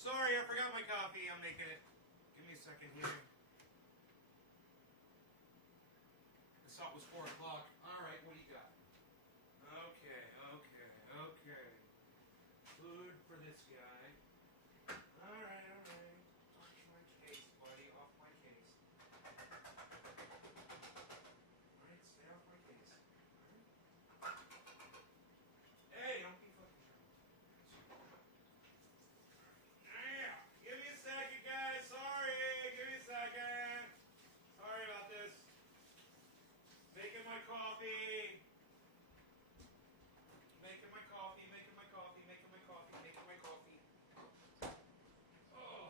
Sorry, I forgot my coffee. I'm making it. Give me a second here. I saw it was 4 o'clock. All right, what do you got? Okay. Food for this guy. All right. Off my case, buddy. Off my case. All right, stay off my case. All right. Hey, don't be fucking trouble. Yeah. Give me a second, guys. Sorry. Give me a second. Sorry about this. Making my coffee. Oh.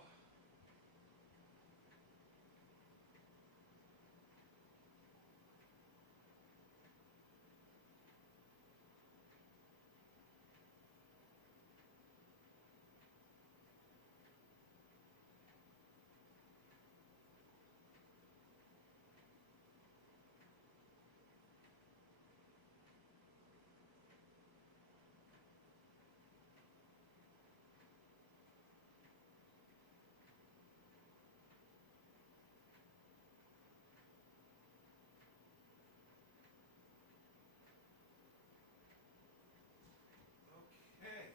Okay.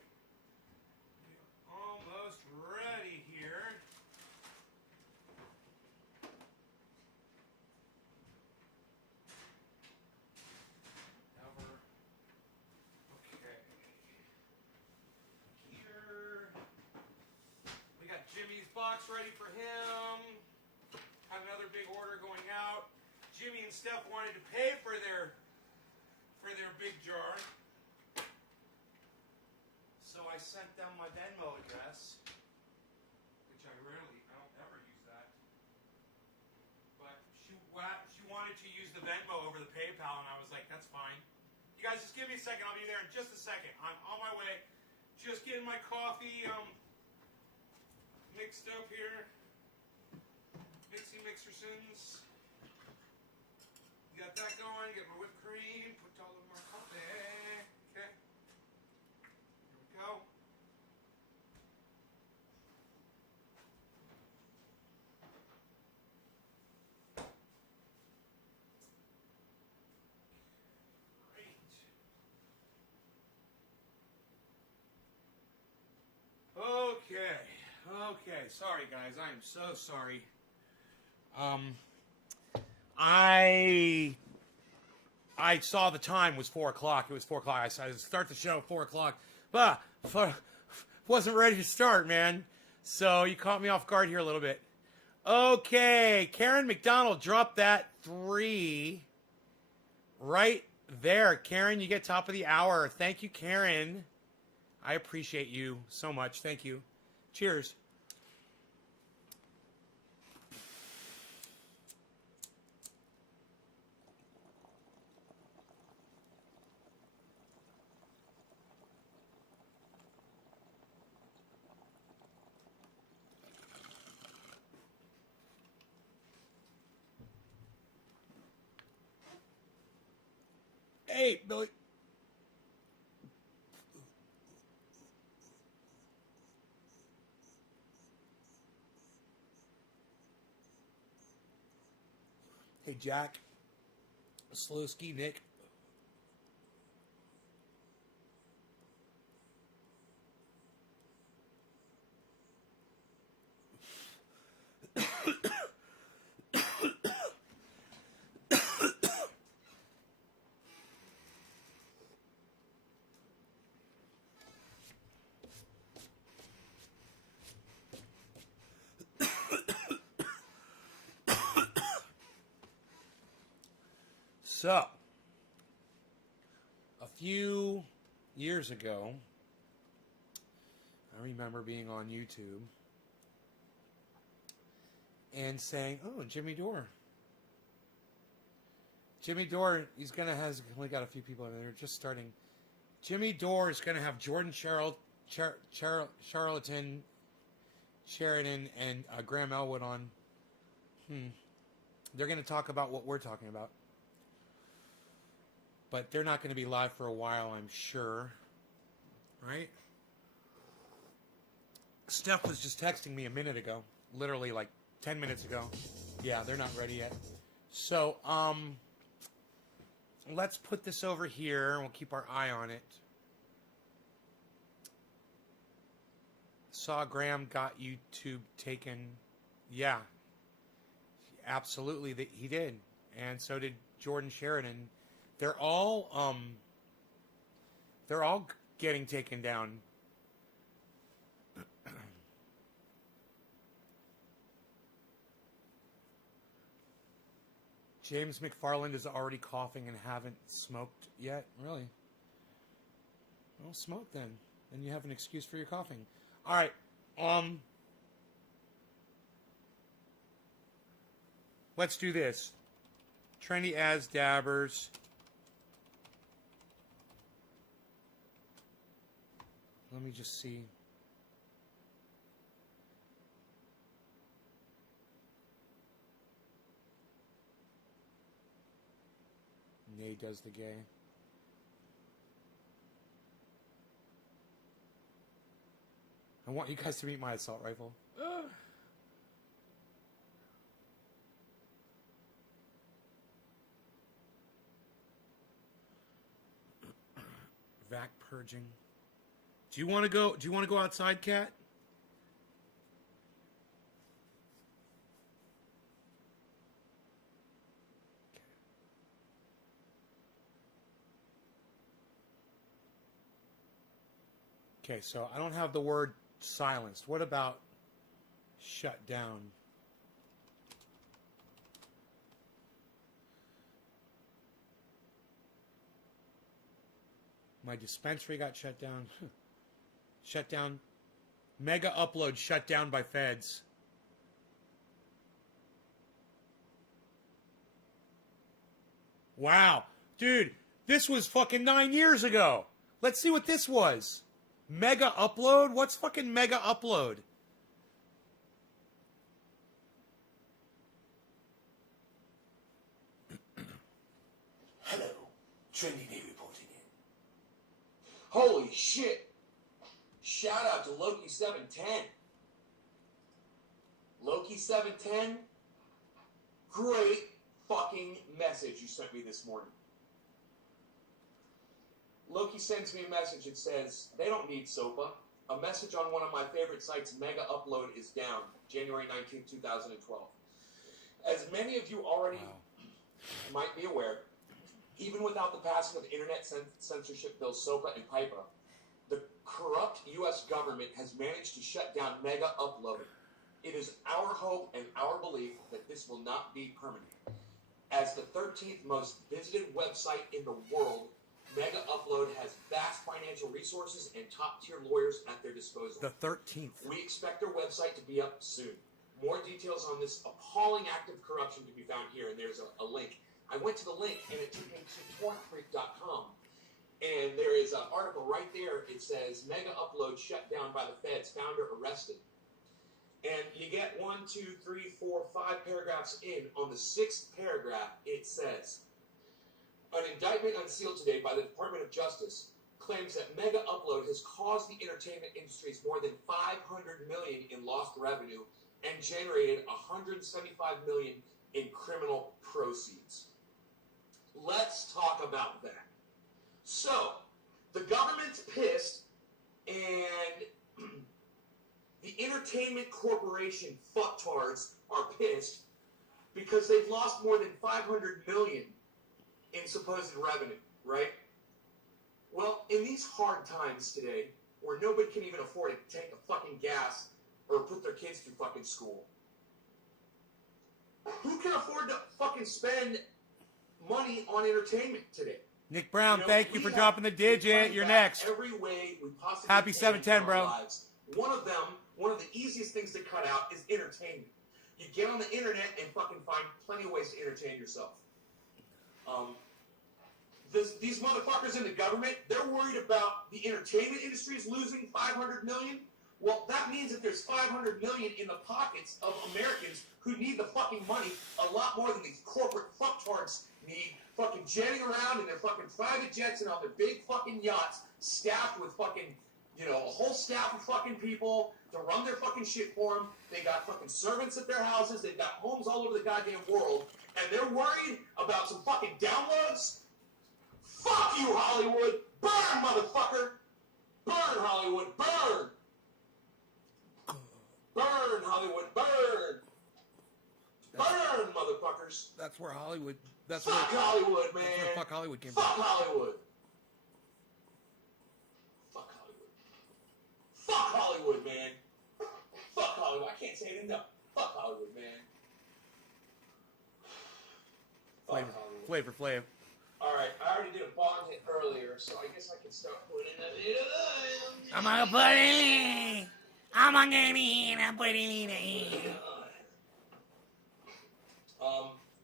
We're almost ready here. Cover. Okay. Here. We got Jimmy's box ready for him. Have another big order going out. Jimmy and Steph wanted to pay for their big jar. So I sent them my Venmo address, which I don't ever use that. But she wanted to use the Venmo over the PayPal, and I was like, that's fine. You guys just give me a second. I'll be there in just a second. I'm on my way. Just getting my coffee mixed up here. Mixersons. Got that going. Get my whipped cream. Put all of my coffee. Okay. Here we go. Great. Okay. Sorry, guys. I am so sorry. I saw the time was 4 o'clock. It was 4 o'clock. I decided to start the show at 4 o'clock, but wasn't ready to start, man. So you caught me off guard here a little bit. Okay, Karen McDonald dropped that 3 right there. Karen, you get top of the hour. Thank you, Karen. I appreciate you so much. Thank you. Cheers. Hey, Billy. Hey, Jack. Slowski, Nick. So, a few years ago, I remember being on YouTube and saying, "Oh, Jimmy Dore. Jimmy Dore, he's gonna has only got a few people in there just starting. Jimmy Dore is gonna have Jordan Charlatan, Sheridan, and Graham Elwood on. They're gonna talk about what we're talking about." But they're not going to be live for a while, I'm sure. Right? Steph was just texting me a minute ago, literally like 10 minutes ago. Yeah, they're not ready yet. So, let's put this over here, and we'll keep our eye on it. Saw Graham got YouTube taken. Yeah, absolutely, he did, and so did Jordan Sheridan. They're all getting taken down. James McFarland is already coughing and haven't smoked yet? Really? Well, smoke then. Then you have an excuse for your coughing. All right. Let's do this. Trendy as dabbers. Let me just see. Nay does the gay. I want you guys to meet my assault rifle. Vac purging. Do you want to go? Do you want to go outside, Kat? Okay, so I don't have the word silenced. What about shut down? My dispensary got shut down. Shut down. Mega upload shut down by feds. Wow. Dude, this was fucking 9 years ago. Let's see what this was. Mega upload? What's fucking mega upload? Hello, Trendy Day reporting in. Holy shit! Shout out to Loki710. Loki710, great fucking message you sent me this morning. Loki sends me a message. It says, they don't need SOPA. A message on one of my favorite sites, Mega Upload, is down. January 19, 2012. As many of you already might be aware, even without the passing of internet censorship bills SOPA and PIPA, the corrupt U.S. government has managed to shut down Mega Upload. It is our hope and our belief that this will not be permanent. As the 13th most visited website in the world, Mega Upload has vast financial resources and top-tier lawyers at their disposal. The 13th. We expect their website to be up soon. More details on this appalling act of corruption can be found here, and there's a link. I went to the link, and it took me to torrentfreak.com, and there is an article right there. It says, Mega Upload shut down by the feds, founder arrested. And you get 1, 2, 3, 4, 5 paragraphs in. On the 6th paragraph, it says, an indictment unsealed today by the Department of Justice claims that Mega Upload has caused the entertainment industries more than $500 million in lost revenue and generated $175 million in criminal proceeds. Let's talk about that. So, the government's pissed, and the entertainment corporation fucktards are pissed because they've lost more than $500 million in supposed revenue, right? Well, in these hard times today, where nobody can even afford to take a fucking gas or put their kids through fucking school, who can afford to fucking spend money on entertainment today? Nick Brown, thank you for dropping the digit. You're next. Every way we possibly Happy can 710, in our bro. lives. One of the easiest things to cut out is entertainment. You get on the internet and fucking find plenty of ways to entertain yourself. These motherfuckers in the government, they're worried about the entertainment industries losing $500 million. Well, that means that there's $500 million in the pockets of Americans who need the fucking money a lot more than these corporate fucktards need, fucking jetting around in their fucking private jets and on their big fucking yachts, staffed with fucking you know, a whole staff of fucking people to run their fucking shit for them. They got fucking servants at their houses. They've got homes all over the goddamn world. And they're worried about some fucking downloads? Fuck you, Hollywood! Burn, motherfucker! Burn, Hollywood! Burn! Burn, Hollywood! Burn! Burn, motherfuckers! That's where Hollywood... Fuck Hollywood, man! That's where fuck Hollywood came Fuck from. Hollywood! Fuck Hollywood. Fuck Hollywood, man! Fuck Hollywood. I can't say it enough. Fuck Hollywood, man. Fuck Hollywood. Flavor Flav. Alright, I already did a Bond hit earlier, so I guess I can start putting it in. I'm gonna put it in. I'm gonna put it in.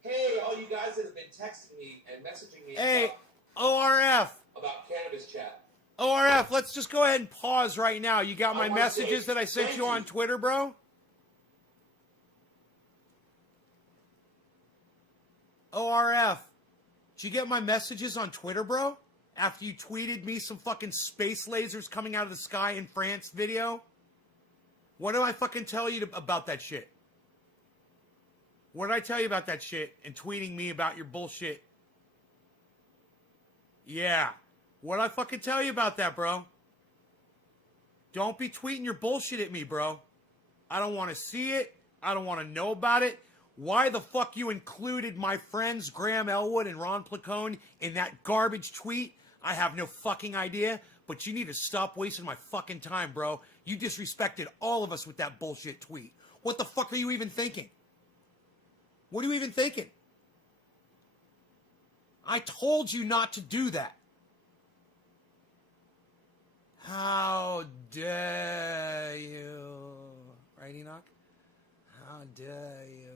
Hey, all you guys that have been texting me and messaging me Hey, ORF. about cannabis chat. ORF, let's just go ahead and pause right now. You got my wanna messages say that I sent thank you on you. Twitter, bro? ORF. Did you get my messages on Twitter, bro? After you tweeted me some fucking space lasers coming out of the sky in France video? What did I fucking tell you about that shit? What did I tell you about that shit and tweeting me about your bullshit? Yeah. What did I fucking tell you about that, bro? Don't be tweeting your bullshit at me, bro. I don't want to see it. I don't want to know about it. Why the fuck you included my friends Graham Elwood and Ron Placone in that garbage tweet? I have no fucking idea, but you need to stop wasting my fucking time, bro. You disrespected all of us with that bullshit tweet. What the fuck are you even thinking? What are you even thinking? I told you not to do that. How dare you? Right, Enoch? How dare you?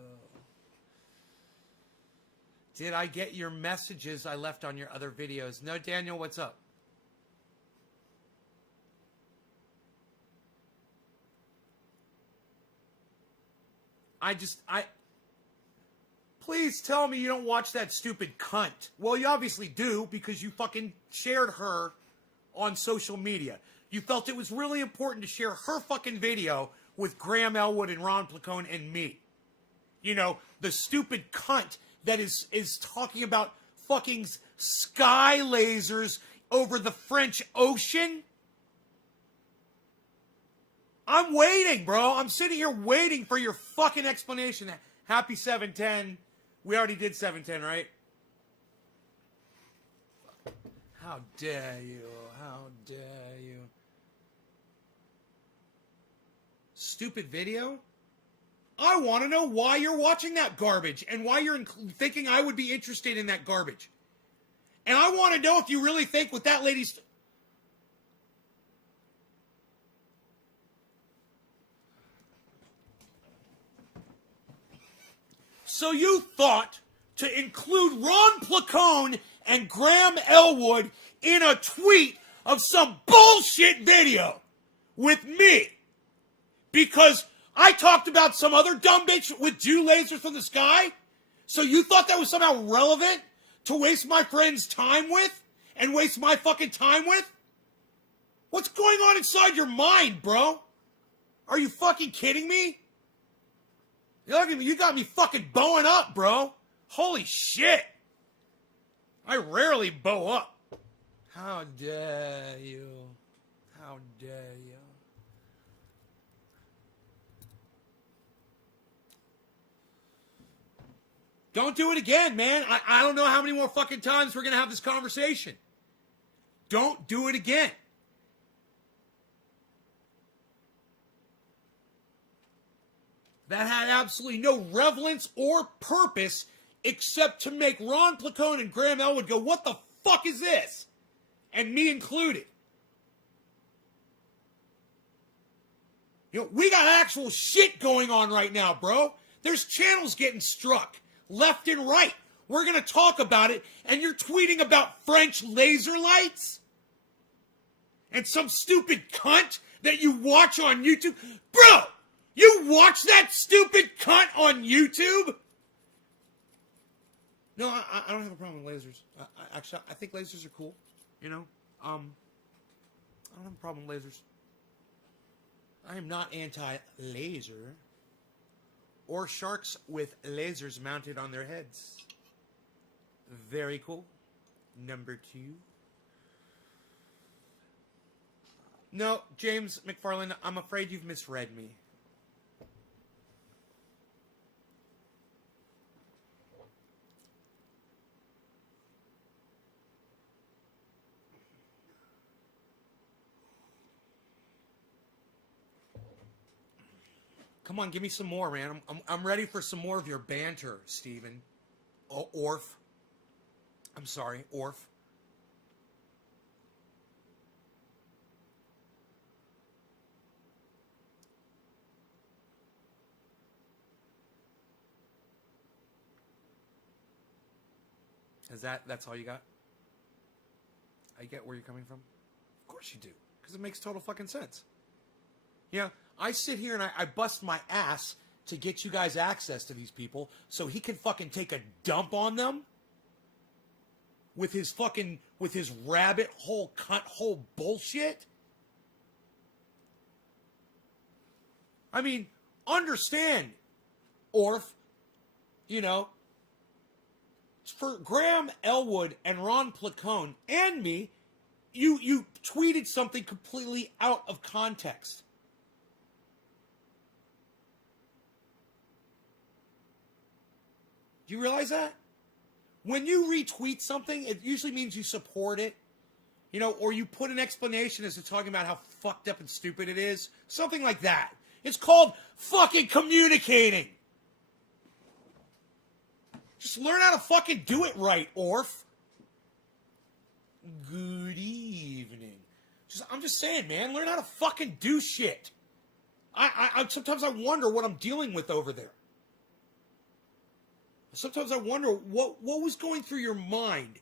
Did I get your messages I left on your other videos? No, Daniel, what's up? Please tell me you don't watch that stupid cunt. Well, you obviously do because you fucking shared her on social media. You felt it was really important to share her fucking video with Graham Elwood and Ron Placone and me. You know, the stupid cunt that is talking about fucking sky lasers over the French Ocean. I'm waiting, bro. I'm sitting here waiting for your fucking explanation. Happy 710. We already did 710, right? How dare you? How dare you? Stupid video? I want to know why you're watching that garbage and why you're thinking I would be interested in that garbage. And I want to know if you really think with that lady's... So you thought to include Ron Placone and Graham Elwood in a tweet of some bullshit video with me because I talked about some other dumb bitch with Jew lasers from the sky? So you thought that was somehow relevant to waste my friend's time with and waste my fucking time with? What's going on inside your mind, bro? Are you fucking kidding me? You got me fucking bowing up, bro. Holy shit. I rarely bow up. How dare you? How dare you? Don't do it again, man. I don't know how many more fucking times we're going to have this conversation. Don't do it again. That had absolutely no relevance or purpose except to make Ron Placone and Graham Elwood go, what the fuck is this? And me included. You know, we got actual shit going on right now, bro. There's channels getting struck left and right. We're going to talk about it, and you're tweeting about French laser lights? And some stupid cunt that you watch on YouTube? Bro! You watch that stupid cunt on YouTube? No, I don't have a problem with lasers. Actually, I think lasers are cool. You know, I don't have a problem with lasers. I am not anti-laser. Or sharks with lasers mounted on their heads. Very cool. Number 2. No, James McFarland, I'm afraid you've misread me. Come on, give me some more, man. I'm ready for some more of your banter, Steven. Oh, Orf. I'm sorry, Orf. That's all you got? I get where you're coming from. Of course you do, because it makes total fucking sense. Yeah, I sit here and I bust my ass to get you guys access to these people so he can fucking take a dump on them with his rabbit hole cunt hole bullshit. I mean, understand, Orf, you know, for Graham Elwood and Ron Placone and me, you tweeted something completely out of context. Do you realize that? When you retweet something, it usually means you support it, you know, or you put an explanation as to talking about how fucked up and stupid it is. Something like that. It's called fucking communicating. Just learn how to fucking do it right, Orf. Good evening. I'm just saying, man, learn how to fucking do shit. I sometimes I wonder what I'm dealing with over there. Sometimes I wonder what was going through your mind.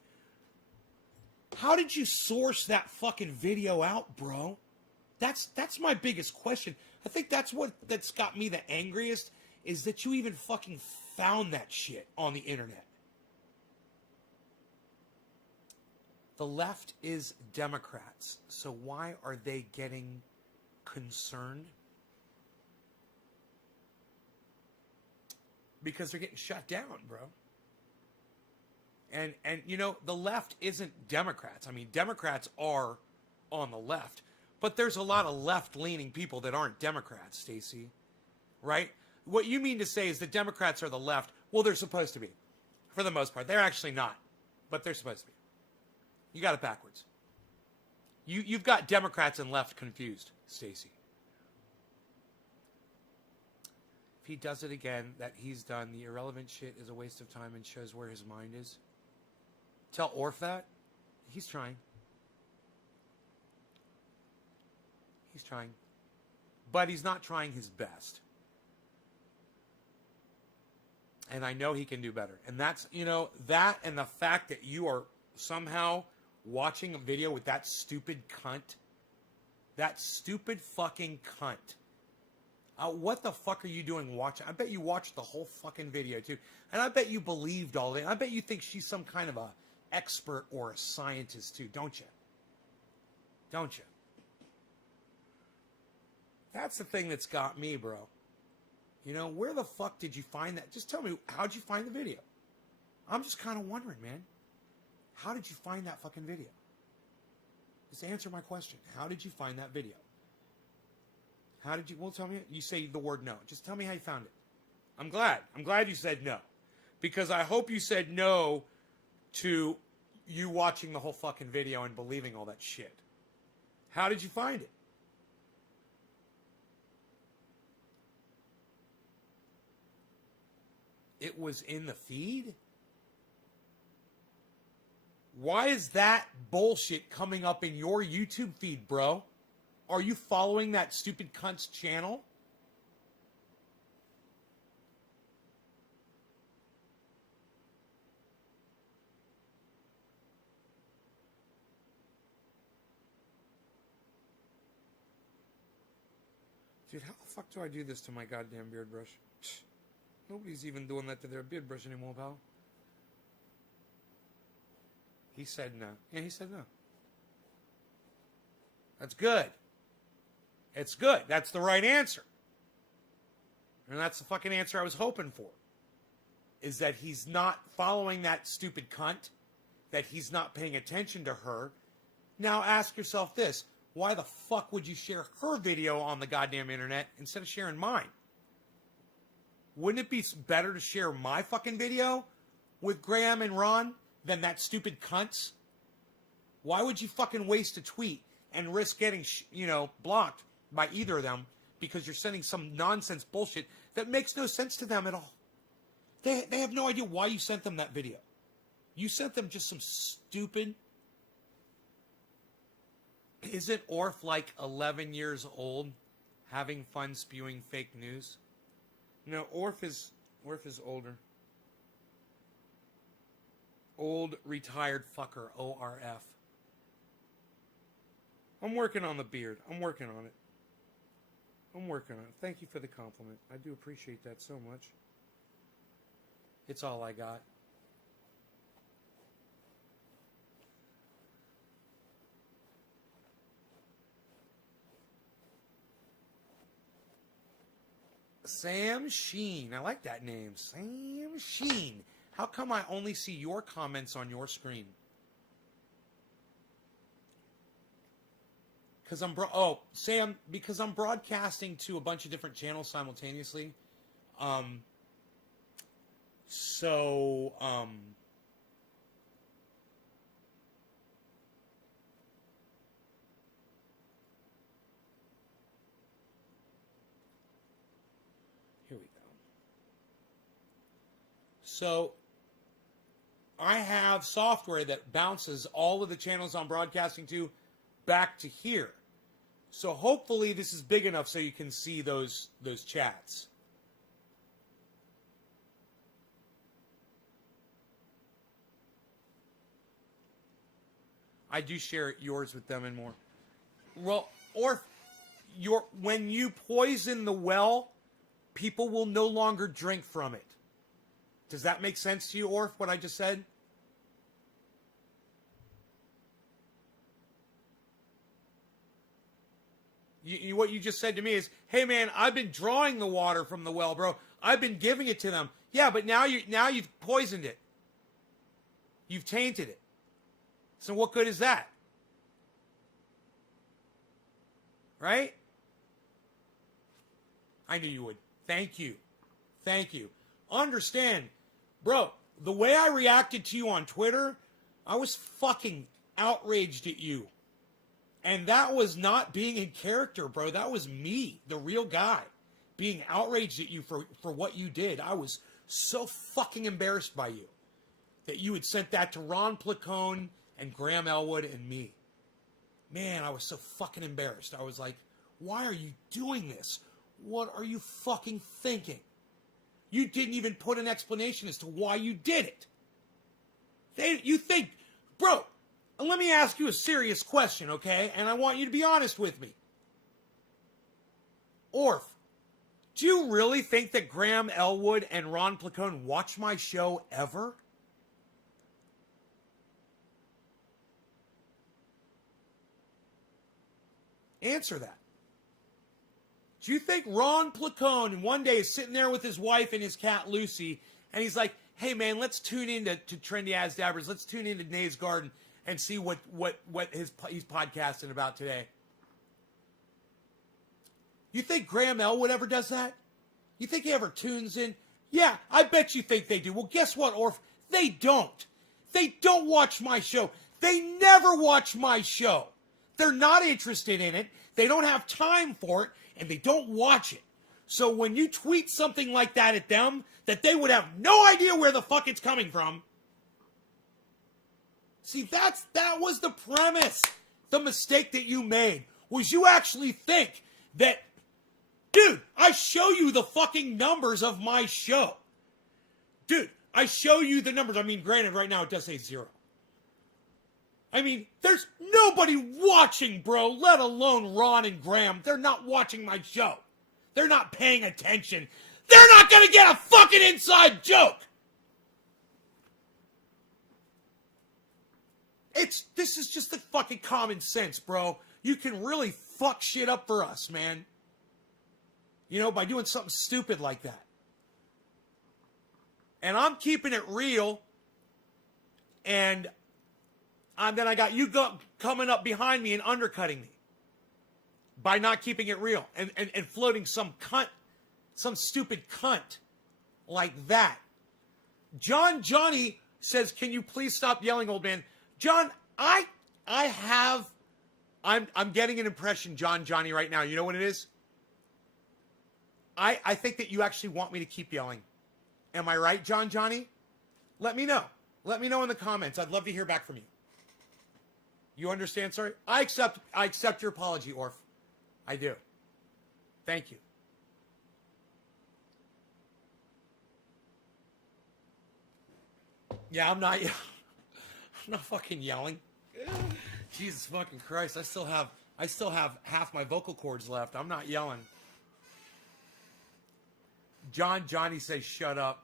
How did you source that fucking video out, bro? That's my biggest question. I think that's got me the angriest is that you even fucking found that shit on the internet. The left is Democrats, so why are they getting concerned? Because they're getting shut down, bro. And you know, the left isn't Democrats. I mean, Democrats are on the left, but there's a lot of left-leaning people that aren't Democrats, Stacey. Right? What you mean to say is that Democrats are the left. Well, they're supposed to be. For the most part. They're actually not. But they're supposed to be. You got it backwards. You've got Democrats and left confused, Stacey. If he does it again, that he's done, the irrelevant shit is a waste of time and shows where his mind is. Tell Orf that. He's trying. He's trying. But he's not trying his best. And I know he can do better. And that's, you know, that and the fact that you are somehow watching a video with that stupid cunt. That stupid fucking cunt. What the fuck are you doing watching? I bet you watched the whole fucking video, too. And I bet you believed all that. I bet you think she's some kind of a expert or a scientist, too, don't you? Don't you? That's the thing that's got me, bro. You know, where the fuck did you find that? Just tell me, how'd you find the video? I'm just kind of wondering, man. How did you find that fucking video? Just answer my question. How did you find that video? How did you, well, tell me, you say the word no. Just tell me how you found it. I'm glad. I'm glad you said no. Because I hope you said no to you watching the whole fucking video and believing all that shit. How did you find it? It was in the feed? Why is that bullshit coming up in your YouTube feed, bro? Are you following that stupid cunt's channel? Dude, how the fuck do I do this to my goddamn beard brush? Nobody's even doing that to their beard brush anymore, pal. He said no. Yeah, he said no. That's good. It's good. That's the right answer. And that's the fucking answer I was hoping for. Is that he's not following that stupid cunt, that he's not paying attention to her. Now ask yourself this. Why the fuck would you share her video on the goddamn internet instead of sharing mine? Wouldn't it be better to share my fucking video with Graham and Ron than that stupid cunt's? Why would you fucking waste a tweet and risk getting, blocked by either of them because you're sending some nonsense bullshit that makes no sense to them at all? They have no idea why you sent them that video. You sent them just some stupid... Isn't Orf like 11 years old having fun spewing fake news? No, Orf is older. Old retired fucker, ORF. I'm working on the beard. I'm working on it. Thank you for the compliment. I do appreciate that so much. It's all I got. Sam Sheen. I like that name. Sam Sheen. How come I only see your comments on your screen? Sam, because I'm broadcasting to a bunch of different channels simultaneously. Here we go. So I have software that bounces all of the channels I'm broadcasting to back to here. So hopefully this is big enough so you can see those chats. I do share yours with them and more. Well, or when you poison the well, people will no longer drink from it. Does that make sense to you, Orf, what I just said? What you just said to me is, hey man, I've been drawing the water from the well, bro. I've been giving it to them. Yeah, but now you've poisoned it. You've tainted it. So what good is that? Right? I knew you would. Thank you. Understand, bro, the way I reacted to you on Twitter, I was fucking outraged at you. And that was not being in character, bro. That was me, the real guy, being outraged at you for what you did. I was so fucking embarrassed by you that you had sent that to Ron Placone and Graham Elwood and me. Man, I was so fucking embarrassed. I was like, why are you doing this? What are you fucking thinking? You didn't even put an explanation as to why you did it. You think, bro, let me ask you a serious question, okay? And I want you to be honest with me. Orf, do you really think that Graham Elwood and Ron Placone watch my show ever? Answer that. Do you think Ron Placone one day is sitting there with his wife and his cat Lucy, and he's like, hey man, let's tune in to Trendy As Dabbers, let's tune in to Nays Garden and see what he's podcasting about today? You think Graham Elwood ever does that? You think he ever tunes in? Yeah, I bet you think they do. Well, guess what, Orf? They don't. They don't watch my show. They never watch my show. They're not interested in it. They don't have time for it, and they don't watch it. So when you tweet something like that at them, that they would have no idea where the fuck it's coming from. See, that was the premise. The mistake that you made was you actually think that, dude, I show you the fucking numbers of my show. Dude, I show you the numbers. I mean, granted, right now it does say 0. I mean, there's nobody watching, bro, let alone Ron and Graham. They're not watching my show. They're not paying attention. They're not going to get a fucking inside joke. This is just the fucking common sense, bro. you can really fuck shit up for us, man. You know, by doing something stupid like that. And I'm keeping it real. And then I got you coming up behind me and undercutting me. By not keeping it real. And floating some cunt. Some stupid cunt. Like that. Johnny says, can you please stop yelling, old man? John, I'm getting an impression, Johnny, right now. You know what it is? I think that you actually want me to keep yelling. Am I right, Johnny? Let me know. Let me know in the comments. I'd love to hear back from you. You understand, sorry? I accept your apology, Orf. I do. Thank you. Yeah, I'm not fucking yelling. Jesus fucking Christ. I still have half my vocal cords left. I'm not yelling. Johnny says, shut up.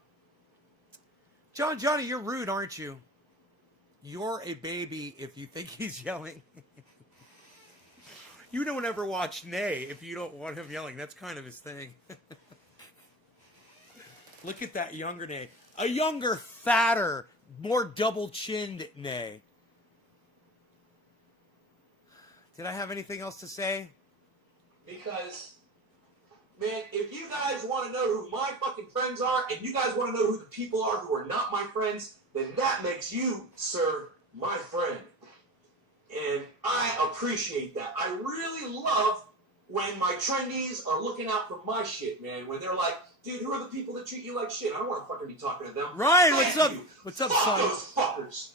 Johnny, you're rude, aren't you? You're a baby if you think he's yelling. You don't ever watch Nay if you don't want him yelling. That's kind of his thing. Look at that younger Nay. A younger, fatter, more double-chinned Nay. Did I have anything else to say? Because, man, if you guys want to know who my fucking friends are, and you guys want to know who the people are who are not my friends, then that makes you, sir, my friend. And I appreciate that. I really love when my trendies are looking out for my shit, man. When they're like, dude, who are the people that treat you like shit? I don't want to fucking be talking to them. Ryan, Thank what's up? you. What's up, Fuck son? those fuckers.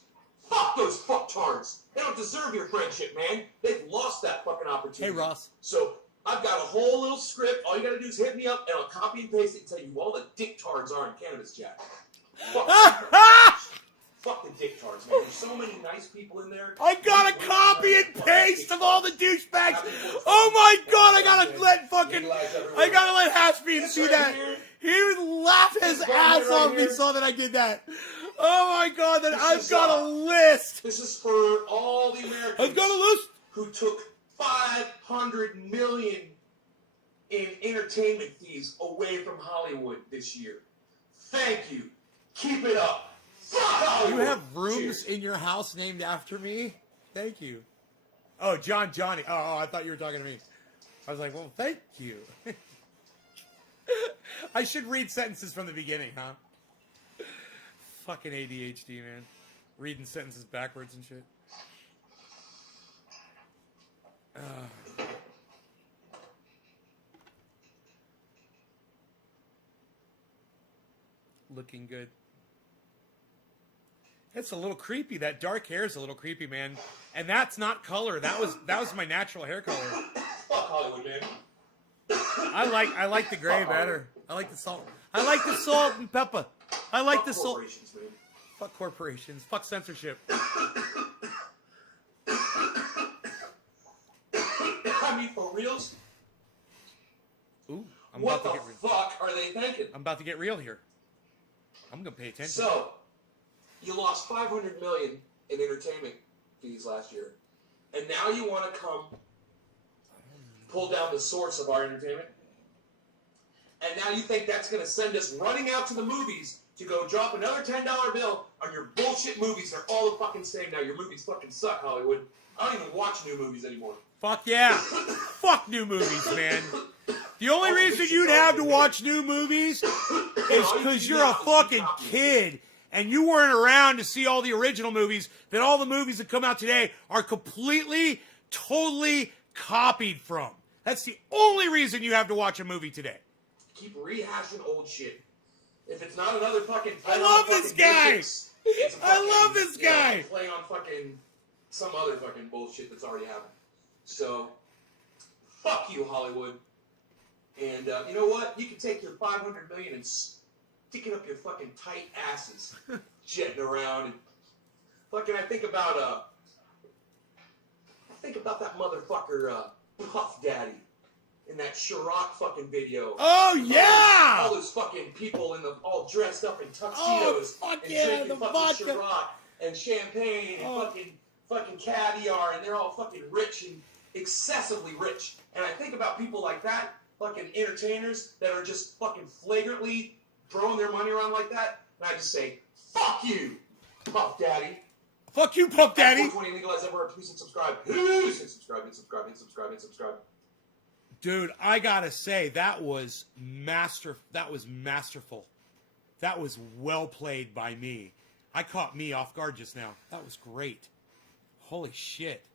Fuck those fucktards. They don't deserve your friendship, man. They've lost that fucking opportunity. Hey, Ross. So I've got a whole little script. All you got to do is hit me up, and I'll copy and paste it and tell you who all the dicktards are in Cannabis Jack. Fuck the dicktards, man. There's so many nice people in there. I got a copy and paste of all the douchebags. Oh my god, I gotta let Haspien see that. He would laugh his ass off if he saw that I did that. Oh my god, then I've got a list. This is for all the Americans. I've got a list. Who took $500 million in entertainment fees away from Hollywood this year. Thank you. Keep it up. You have rooms in your house named after me? Thank you. Oh, Johnny. Oh, I thought you were talking to me. I was like, well, thank you. I should read sentences from the beginning, huh? Fucking ADHD, man. Reading sentences backwards and shit. Looking good. It's a little creepy. That dark hair is a little creepy, man. And that's not color. That was my natural hair color. Fuck Hollywood, man. I like the gray better. I like the salt. I like the salt and pepper. I like the salt. Man. Fuck corporations. Fuck censorship. I mean, for reals? Ooh, What the fuck are they thinking? I'm about to get real here. I'm gonna pay attention. So, you lost $500 million in entertainment fees last year, and now you want to come pull down the source of our entertainment? And now you think that's going to send us running out to the movies to go drop another $10 bill on your bullshit movies? They're all the fucking same now. Your movies fucking suck, Hollywood. I don't even watch new movies anymore. Fuck yeah. Fuck new movies, man. The only reason you'd have to watch new movies is because you're a fucking kid and you weren't around to see all the original movies, that all the movies that come out today are completely, totally copied from. That's the only reason you have to watch a movie today. Keep rehashing old shit. If it's not another fucking... I love this guy! I love this guy! Play on fucking... some other fucking bullshit that's already happened. So, fuck you, Hollywood. And you know what? You can take your $500 million and stick it up your fucking tight asses, jetting around. And fucking, I think about that motherfucker, Puff Daddy, in that Chirac fucking video. Oh yeah! All those fucking people all dressed up in tuxedos. Oh fuck and yeah! drinking The fucking vodka Chirac and champagne and fucking caviar, and they're all fucking rich excessively rich. And I think about people like that, fucking entertainers that are just fucking flagrantly throwing their money around like that, and I just say, fuck you, Puff Daddy. Fuck you, Puff Daddy. 420 legalize everywhere. Please hit subscribe. Please hit subscribe, hit subscribe, hit subscribe, hit subscribe. Dude, I gotta say, that was masterful. That was well played by me. I caught me off guard just now. That was great. Holy shit.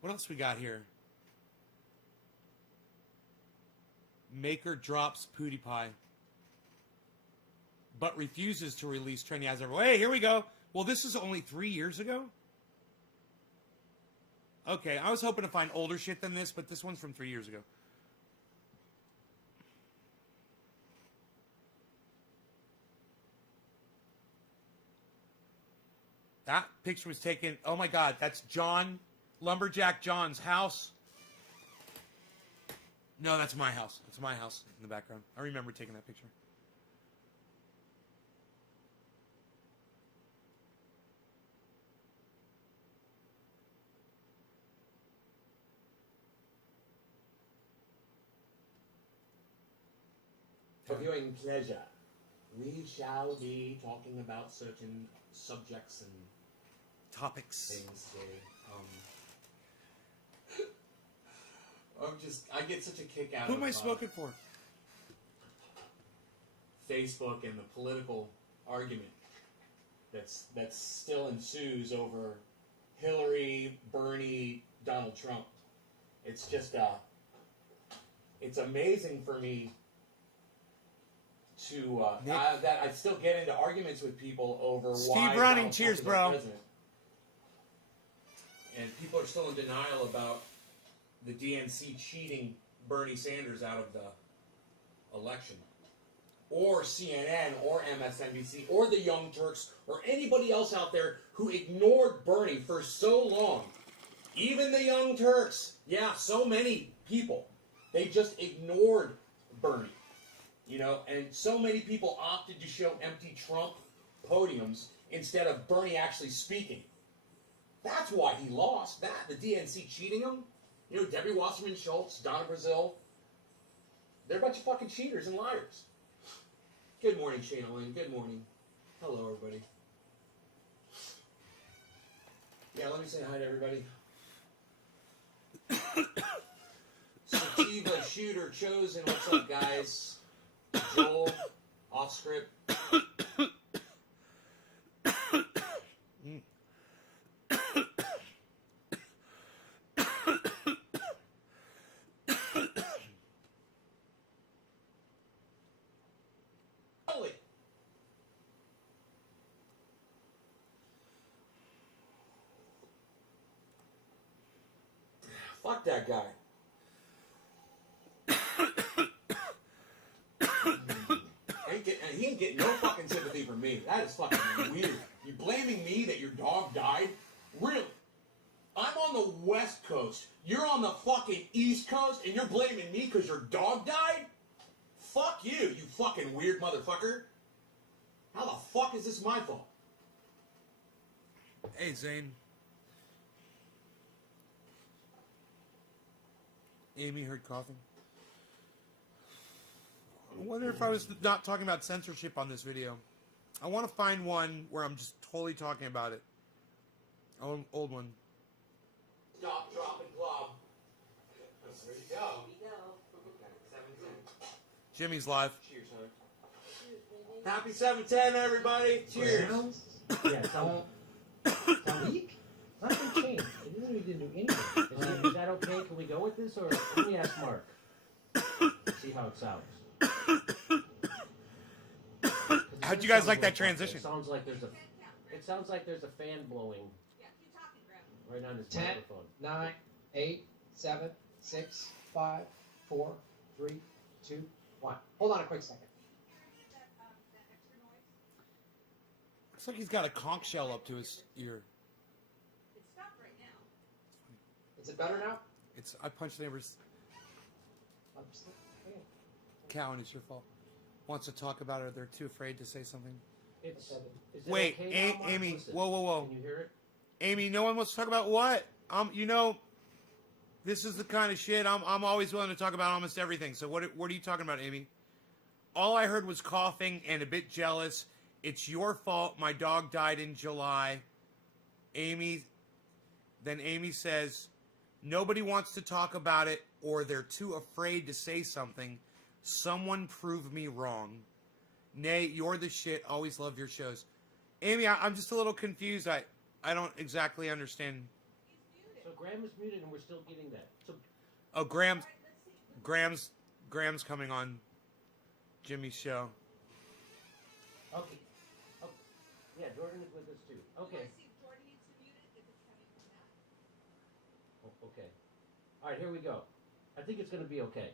What else we got here? Maker drops PewDiePie, but refuses to release Trendy as ever. Hey, here we go. Well, this is only 3 years ago? Okay, I was hoping to find older shit than this, but this one's from 3 years ago. That picture was taken, oh my God, that's John, Lumberjack John's house. No, that's my house. It's my house in the background. I remember taking that picture. For viewing pleasure, we shall be talking about certain subjects and Topics. things today. I get such a kick out Who of am I smoking for? Facebook and the political argument that's still ensues over Hillary, Bernie, Donald Trump. It's just it's amazing for me to that I still get into arguments with people over Steve why Running, Donald cheers, Trump is our bro. president. And people are still in denial about the DNC cheating Bernie Sanders out of the election, or CNN, or MSNBC, or the Young Turks, or anybody else out there who ignored Bernie for so long. Even the Young Turks, yeah, so many people, they just ignored Bernie, you know, and so many people opted to show empty Trump podiums instead of Bernie actually speaking. That's why he lost. The DNC cheating him. You know, Debbie Wasserman Schultz, Donna Brazile, they're a bunch of fucking cheaters and liars. Good morning, Shayna Lynn. Good morning. Hello, everybody. Yeah, let me say hi to everybody. Sativa Shooter Chosen. What's up, guys? Joel, off script. Fuck that guy. He ain't getting no fucking sympathy from me. That is fucking weird. You blaming me that your dog died? Really? I'm on the West Coast. You're on the fucking East Coast, and you're blaming me because your dog died? Fuck you, you fucking weird motherfucker. How the fuck is this my fault? Hey, Zane. Amy heard coughing. I wonder if I was not talking about censorship on this video. I want to find one where I'm just totally talking about it. Old one. Stop, drop, and glob. There you go. Jimmy's live. Cheers, honey. Happy 710, everybody. Cheers. Yeah, a week? Nothing changed. It literally didn't do anything. Is that okay? Can we go with this? Or let me ask Mark. See how it sounds. How'd you guys like that transition? It sounds like there's a fan blowing right on his 10, microphone. 9, 8, 7, 6, 5, 4, 3, 2, 1. Hold on a quick second. Looks like he's got a conch shell up to his ear. It stopped right now. Is it better now? I punched the neighbor's cow and it's your fault. Wants to talk about it. They're too afraid to say something. Is it Wait, okay now, Mark? Amy. Listen. Whoa. Can you hear it? Amy, no one wants to talk about what? You know, This is the kind of shit I'm always willing to talk about almost everything. So what are you talking about, Amy? All I heard was coughing and a bit jealous. It's your fault. My dog died in July. Amy says, nobody wants to talk about it or they're too afraid to say something. Someone prove me wrong. Nay, you're the shit. Always love your shows. Amy, I'm just a little confused. I don't exactly understand. So Graham is muted and we're still getting that. So Oh, Graham's coming on Jimmy's show. okay. Oh, yeah, Jordan is with us too. Okay. You want to see if Jordan needs to mute it if it's coming from that? Oh, okay. All right, here we go. I think it's going to be okay.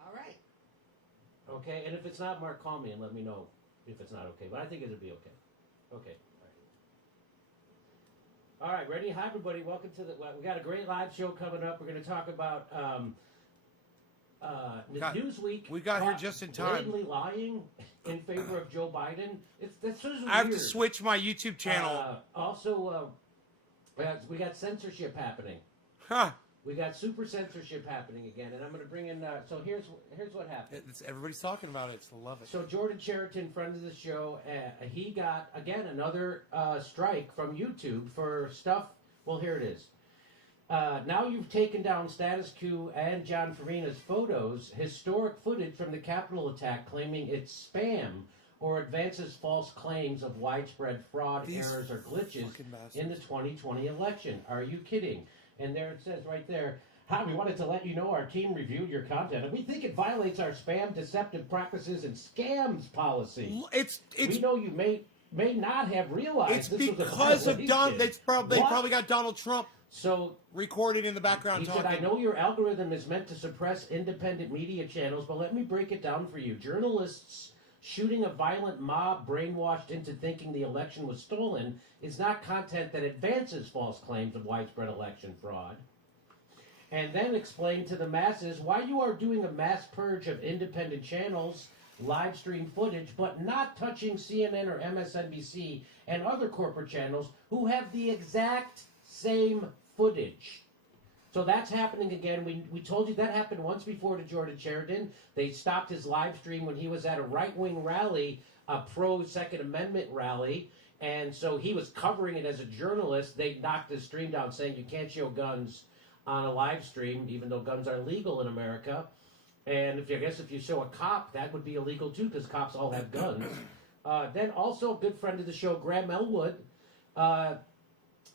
All right. Okay, and if it's not, Mark, call me and let me know if it's not okay. But I think it'll be okay. Okay. All right, ready? Hi, everybody. Welcome to the. We got a great live show coming up. We're going to talk about Newsweek. We got here just in time. Blatantly lying in favor of Joe Biden. This is weird. I have to switch my YouTube channel. Also, we got censorship happening. Huh. We got super censorship happening again, and I'm going to bring in. So here's what happened. Everybody's talking about it. So I love it. So Jordan Cheriton, friend of the show, he got again another strike from YouTube for stuff. Well, here it is. Now you've taken down Status Quo and John Farina's photos, historic footage from the Capitol attack, claiming it's spam or advances false claims of widespread fraud, errors, or glitches in the 2020 election. Are you kidding? And there it says right there, hi, we wanted to let you know our team reviewed your content, and we think it violates our spam, deceptive practices, and scams policy. We know you may not have realized it's this because was a of Don. They What? probably got Donald Trump So recorded in the background he talking. said, I know your algorithm is meant to suppress independent media channels, but let me break it down for you. Journalists shooting a violent mob brainwashed into thinking the election was stolen is not content that advances false claims of widespread election fraud. And then explain to the masses why you are doing a mass purge of independent channels, live stream footage, but not touching CNN or MSNBC and other corporate channels who have the exact same footage. So that's happening again. We told you that happened once before to Jordan Sheridan. They stopped his live stream when he was at a right-wing rally, a pro-Second Amendment rally, and so he was covering it as a journalist. They knocked his stream down saying you can't show guns on a live stream, even though guns are legal in America. And I guess if you show a cop, that would be illegal too, because cops all have guns. Then also a good friend of the show, Graham Elwood,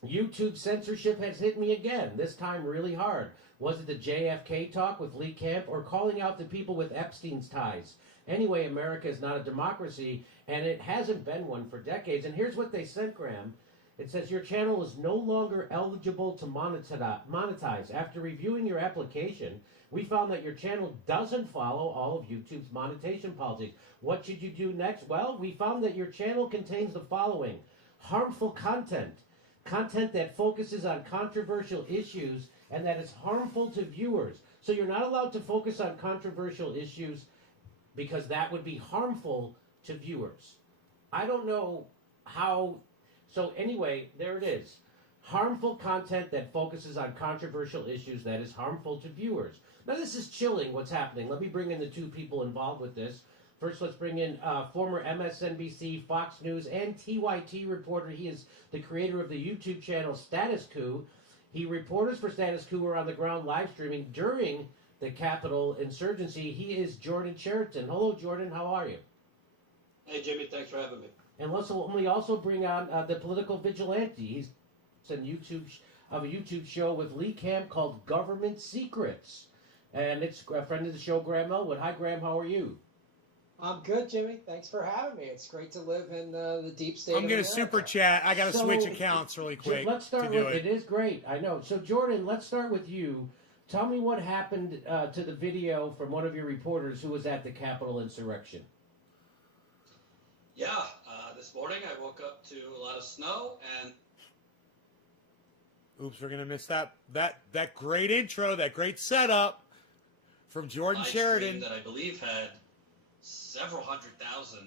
YouTube censorship has hit me again, this time really hard. Was it the JFK talk with Lee Camp or calling out the people with Epstein's ties? Anyway, America is not a democracy, and it hasn't been one for decades. And here's what they sent, Graham. It says, your channel is no longer eligible to monetize. After reviewing your application, we found that your channel doesn't follow all of YouTube's monetization policies. What should you do next? Well, we found that your channel contains the following: harmful content. Content that focuses on controversial issues and that is harmful to viewers. So you're not allowed to focus on controversial issues because that would be harmful to viewers. I don't know how. So anyway, there it is. Harmful content that focuses on controversial issues that is harmful to viewers. Now this is chilling what's happening. Let me bring in the two people involved with this. First, let's bring in former MSNBC, Fox News, and TYT reporter. He is the creator of the YouTube channel Status Quo. Reporters for Status Quo were on the ground live streaming during the Capitol insurgency. He is Jordan Cheriton. Hello, Jordan. How are you? Hey, Jimmy. Thanks for having me. And we also bring on the political vigilante. He's on a YouTube show with Lee Camp called Government Secrets. And it's a friend of the show, Graham Elwood. Hi, Graham. How are you? I'm good, Jimmy. Thanks for having me. It's great to live in the deep state. I'm of going to America. super chat. I got to switch accounts really quick. Let's start with it. It is great. I know. So, Jordan, let's start with you. Tell me what happened to the video from one of your reporters who was at the Capitol insurrection. Yeah, this morning I woke up to a lot of snow and. Oops, we're going to miss that great intro, that great setup from Jordan live Sheridan. stream that I believe had several 100,000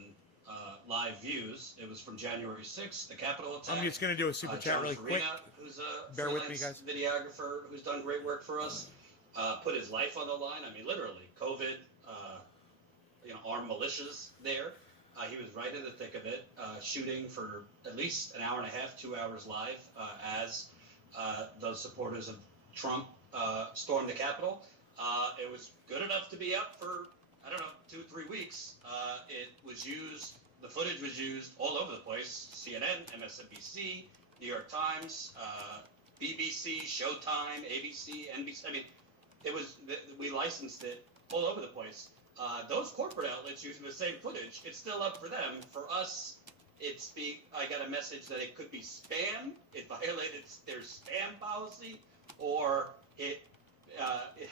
live views. It was from January 6th, the Capitol attack. I'm just going to do a super chat John really quick. Farina, who's a Bear with me, freelance guys. videographer who's done great work for us, put his life on the line. I mean, literally, COVID, armed militias there. He was right in the thick of it, shooting for at least an hour and a half, 2 hours live as those supporters of Trump stormed the Capitol. It was good enough to be up for, 2-3 weeks. It was used, the footage was used all over the place. CNN, MSNBC, New York Times, BBC, Showtime, ABC, NBC. I mean, we licensed it all over the place. Those corporate outlets using the same footage, it's still up for them. For us, I got a message that it could be spam. It violated their spam policy, or it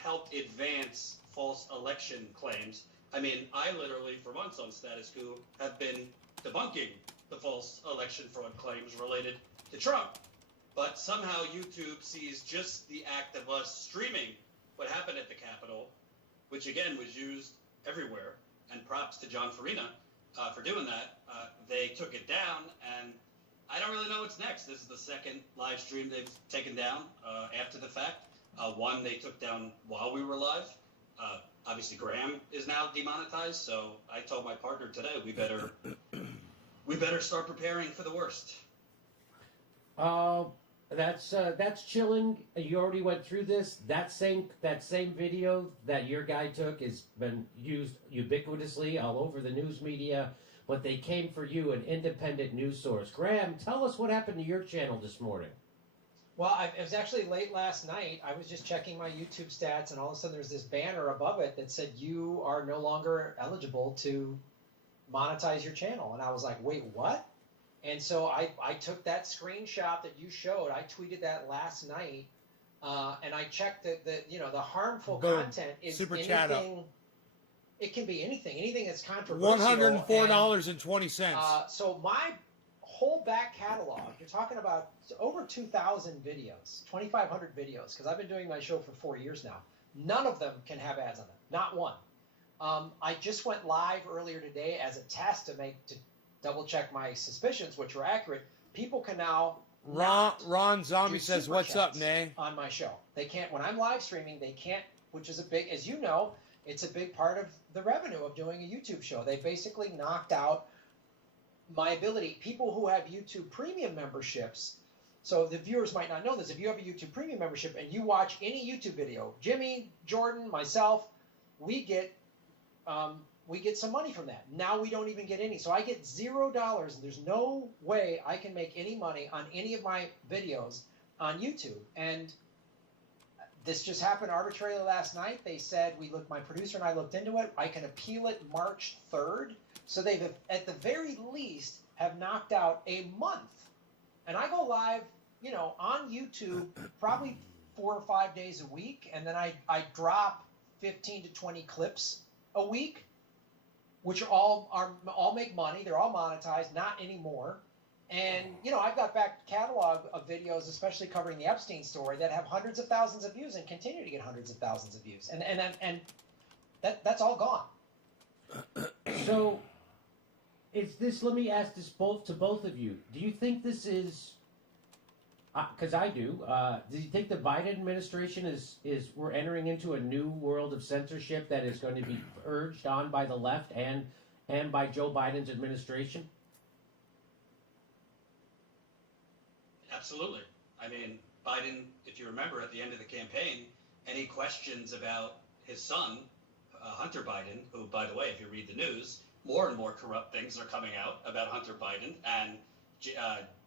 helped advance false election claims. I mean, I literally, for months on Status Quo, have been debunking the false election fraud claims related to Trump. But somehow YouTube sees just the act of us streaming what happened at the Capitol, which again was used everywhere, and props to John Farina for doing that. They took it down, and I don't really know what's next. This is the second live stream they've taken down after the fact. One they took down while we were live. Obviously, Graham is now demonetized, so I told my partner today we better start preparing for the worst. That's chilling. You already went through this. That same video that your guy took has been used ubiquitously all over the news media. But they came for you, an independent news source. Graham, tell us what happened to your channel this morning. Well, it was actually late last night. I was just checking my YouTube stats, and all of a sudden there's this banner above it that said you are no longer eligible to monetize your channel. And I was like, wait, what? And so I took that screenshot that you showed. I tweeted that last night, and I checked the harmful Boom. content is Super anything. chat up. It can be anything that's controversial. $104.20. So my whole back catalog, you're talking about over 2,000 videos, 2,500 videos, because I've been doing my show for 4 years now. None of them can have ads on them, not one. I just went live earlier today as a test to double check my suspicions, which were accurate. People can now Ron Zombie do says, super "What's up, chats Nay?" on my show. They can't when I'm live streaming. They can't, which is a big, as you know, it's a big part of the revenue of doing a YouTube show. They basically knocked out my ability. People who have YouTube Premium memberships. So the viewers might not know this. If you have a YouTube Premium membership and you watch any YouTube video, Jimmy, Jordan, myself, we get some money from that. Now we don't even get any. So I get $0, and there's no way I can make any money on any of my videos on YouTube. And this just happened arbitrarily last night. They said my producer and I looked into it. I can appeal it March 3rd. So they've, at the very least, have knocked out a month. And I go live, on YouTube probably 4 or 5 days a week. And then I drop 15 to 20 clips a week, which all make money. They're all monetized, not anymore. And, I've got back catalog of videos, especially covering the Epstein story, that have hundreds of thousands of views and continue to get hundreds of thousands of views. And that's all gone. So, let me ask this to both of you. Do you think this is, because I do, do you think the Biden administration we're entering into a new world of censorship that is going to be urged on by the left and by Joe Biden's administration? Absolutely. I mean, Biden, if you remember at the end of the campaign, any questions about his son, Hunter Biden, who, by the way, if you read the news, more and more corrupt things are coming out about Hunter Biden and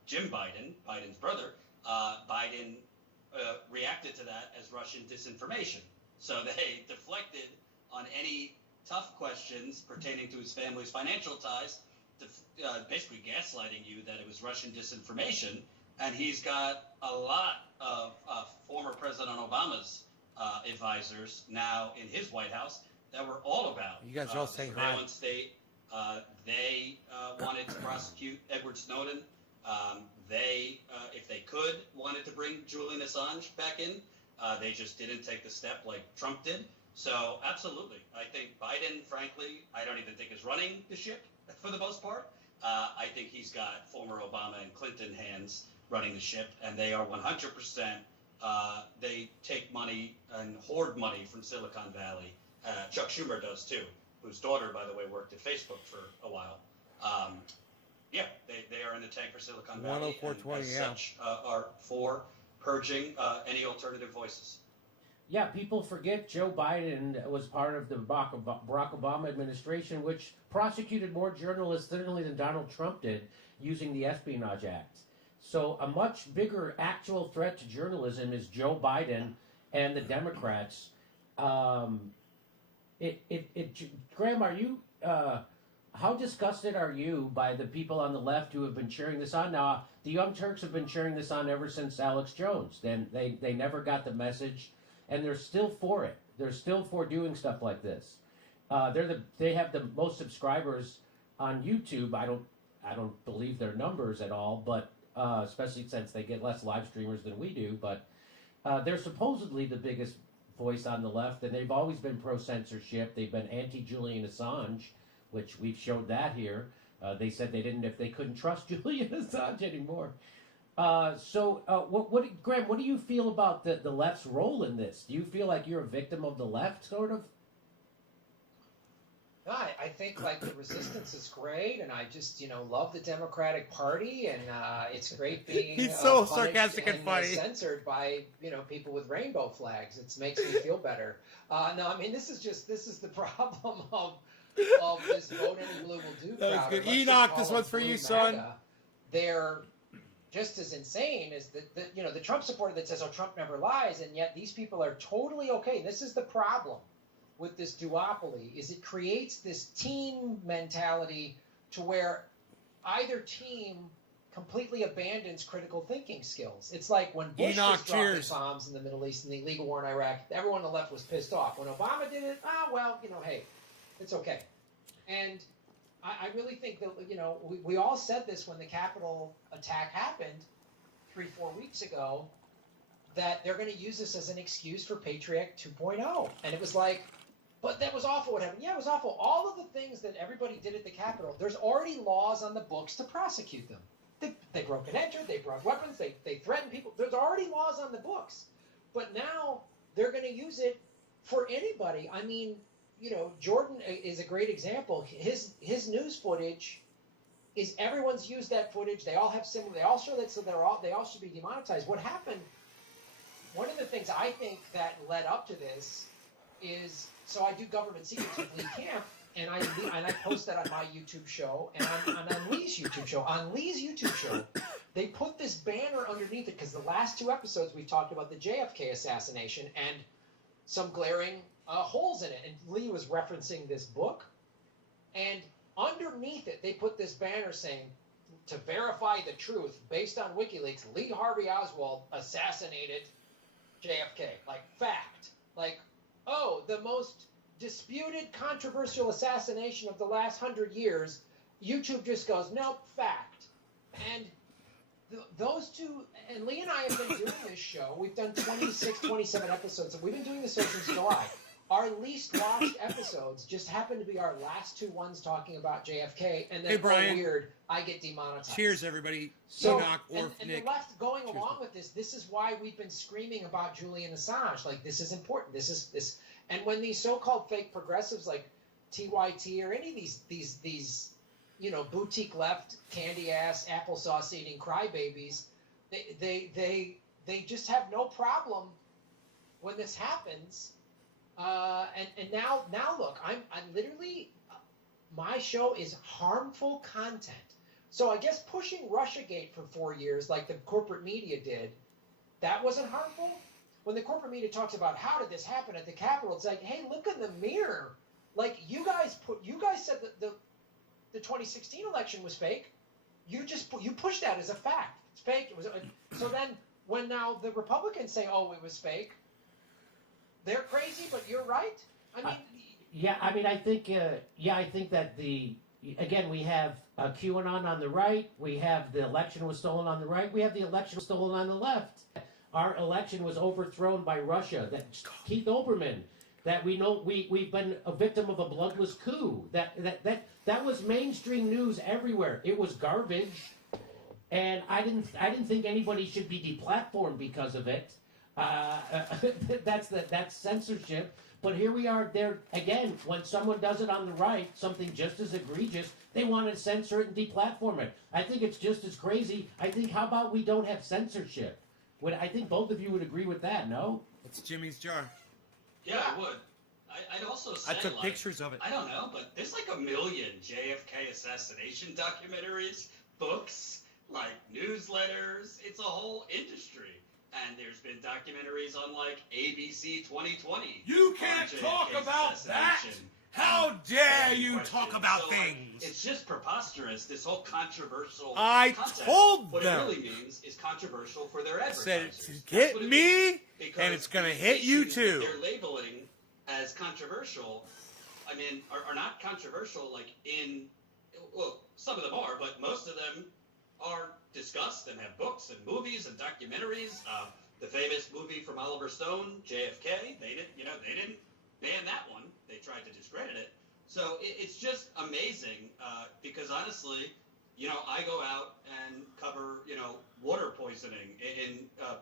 Jim Biden, Biden's brother. Biden reacted to that as Russian disinformation. So they deflected on any tough questions pertaining to his family's financial ties, basically gaslighting you that it was Russian disinformation. And he's got a lot of former President Obama's advisors now in his White House that were all about You guys are all saying hi. surveillance state. They wanted to prosecute Edward Snowden. They, if they could, wanted to bring Julian Assange back in. They just didn't take the step like Trump did. So absolutely, I think Biden, frankly, I don't even think is running the ship for the most part. I think he's got former Obama and Clinton hands running the ship, and they are 100%. They take money and hoard money from Silicon Valley. Chuck Schumer does too, whose daughter, by the way, worked at Facebook for a while. Yeah, they are in the tank for Silicon Valley, and 104.20, as yeah. such are for purging any alternative voices. Yeah, people forget Joe Biden was part of the Barack Obama administration, which prosecuted more journalists certainly than Donald Trump did using the Espionage Act. So a much bigger actual threat to journalism is Joe Biden and the Democrats. Graham, are you? How disgusted are you by the people on the left who have been cheering this on? Now, the Young Turks have been cheering this on ever since Alex Jones. Then they never got the message. And they're still for it. They're still for doing stuff like this. They have the most subscribers on YouTube. I don't believe their numbers at all, but especially since they get less live streamers than we do. But they're supposedly the biggest voice on the left, and they've always been pro censorship. They've been anti Julian Assange, which we've showed that here. They said they didn't if they couldn't trust Julian Assange anymore. Graham, what do you feel about the left's role in this? Do you feel like you're a victim of the left, sort of? No, I think like the resistance is great, and I just love the Democratic Party, and it's great being He's so punished sarcastic and funny. censored by people with rainbow flags. It makes me feel better. No, I mean this is the problem of this vote any blue will do That was crowd. good. Let's just Enoch, call this it one's for blue you, son. MAGA. They're just as insane as the Trump supporter that says, "Oh, Trump never lies," and yet these people are totally okay. This is the problem with this duopoly: is it creates this team mentality to where either team completely abandons critical thinking skills. It's like when Bush Enoch, was dropping cheers. bombs in the Middle East and the illegal war in Iraq, everyone on the left was pissed off. When Obama did it, hey, it's okay. And I really think that, we all said this when the Capitol attack happened 3-4 weeks ago, that they're going to use this as an excuse for Patriot 2.0. And it was like, but that was awful what happened. Yeah, it was awful. All of the things that everybody did at the Capitol, there's already laws on the books to prosecute them. They broke and entered, they brought weapons, they threatened people. There's already laws on the books. But now they're going to use it for anybody. I mean, Jordan is a great example. His news footage is everyone's used that footage. They all have similar. They all show that, so they all should be demonetized. What happened? One of the things I think that led up to this is, so I do government secrets with Lee Camp, and I post that on my YouTube show and on Lee's YouTube show. On Lee's YouTube show, they put this banner underneath it because the last 2 episodes we've talked about the JFK assassination and some glaring holes in it. And Lee was referencing this book, and underneath it they put this banner saying, to verify the truth, based on WikiLeaks, Lee Harvey Oswald assassinated JFK. Like, fact. Like, oh, the most disputed, controversial assassination of the last 100 years. YouTube just goes, nope, fact. And those two, and Lee and I have been doing this show. We've done 26, 27 episodes, and we've been doing this show since July. Our least watched episodes just happen to be our last 2 ones talking about JFK, and then, Hey, Brian. oh, weird, I get demonetized. Cheers, everybody. So, Enoch or and Nick. the left going Cheers. along with this is why we've been screaming about Julian Assange. Like, this is important. This is this. And when these so-called fake progressives like TYT or any of these boutique left candy ass applesauce eating crybabies, they just have no problem when this happens. And now look, I'm literally, my show is harmful content. So I guess pushing Russiagate for 4 years, like the corporate media did, that wasn't harmful. When the corporate media talks about how did this happen at the Capitol, it's like, hey, look in the mirror. Like, you guys said that the 2016 election was fake. You pushed that as a fact. It's fake. It was so then when now the Republicans say, oh, it was fake, they're crazy, but you're right. I mean, I think that we have QAnon on the right. We have the election was stolen on the right. We have the election was stolen on the left. Our election was overthrown by Russia. That Keith Olbermann that we know we've been a victim of a bloodless coup. That was mainstream news everywhere. It was garbage, and I didn't think anybody should be deplatformed because of it. That's censorship. But here we are. There again. When someone does it on the right, something just as egregious, they want to censor it and deplatform it. I think it's just as crazy. I think, how about we don't have censorship? I think both of you would agree with that, no? It's Jimmy's jar. Yeah, I would. I'd also say, I took pictures of it. I don't know, but there's like a million JFK assassination documentaries, books, like newsletters. It's a whole industry. And there's been documentaries on like ABC 2020. You can't on talk JFK's about that! assassination. How dare And you questions. talk about So, like, things? it's just preposterous, this whole controversial I concept. told what them. it really means is controversial for their I said advertisers. it's That's hit what it me, means. Because and it's gonna these hit you issues that too. They're labeling as controversial, I mean, are not controversial like in, well, some of them are, but most of them are discussed and have books and movies and documentaries. The famous movie from Oliver Stone, JFK, they didn't ban that one. They tried to discredit it. So it's just amazing because honestly, I go out and cover, water poisoning in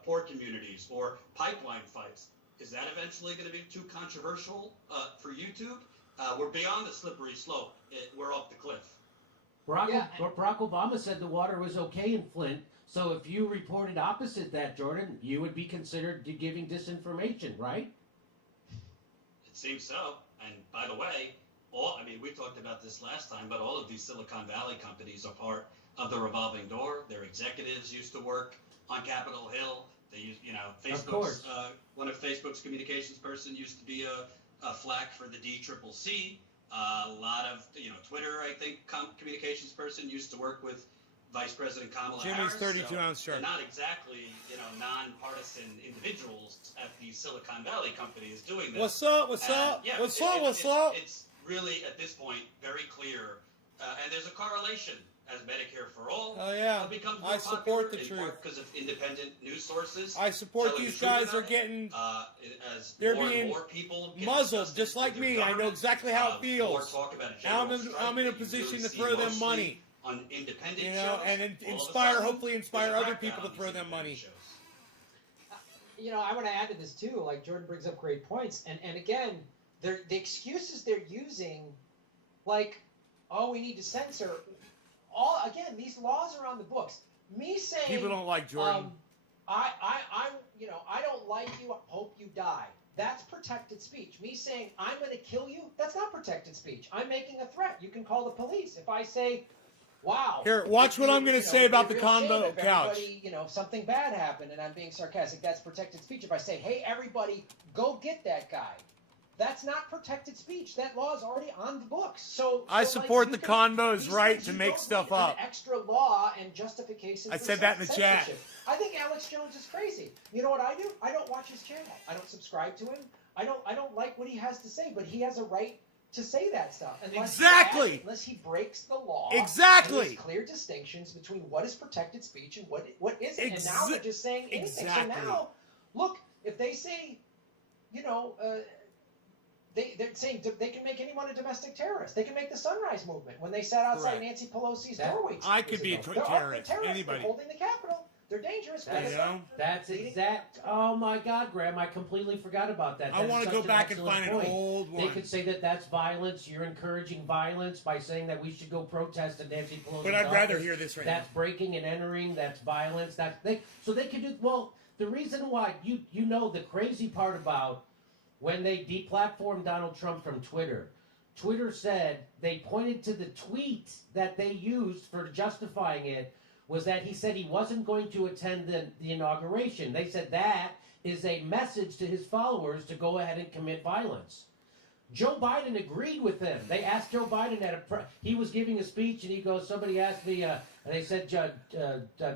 poor communities or pipeline fights. Is that eventually going to be too controversial for YouTube? We're beyond the slippery slope. We're off the cliff. Barack Obama said the water was okay in Flint. So if you reported opposite that, Jordan, you would be considered giving disinformation, right? It seems so. And by the way, we talked about this last time, but all of these Silicon Valley companies are part of the revolving door. Their executives used to work on Capitol Hill. They use, Facebook's one of Facebook's communications person used to be a flack for the DCCC. A lot of Twitter, I think, communications person used to work with Vice President Kamala Jimmy's Harris. 32-ounce They're shark. not exactly nonpartisan individuals at these Silicon Valley companies doing this. What's up? What's And, up? yeah, What's up? It's really at this point very clear, and there's a correlation as Medicare for All. Oh yeah, becomes more I support the popular, in truth. part because of independent news sources. I support telling these the truth guys about are it. getting As they're more being and more people get muzzled, disgusted just like with their me. I know government, exactly how it more feels. talk about a I'm general in, strike I'm in a that you position really to see throw them mostly money. on independent You know, shows. and All of a inspire, sudden, hopefully inspire there's a other crackdown people to on throw these them money. independent shows. I want to add to this too. Like Jordan brings up great points, and again, the excuses they're using, like, oh, we need to censor. These laws are on the books. Me saying People don't like Jordan. I don't like you. I hope you die. That's protected speech. Me saying I'm going to kill you. That's not protected speech. I'm making a threat. You can call the police. If I say, wow. Here, watch what I'm going to say about the it'd be a real combo shame if couch. everybody, if something bad happened and I'm being sarcastic, that's protected speech. If I say, hey, everybody, go get that guy. That's not protected speech. That law is already on the books. So I support you the can- convo's these right things, to you make don't stuff need an up. extra law and justification. I for said that in the chat. censorship. I think Alex Jones is crazy. You know what I do? I don't watch his channel. I don't subscribe to him. I don't like what he has to say, but he has a right to say that stuff. Exactly. Unless he breaks the law. Exactly. And there's clear distinctions between what is protected speech and what isn't. And now they're just saying anything. Exactly. So now, look, if they say, they're saying they can make anyone a domestic terrorist. They can make the Sunrise Movement when they sat outside Correct. Nancy Pelosi's doorway. I could be a They're terrorist. They're Anybody. holding the Capitol. They're dangerous. That's- That's exact. Oh my God, Graham! I completely forgot about that. I That want is to go such an back and excellent find point. an old They one. could say that that's violence. You're encouraging violence by saying that we should go protest at Nancy Pelosi's But I'd rather office. hear this right That's breaking and entering. That's violence. So they could do. Well, the reason why the crazy part about when they deplatformed Donald Trump from Twitter. Twitter said they pointed to the tweet that they used for justifying it was that he said he wasn't going to attend the inauguration. They said that is a message to his followers to go ahead and commit violence. Joe Biden agreed with them. They asked Joe Biden he was giving a speech and he goes, somebody asked me, and they said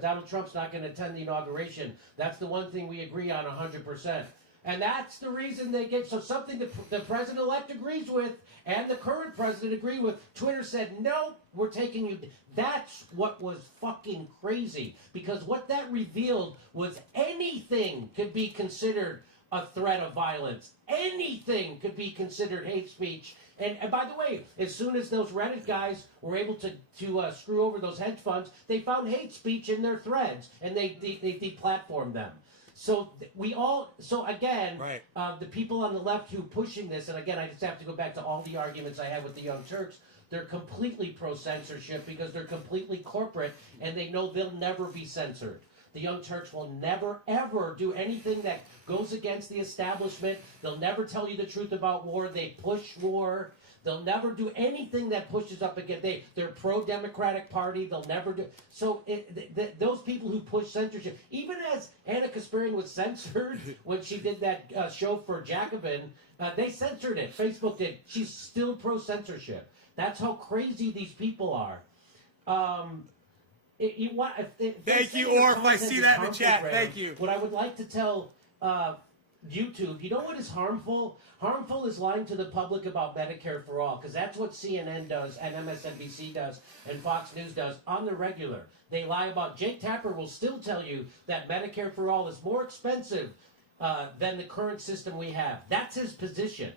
Donald Trump's not going to attend the inauguration. That's the one thing we agree on 100%. And that's the reason they get, so something the president-elect agrees with and the current president agree with. Twitter said, no, we're taking you. That's what was fucking crazy. Because what that revealed was anything could be considered a threat of violence. Anything could be considered hate speech. And by the way, as soon as those Reddit guys were able to screw over those hedge funds, they found hate speech in their threads, and they deplatformed them. So again, Right. the people on the left who pushing this, and again, I just have to go back to all the arguments I had with the Young Turks. They're completely pro-censorship because they're completely corporate, and they know they'll never be censored. The Young Turks will never, ever do anything that goes against the establishment. They'll never tell you the truth about war. They push war. They'll never do anything that pushes up against. They're pro-Democratic Party. They'll never do. So those people who push censorship, even as Anna Kasparian was censored when she did that show for Jacobin, they censored it. Facebook did. She's still pro-censorship. That's how crazy these people are. Thank you, Orf. I see that in the chat. Thank you. What I would like to tell YouTube, you know what is harmful? Harmful is lying to the public about Medicare for all, because that's what CNN does, and MSNBC does, and Fox News does on the regular. They lie about. Jake Tapper will still tell you that Medicare for all is more expensive than the current system we have. That's his position.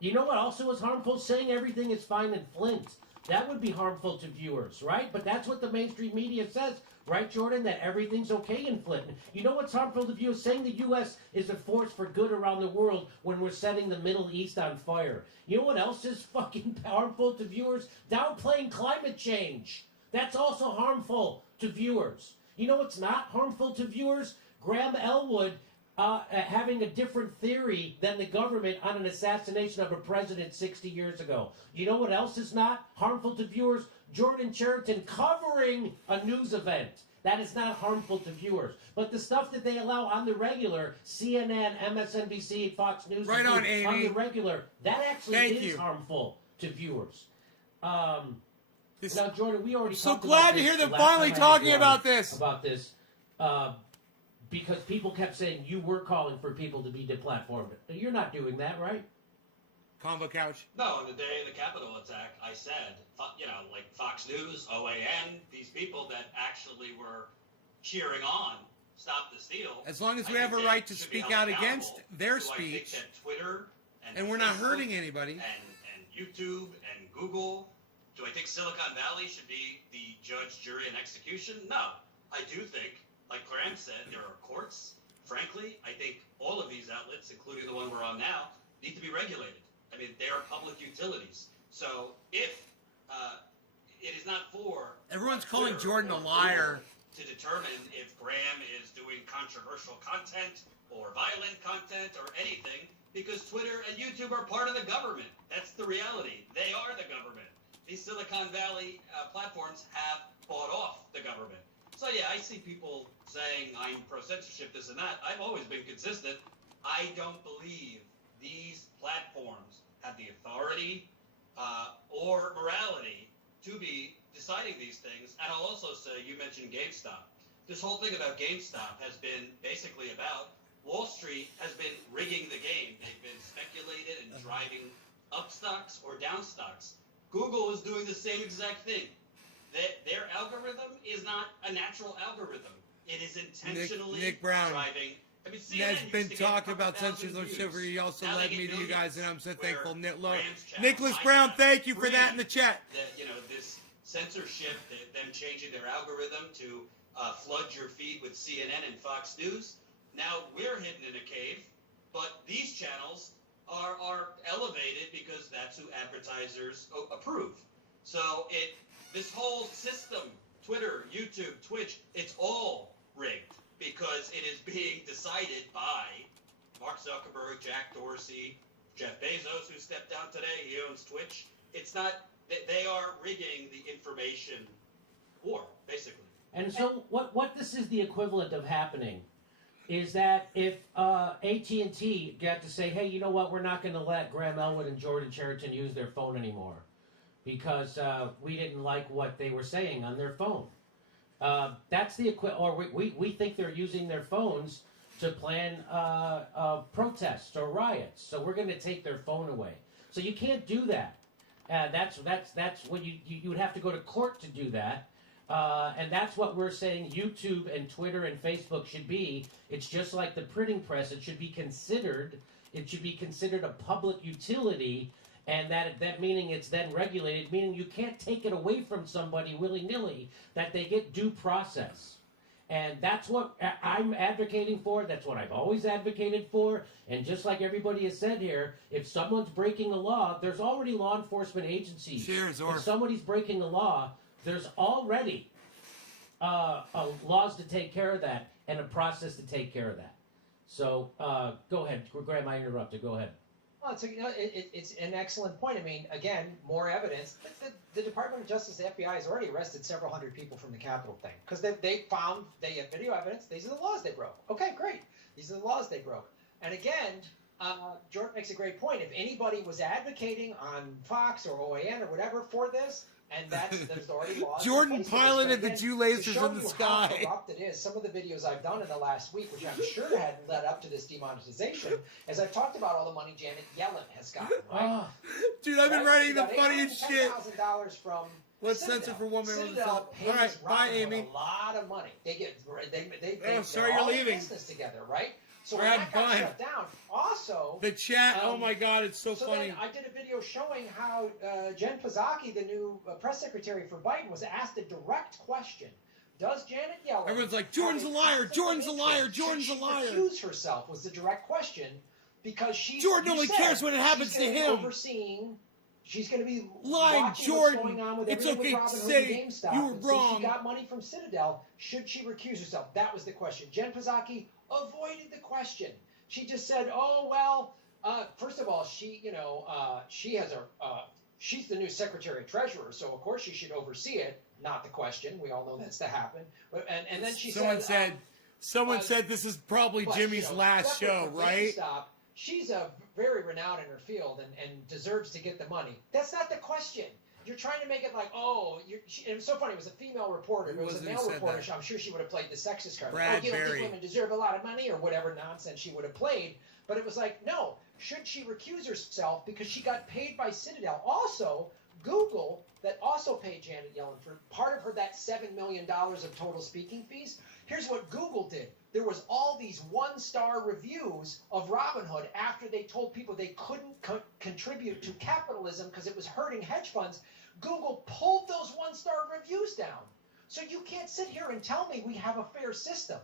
You know what also is harmful? Saying everything is fine in Flint. That would be harmful to viewers, right? But that's what the mainstream media says, right, Jordan? That everything's okay in Flint. You know what's harmful to viewers? Saying the U.S. is a force for good around the world when we're setting the Middle East on fire. You know what else is fucking harmful to viewers? Downplaying climate change. That's also harmful to viewers. You know what's not harmful to viewers? Graham Elwood having a different theory than the government on an assassination of a president 60 years ago. You know what else is not harmful to viewers? Jordan Cheriton covering a news event. That is not harmful to viewers. But the stuff that they allow on the regular, CNN, MSNBC, Fox News, Right on, Amy. on the regular, that actually Thank is you. harmful to viewers. Now, Jordan, we already So talked glad about to hear this them the last finally time I had talking you on about this. Because people kept saying you were calling for people to be deplatformed. You're not doing that, right? Combo couch. No, on the day of the Capitol attack, I said, like Fox News, OAN, these people that actually were cheering on Stop the Steal. As long as we I have think a they right to should be speak held out against accountable. their So I think speech, that Twitter and we're not Facebook hurting anybody. and YouTube and Google. Do I think Silicon Valley should be the judge, jury, and execution? No. I do think, like Graham said, there are courts. Frankly, I think all of these outlets, including the one we're on now, need to be regulated. I mean, they are public utilities. So if it is not for Everyone's calling Twitter Jordan a or liar. Google to determine if Graham is doing controversial content or violent content or anything, because Twitter and YouTube are part of the government. That's the reality. They are the government. These Silicon Valley platforms have bought off the government. So yeah, I see people saying I'm pro-censorship, this and that. I've always been consistent. I don't believe these platforms have the authority or morality to be deciding these things. And I'll also say, you mentioned GameStop. This whole thing about GameStop has been basically about Wall Street has been rigging the game. They've been speculated and driving up stocks or down stocks. Google is doing the same exact thing. Their algorithm is not a natural algorithm. It is intentionally Nick Brown. driving. I mean, CNN Ned's used been to get talking a about couple thousand censorship. views. He also Now led they me get to you guys, millions, and I'm so where thankful. Graham's channel, Nicholas my Brown, channel, thank you for that in free. the chat. This censorship, them changing their algorithm to flood your feed with CNN and Fox News. Now we're hidden in a cave, but these channels are elevated because that's who advertisers approve. So this whole system, Twitter, YouTube, Twitch, it's all rigged because it is being decided by Mark Zuckerberg, Jack Dorsey, Jeff Bezos, who stepped down today. He owns Twitch. It's not. They are rigging the information war, basically. And so what this is the equivalent of happening is that if AT&T got to say, hey, you know what, we're not going to let Graham Elwood and Jordan Cheriton use their phone anymore because we didn't like what they were saying on their phone. That's the or we think they're using their phones to plan protests or riots, so we're going to take their phone away. So you can't do that. That's when you would have to go to court to do that. And that's what we're saying YouTube and Twitter and Facebook should be. It's just like the printing press. It should be considered a public utility, and that meaning it's then regulated, meaning you can't take it away from somebody willy-nilly, that they get due process. And that's what I'm advocating for. That's what I've always advocated for. And just like everybody has said here, if someone's breaking a law, there's already law enforcement agencies. Cheers, Orf. If somebody's breaking a law, there's already laws to take care of that and a process to take care of that. So go ahead. Graham, I interrupted. Go ahead. Well, it's an excellent point. I mean, again, more evidence. The Department of Justice, the FBI, has already arrested several hundred people from the Capitol thing because they have video evidence. These are the laws they broke. Okay, great. These are the laws they broke. And again, Jordan makes a great point. If anybody was advocating on Fox or OAN or whatever for this, and there's already laws. Jordan piloted the Jew lasers in the sky. How corrupt it is. Some of the videos I've done in the last week, which I'm sure had led up to this demonetization, as I've talked about all the money Janet Yellen has gotten. Right? Dude, I've been writing the She got funniest shit. $810,000 from Let's Citadel. censor for 1 minute. Citadel pays All right, bye, Robinhood Amy. a lot of money. They Oh, sorry, they're you're all in leaving. business together, right? So All when right, that got bye. shut down, also The chat, oh my god, it's so funny. then I did a video showing how Jen Psaki, the new press secretary for Biden, was asked a direct question. Does Janet Yellen... Everyone's like, Jordan's a liar, Jordan's a liar, Jordan's a liar. Should she recuse herself was the direct question because Jordan only cares when it happens to him. She's going to be Lying, watching Jordan. what's going on with It's everything okay with to Robinhood say and GameStop. you were And since wrong. she got money from Citadel. Should she recuse herself? That was the question. Jen Psaki avoided the question. She just said, "Oh well." First of all, she has she's the new Secretary of Treasurer, so of course she should oversee it. Not the question. We all know that's to happen. And then Someone said this is probably Jimmy's last show, right? GameStop, she's very renowned in her field and deserves to get the money. That's not the question. You're trying to make it like, it was so funny. It was a female reporter. If it was a male reporter, I'm sure she would have played the sexist card. Brad You don't Berry. think women deserve a lot of money or whatever nonsense she would have played. But it was like, no, should she recuse herself because she got paid by Citadel? Also, Google, that also paid Janet Yellen for part of that $7 million of total speaking fees. Here's what Google did. There was all these one-star reviews of Robinhood after they told people they couldn't contribute to capitalism because it was hurting hedge funds. Google pulled those one-star reviews down. So you can't sit here and tell me we have a fair system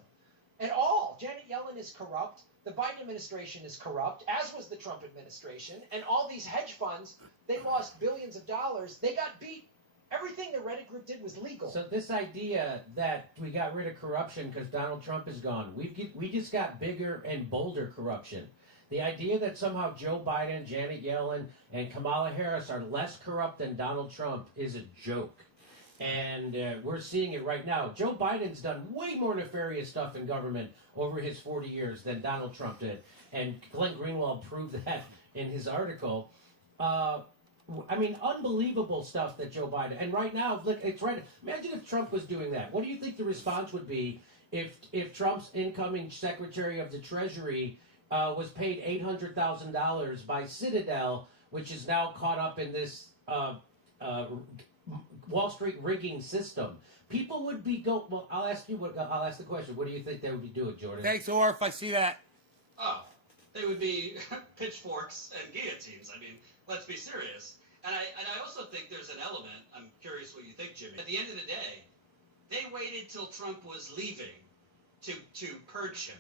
at all. Janet Yellen is corrupt. The Biden administration is corrupt, as was the Trump administration. And all these hedge funds, they lost billions of dollars. They got beat. Everything the Reddit group did was legal. So this idea that we got rid of corruption because Donald Trump is gone, we just got bigger and bolder corruption. The idea that somehow Joe Biden, Janet Yellen, and Kamala Harris are less corrupt than Donald Trump is a joke. And we're seeing it right now. Joe Biden's done way more nefarious stuff in government over his 40 years than Donald Trump did. And Glenn Greenwald proved that in his article. I mean, unbelievable stuff that Joe Biden... And right now, look, it's right... Imagine if Trump was doing that. What do you think the response would be if Trump's incoming Secretary of the Treasury was paid $800,000 by Citadel, which is now caught up in this Wall Street rigging system? People would be Well, I'll ask the question. What do you think they would be doing, Jordan? Thanks, Orf. I see that. Oh, they would be pitchforks and guillotines. I mean, let's be serious. And I also think there's an element, I'm curious what you think, Jimmy. At the end of the day, they waited till Trump was leaving to purge him.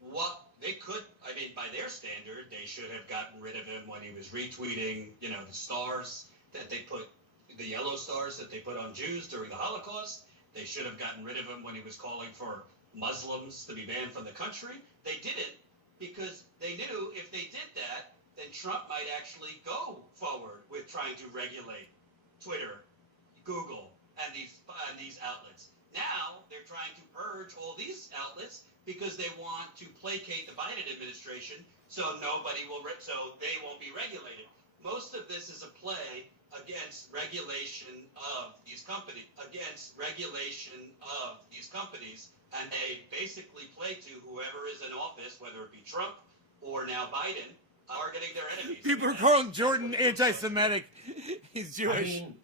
What they could, I mean, by their standard, they should have gotten rid of him when he was retweeting, the stars that they put, the yellow stars that they put on Jews during the Holocaust. They should have gotten rid of him when he was calling for Muslims to be banned from the country. They did it because they knew if they did that, then Trump might actually go forward with trying to regulate Twitter, Google, and these outlets. Now they're trying to purge all these outlets because they want to placate the Biden administration, so so they won't be regulated. Most of this is a play against regulation of these companies, and they basically play to whoever is in office, whether it be Trump or now Biden, targeting their enemies. People are calling Jordan anti-Semitic. He's Jewish. I mean,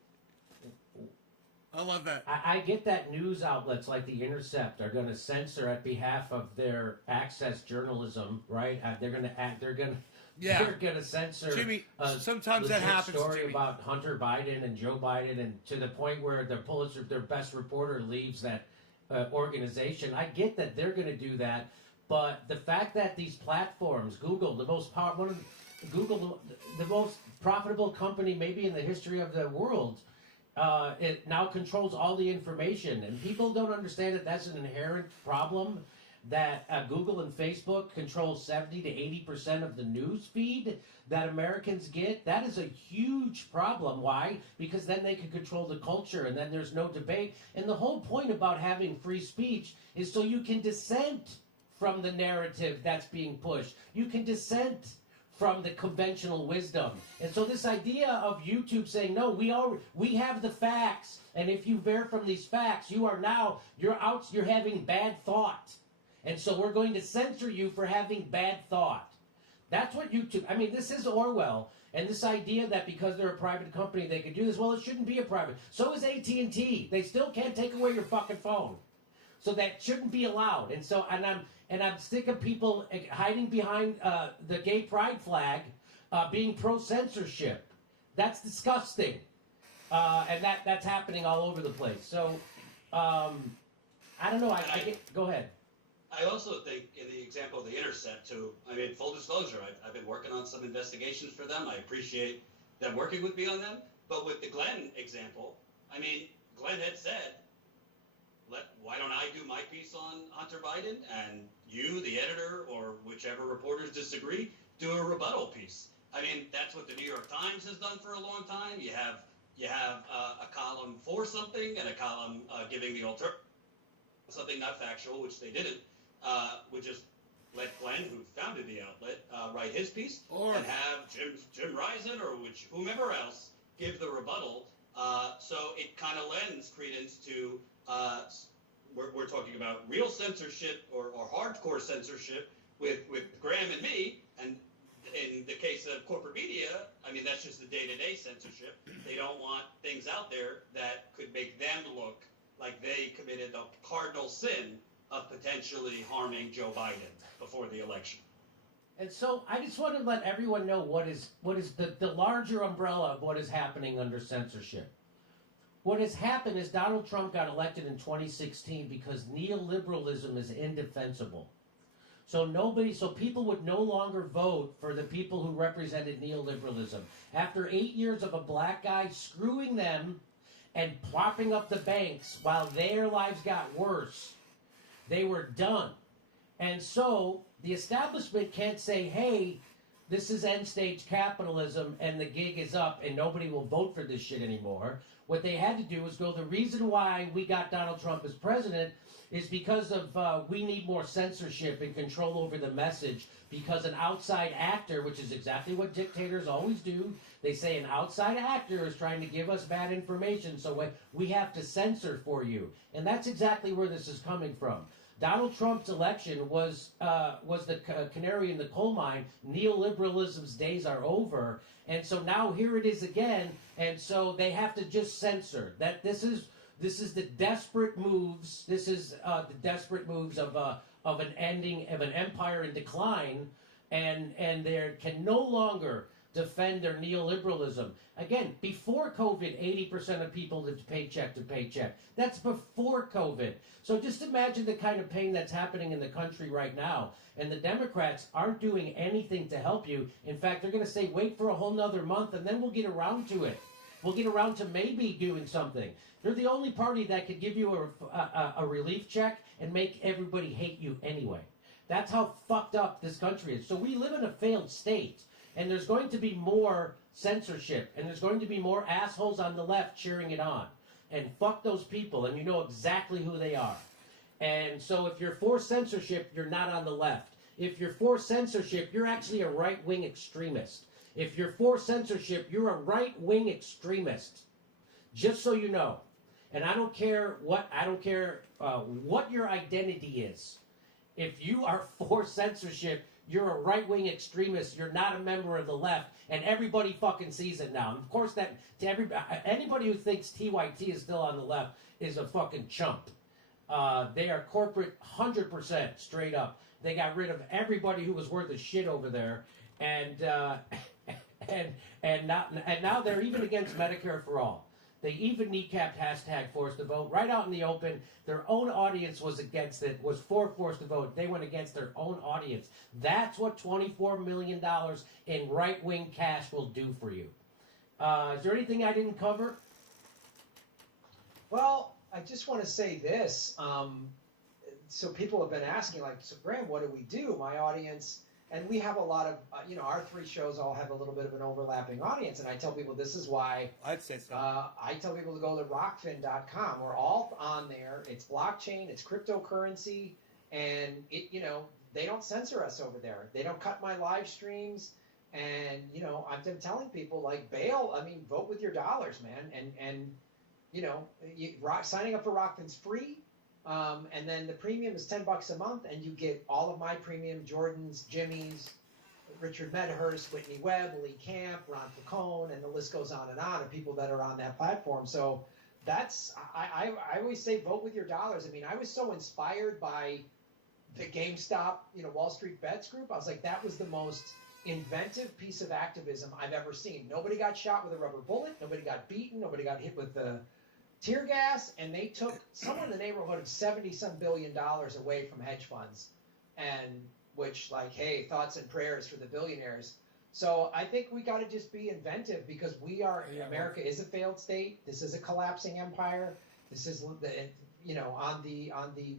I love that. I get that news outlets like The Intercept are going to censor at behalf of their access journalism, right? They're going to Yeah. they're going to censor. Jimmy, a sometimes that legit happens, story Jimmy. about Hunter Biden and Joe Biden, and to the point where their best reporter leaves that organization. I get that they're going to do that, but the fact that these platforms, Google, the most profitable company maybe in the history of the world. It now controls all the information, and people don't understand that that's an inherent problem. That Google and Facebook control 70 to 80% of the news feed that Americans get. That is a huge problem. Why? Because then they can control the culture, and then there's no debate. And the whole point about having free speech is so you can dissent from the narrative that's being pushed. You can dissent from the conventional wisdom. And so this idea of YouTube saying, no, we have the facts, and if you veer from these facts, you're having bad thought. And so we're going to censor you for having bad thought. That's what YouTube, I mean, this is Orwell. And this idea that because they're a private company, they can do this, well, it shouldn't be a private. So is AT&T. They still can't take away your fucking phone. So that shouldn't be allowed. And so, I'm sick of people hiding behind the gay pride flag, being pro-censorship. That's disgusting. And that's happening all over the place. So, I don't know. Go ahead. I also think in the example of The Intercept, too, I mean, full disclosure, I've been working on some investigations for them. I appreciate them working with me on them. But with the Glenn example, I mean, Glenn had said, why don't I do my piece on Hunter Biden, and you, the editor, or whichever reporters disagree, do a rebuttal piece. I mean, that's what the New York Times has done for a long time. You have a column for something and a column giving the alternative, something not factual, which they didn't. Would just let Glenn, who founded the outlet, write his piece, and have Jim Risen or whomever else give the rebuttal. So it kind of lends credence to we're talking about real censorship or hardcore censorship with Graham and me, and in the case of corporate media, I mean, that's just the day-to-day censorship. They don't want things out there that could make them look like they committed the cardinal sin of potentially harming Joe Biden before the election. And so I just want to let everyone know what is the larger umbrella of what is happening under censorship. What has happened is Donald Trump got elected in 2016 because neoliberalism is indefensible. So people would no longer vote for the people who represented neoliberalism. After 8 years of a black guy screwing them and propping up the banks while their lives got worse, they were done. And so the establishment can't say, hey, this is end stage capitalism and the gig is up and nobody will vote for this shit anymore. What they had to do was go, the reason why we got Donald Trump as president is because of we need more censorship and control over the message, because an outside actor, which is exactly what dictators always do, they say an outside actor is trying to give us bad information, so we have to censor for you. And that's exactly where this is coming from. Donald Trump's election was the canary in the coal mine. Neoliberalism's days are over. And so now here it is again. And so they have to just censor. That this is the desperate moves. This is the desperate moves of an ending of an empire in decline, and they can no longer defend their neoliberalism. Again, before COVID, 80% of people lived paycheck to paycheck. That's before COVID. So just imagine the kind of pain that's happening in the country right now. And the Democrats aren't doing anything to help you. In fact, they're going to say, wait for a whole nother month, and then we'll get around to it. We'll get around to maybe doing something. They're the only party that could give you a relief check and make everybody hate you anyway. That's how fucked up this country is. So we live in a failed state. And there's going to be more censorship, and there's going to be more assholes on the left cheering it on. And fuck those people, and you know exactly who they are. And so if you're for censorship, you're not on the left. If you're for censorship, you're actually a right-wing extremist. If you're for censorship, you're a right-wing extremist. Just so you know. And I don't care what your identity is. If you are for censorship, you're a right-wing extremist. You're not a member of the left, and everybody fucking sees it now. And of course, that to anybody who thinks TYT is still on the left is a fucking chump. They are corporate 100% straight up. They got rid of everybody who was worth a shit over there, and now they're even against Medicare for all. They even kneecapped hashtag forced to vote right out in the open. Their own audience was against it, was for forced to vote. They went against their own audience. That's what $24 million in right-wing cash will do for you. Is there anything I didn't cover? Well, I just want to say this. So people have been asking, like, so Graham, what do we do? My audience, and we have a lot of, our 3 shows all have a little bit of an overlapping audience. And I tell people this is why I'd say so. I tell people to go to rockfin.com. We're all on there. It's blockchain, it's cryptocurrency, and they don't censor us over there. They don't cut my live streams. And, I've been telling people, like, vote with your dollars, man. And signing up for Rockfin's free. And then the premium is $10 a month, and you get all of my premium: Jordan's, Jimmy's, Richard Medhurst, Whitney Webb, Lee Camp, Ron Picone, and the list goes on and on of people that are on that platform. So that's I always say vote with your dollars. I mean, I was so inspired by the GameStop, Wall Street Bets group. I was like, that was the most inventive piece of activism I've ever seen. Nobody got shot with a rubber bullet. Nobody got beaten. Nobody got hit with the tear gas, and they took somewhere in the neighborhood of $70-some billion away from hedge funds, and which, like, hey, thoughts and prayers for the billionaires. So I think we got to just be inventive, because America is a failed state. This is a collapsing empire. This is on the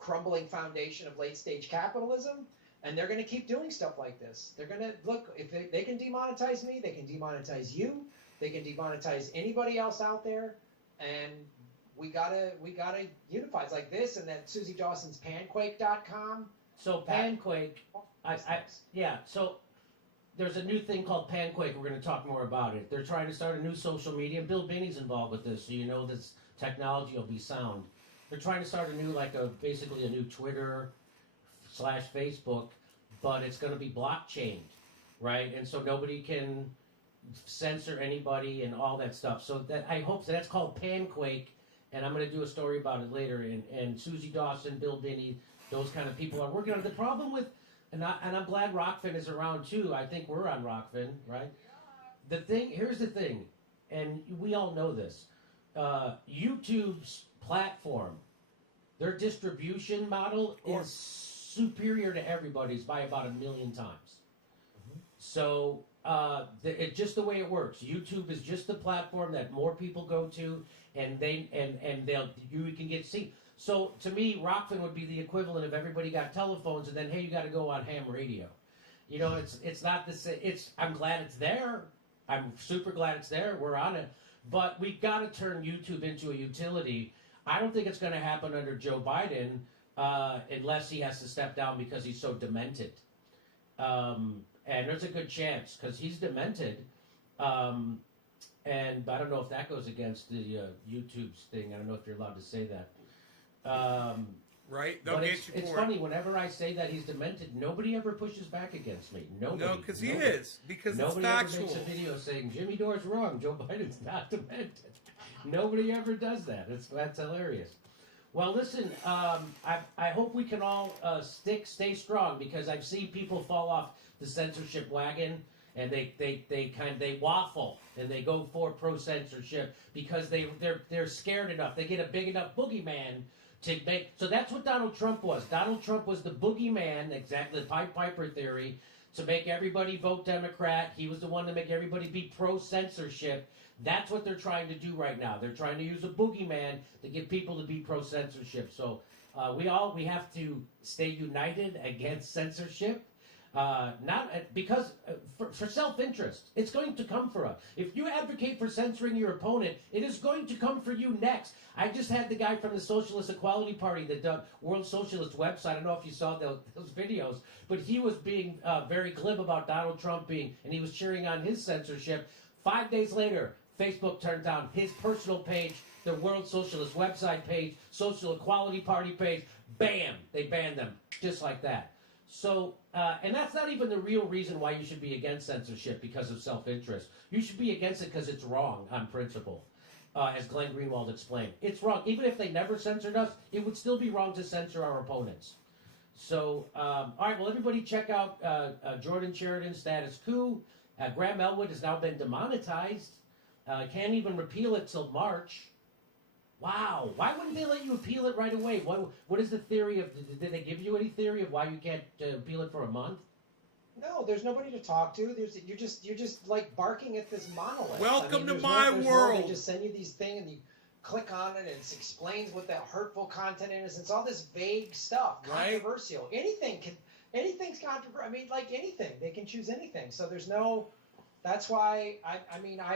crumbling foundation of late stage capitalism, and they're going to keep doing stuff like this. They're going to look, if they can demonetize me, they can demonetize you, they can demonetize anybody else out there. And we gotta unify. It's like this, and then Susie Dawson's Panquake.com. So Panquake, so there's a new thing called Panquake. We're going to talk more about it. They're trying to start a new social media. Bill Binney's involved with this, so this technology will be sound. They're trying to start basically a new Twitter / Facebook, but it's going to be blockchained, right? And so nobody can censor anybody and all that stuff. So that's called Panquake, and I'm going to do a story about it later. And Susie Dawson, Bill Binney, those kind of people are working on it. The problem with, and I'm glad Rockfin is around too. I think we're on Rockfin, right? Here's the thing, and we all know this. YouTube's platform, their distribution model is superior to everybody's by about 1 million times. So it's just the way it works. YouTube is just the platform that more people go to, and you can get seen. So to me, Rockfin would be the equivalent of everybody got telephones, and then hey, you got to go on ham radio. It's not the same. I'm glad it's there. I'm super glad it's there. We're on it, but we've got to turn YouTube into a utility. I don't think it's going to happen under Joe Biden unless he has to step down because he's so demented. And there's a good chance because he's demented. And I don't know if that goes against the YouTube's thing. I don't know if you're allowed to say that. Right? But it's funny. Whenever I say that he's demented, nobody ever pushes back against me. Nobody. No, because he is. Because nobody it's factual. Nobody ever makes a video saying Jimmy Dore's wrong. Joe Biden's not demented. Nobody ever does that. That's hilarious. Well, listen. I hope we can all stay strong, because I've seen people fall off the censorship wagon, and they waffle and they go for pro-censorship because they're scared enough. They get a big enough boogeyman to make. So that's what Donald Trump was. Donald Trump was the boogeyman, exactly the Pied Piper theory, to make everybody vote Democrat. He was the one to make everybody be pro-censorship. That's what they're trying to do right now. They're trying to use a boogeyman to get people to be pro-censorship. So we have to stay united against censorship. Not because for self-interest, it's going to come for us. If you advocate for censoring your opponent, it is going to come for you next. I just had the guy from the Socialist Equality Party, the World Socialist website. I don't know if you saw those videos, but he was being very glib about Donald Trump and he was cheering on his censorship. 5 days later, Facebook turned down his personal page, the World Socialist website page, Social Equality Party page. Bam! They banned them just like that. So, and that's not even the real reason why you should be against censorship because of self-interest. You should be against it because it's wrong on principle. As Glenn Greenwald explained, it's wrong. Even if they never censored us, it would still be wrong to censor our opponents. So, all right, well, everybody check out Jordan Sheridan's Status Coup. Graham Elwood has now been demonetized. Can't even repeal it till March. Wow. Why wouldn't they let you appeal it right away? What is the theory of... Did they give you any theory of why you can't appeal it for a month? No, there's nobody to talk to. You're just like barking at this monolith. Welcome to there's my world. world. They just send you these things and you click on it and it explains what that hurtful content is. It's all this vague stuff, Right. controversial. Anything's controversial. I mean, like anything, they can choose anything. So there's no. That's why I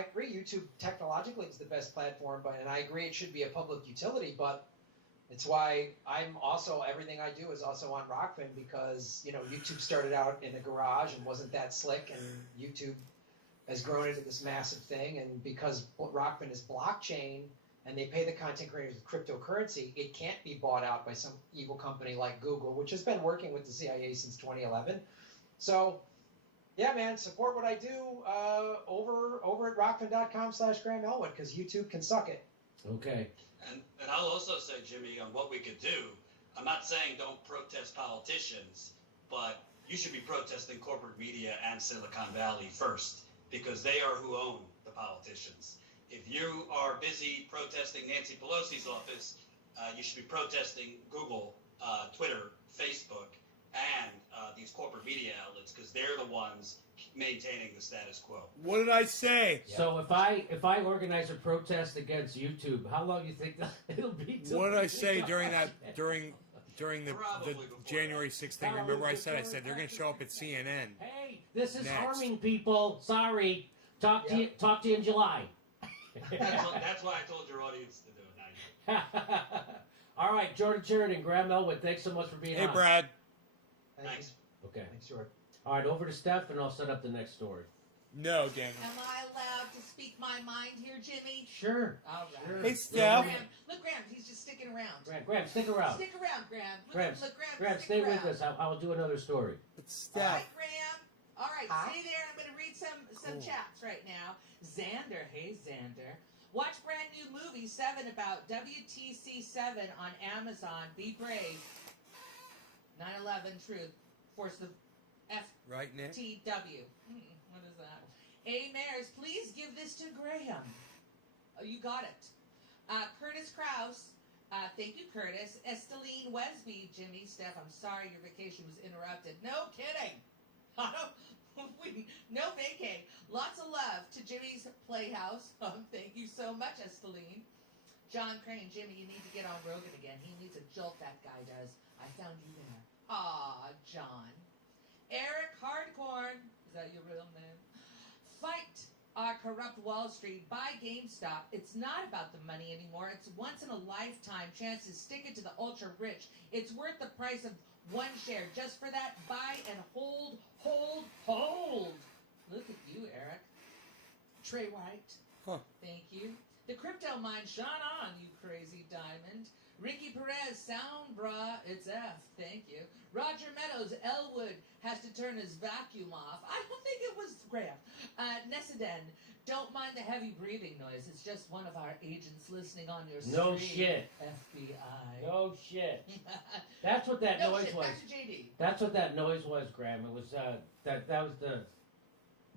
agree. YouTube technologically is the best platform, and I agree it should be a public utility, but. It's why I'm also, everything I do is also on Rockfin because, YouTube started out in a garage and wasn't that slick, and YouTube has grown into this massive thing. And because Rockfin is blockchain and they pay the content creators with cryptocurrency, it can't be bought out by some evil company like Google, which has been working with the CIA since 2011. So, yeah, man, support what I do over at rockfin.com/Graham Elwood because YouTube can suck it. Okay. And I'll also say, Jimmy, on what we could do, I'm not saying don't protest politicians, but you should be protesting corporate media and Silicon Valley first, because they are who own the politicians. If you are busy protesting Nancy Pelosi's office, you should be protesting Google, Twitter, Facebook, and these corporate media outlets, because they're the ones maintaining the status quo. What did I say? So if I organize a protest against YouTube, how long do you think it'll be? What did I say during the Probably before January 6th thing? Remember I said they're going to show up at CNN. Hey, this is Next. harming people. Sorry. Talk to you in July. That's why I told your audience to do it. All right, Jordan Sheridan, Graham Elwood, thanks so much for being Hey, on. Brad. Thanks. Okay. Thanks, Jordan. All right, over to Steph, and I'll set up the next story. No, Daniel. Am I allowed to speak my mind here, Jimmy? Sure. All right. Sure. Hey, Steph. Look, Graham, he's just sticking around. Graham, stick around. Stick around, Graham. Graham, Graham, stay stick around. with us. I will do another story. It's All Steph. right, Graham. All right, Hi. stay there. I'm going to read some Cool. chats right now. Xander, hey Xander. Watch brand new movie 7 about WTC 7 on Amazon. Be brave. 9/11 truth. Force the Right, Nick? FTW. What is that? A. Mares, please give this to Graham. Oh, you got it. Curtis Kraus. Thank you, Curtis. Esteline Wesby, Jimmy, Steph, I'm sorry your vacation was interrupted. No kidding. No vacay. Lots of love to Jimmy's Playhouse. Thank you so much, Esteline. John Crane, Jimmy, you need to get on Rogan again. He needs a jolt, that guy does. I found you there. Aw, John. Eric Hardcorn. Is that your real name? Fight our corrupt Wall Street. Buy GameStop. It's not about the money anymore. It's once in a lifetime chance to stick it to the ultra rich. It's worth the price of one share. Just for that, buy and hold, hold, hold. Look at you, Eric. Trey White. Huh. Thank you. The crypto mine shone on, you crazy diamond. Ricky Perez, sound bra, it's F. Thank you. Roger Meadows, Elwood has to turn his vacuum off. I don't think it was Graham. Nessaden, don't mind the heavy breathing noise. It's just one of our agents listening on your stream. No shit. FBI. No shit. That's what that No noise shit, was. back to JD. That's what that noise was, Graham. It was that was the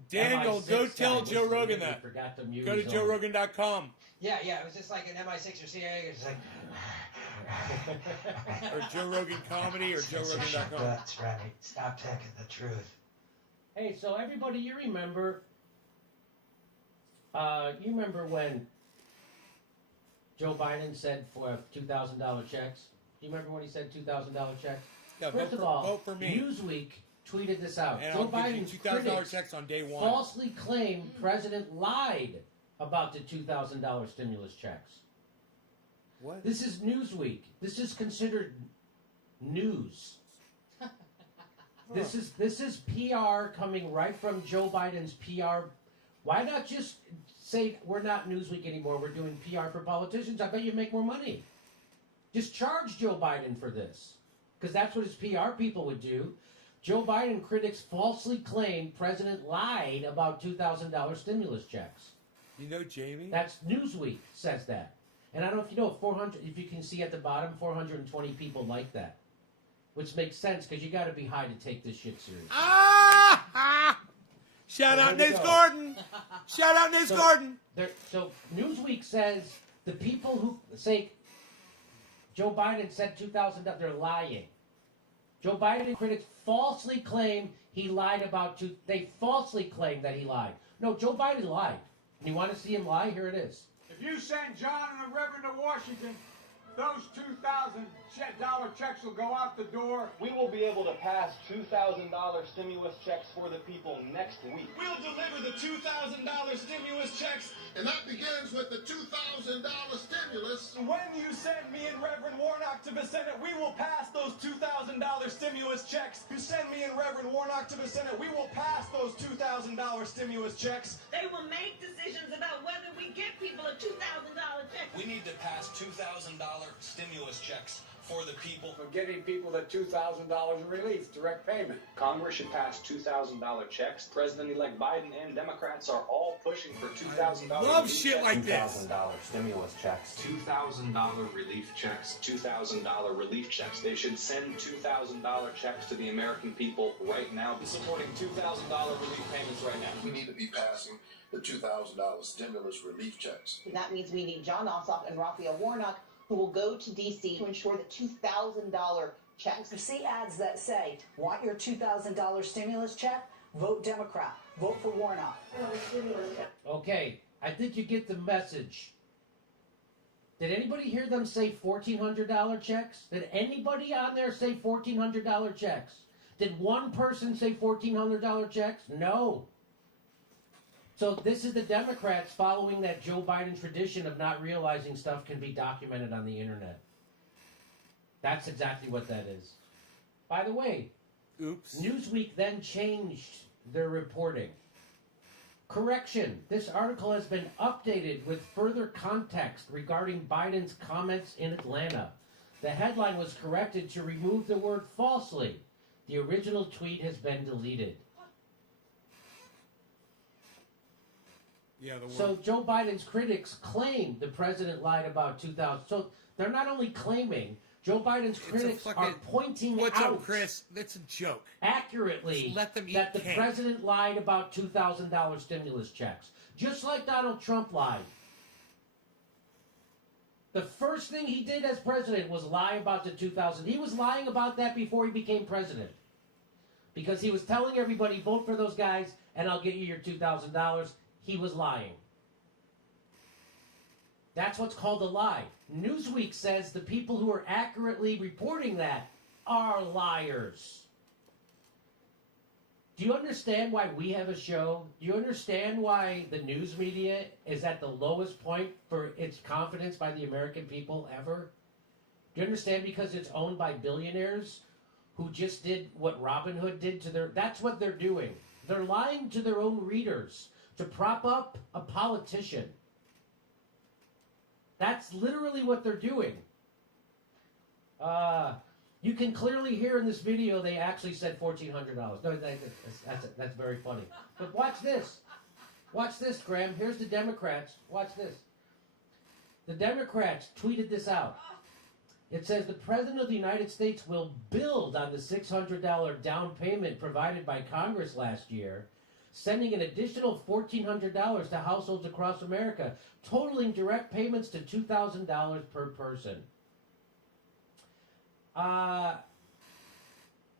Daniel, MI6 go guy tell was Joe the Rogan guy who that. Forgot to mute Go to his own. joerogan.com Yeah, it was just like an MI6 or CIA. It's like. or Joe Rogan Comedy or joerogan.com. That's right. Stop taking the truth. Hey, so everybody, you remember when Joe Biden said for $2,000 checks? Do you remember when he said $2,000 checks? Yeah, First vote of all, vote for me. Newsweek tweeted this out. And Joe I'll give you Biden's $2,000 critics checks on day one. falsely claimed President lied about the $2,000 stimulus checks. What? This is Newsweek. This is considered news. This is PR coming right from Joe Biden's PR. Why not just say we're not Newsweek anymore? We're doing PR for politicians. I bet you make more money. Just charge Joe Biden for this, because that's what his PR people would do. Joe Biden critics falsely claim president lied about $2,000 stimulus checks. You know Jamie? That's Newsweek says that. And I don't know if you know, 400, if you can see at the bottom, 420 people like that. Which makes sense, because you got to be high to take this shit serious. Shout out there you Nate go. Gordon. Shout out Nate Gordon. So Newsweek says the people who say Joe Biden said $2,000, they're lying. Joe Biden critics falsely claim he lied about they falsely claim that he lied. No, Joe Biden lied. And you want to see him lie? Here it is. If you send John and the Reverend to Washington, those $2,000 checks will go out the door. We will be able to pass $2,000 stimulus checks for the people next week. We'll deliver the $2,000 stimulus checks. And that begins with the $2,000 stimulus. When you send me and Reverend Warnock to the Senate, we will pass those $2,000 stimulus checks. You send me and Reverend Warnock to the Senate, we will pass those $2,000 stimulus checks. They will make decisions about whether we get people a $2,000 check. We need to pass $2,000 stimulus checks for the people. For getting people that $2,000 in relief, direct payment. Congress should pass $2,000 checks. President-elect Biden and Democrats are all pushing for $2,000 Love shit like this. $2,000 stimulus checks. $2,000 relief checks. $2,000 relief checks. They should send $2,000 checks to the American people right now. Supporting $2,000 relief payments right now. We need to be passing the $2,000 stimulus relief checks. That means we need John Ossoff and Raphael Warnock, who will go to D.C. to ensure that $2,000 checks. You see ads that say, want your $2,000 stimulus check? Vote Democrat. Vote for Warnock. Okay, I think you get the message. Did anybody hear them say $1,400 checks? Did anybody on there say $1,400 checks? Did one person say $1,400 checks? No. So this is the Democrats following that Joe Biden tradition of not realizing stuff can be documented on the internet. That's exactly what that is. By the way, Oops. Newsweek then changed their reporting. Correction, this article has been updated with further context regarding Biden's comments in Atlanta. The headline was corrected to remove the word falsely. The original tweet has been deleted. Yeah, the So Joe Biden's critics claim the president lied about 2000. So they're not only claiming, Joe Biden's critics are pointing What's out up, Chris? That's a joke. accurately Just let them eat that the cake. president lied about $2,000 stimulus checks. Just like Donald Trump lied. The first thing he did as president was lie about the 2000. He was lying about that before he became president. Because he was telling everybody, vote for those guys and I'll get you your $2,000. He was lying. That's what's called a lie. Newsweek says the people who are accurately reporting that are liars. Do you understand why we have a show? Do you understand why the news media is at the lowest point for its confidence by the American people ever? Do you understand? Because it's owned by billionaires who just did what Robin Hood did to their... That's what they're doing. They're lying to their own readers to prop up a politician. That's literally what they're doing. You can clearly hear in this video they actually said $1,400. No, that's very funny. But watch this. Watch this, Graham. Here's the Democrats. Watch this. The Democrats tweeted this out. It says the President of the United States will build on the $600 down payment provided by Congress last year, sending an additional $1,400 to households across America, totaling direct payments to $2,000 per person. I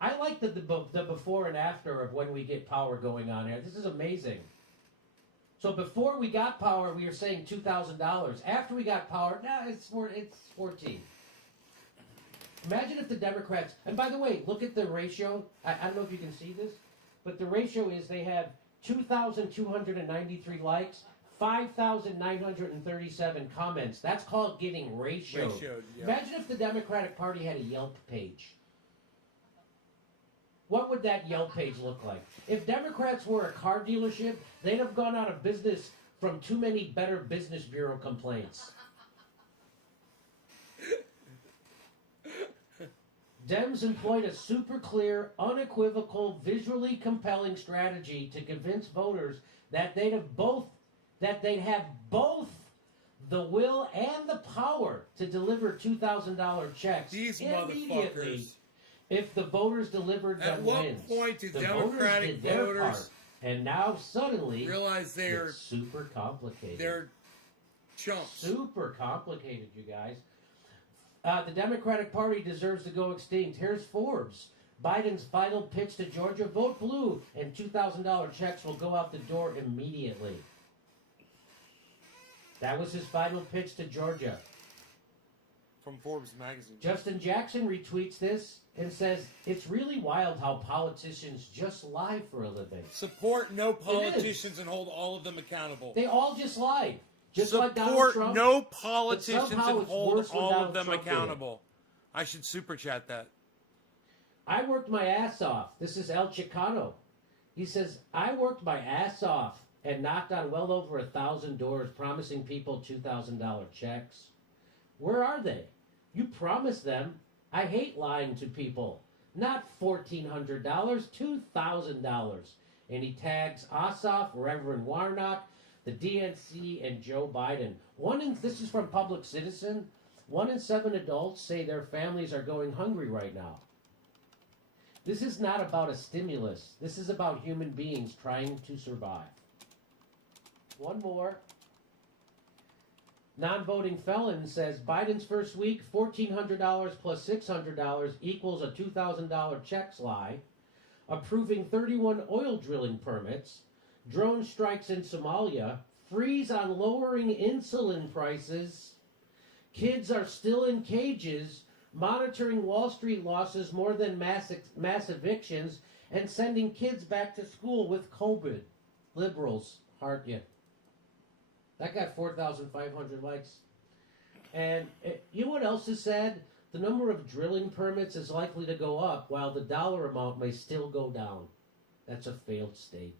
like the before and after of when we get power going on here. This is amazing. So before we got power, we were saying $2,000. After we got power, now it's 14. Imagine if the Democrats, and by the way, look at the ratio. I don't know if you can see this, but the ratio is they have 2,293 likes, 5,937 comments. That's called getting ratioed. Yeah. Imagine if the Democratic Party had a Yelp page. What would that Yelp page look like? If Democrats were a car dealership, they'd have gone out of business from too many Better Business Bureau complaints. Dems employed a super clear, unequivocal, visually compelling strategy to convince voters that they'd have both the will and the power to deliver $2,000 checks These immediately motherfuckers. if the voters delivered At them what wins. point do The Democratic voters did their voters part, and now suddenly realize they're it's super complicated. they're chumps? Super complicated, you guys. The Democratic Party deserves to go extinct. Here's Forbes. Biden's final pitch to Georgia: vote blue, and $2,000 checks will go out the door immediately. That was his final pitch to Georgia. From Forbes magazine. Justin Jackson retweets this and says, "It's really wild how politicians just lie for a living. Support no politicians and hold all of them accountable. They all just lied. Just like Donald Support Trump. no But politicians somehow and it's hold worse when all Donald of them Trump did it. accountable." I should super chat that. I worked my ass off. This is El Chicano. He says, "I worked my ass off and knocked on well over 1,000 doors promising people $2,000 checks. Where are they? You promised them. I hate lying to people. Not $1,400, $2,000. And he tags Ossoff, Reverend Warnock, the DNC, and Joe Biden. This is from Public Citizen. 1 in 7 adults say their families are going hungry right now. This is not about a stimulus. This is about human beings trying to survive. One more. Non-voting felon says Biden's first week, $1,400 plus $600 equals a $2,000 check lie. Approving 31 oil drilling permits. Drone strikes in Somalia. Freeze on lowering insulin prices. Kids are still in cages. Monitoring Wall Street losses more than mass evictions. And sending kids back to school with COVID. Liberals, heart you. That got 4,500 likes. And you know what else is sad? The number of drilling permits is likely to go up, while the dollar amount may still go down. That's a failed state.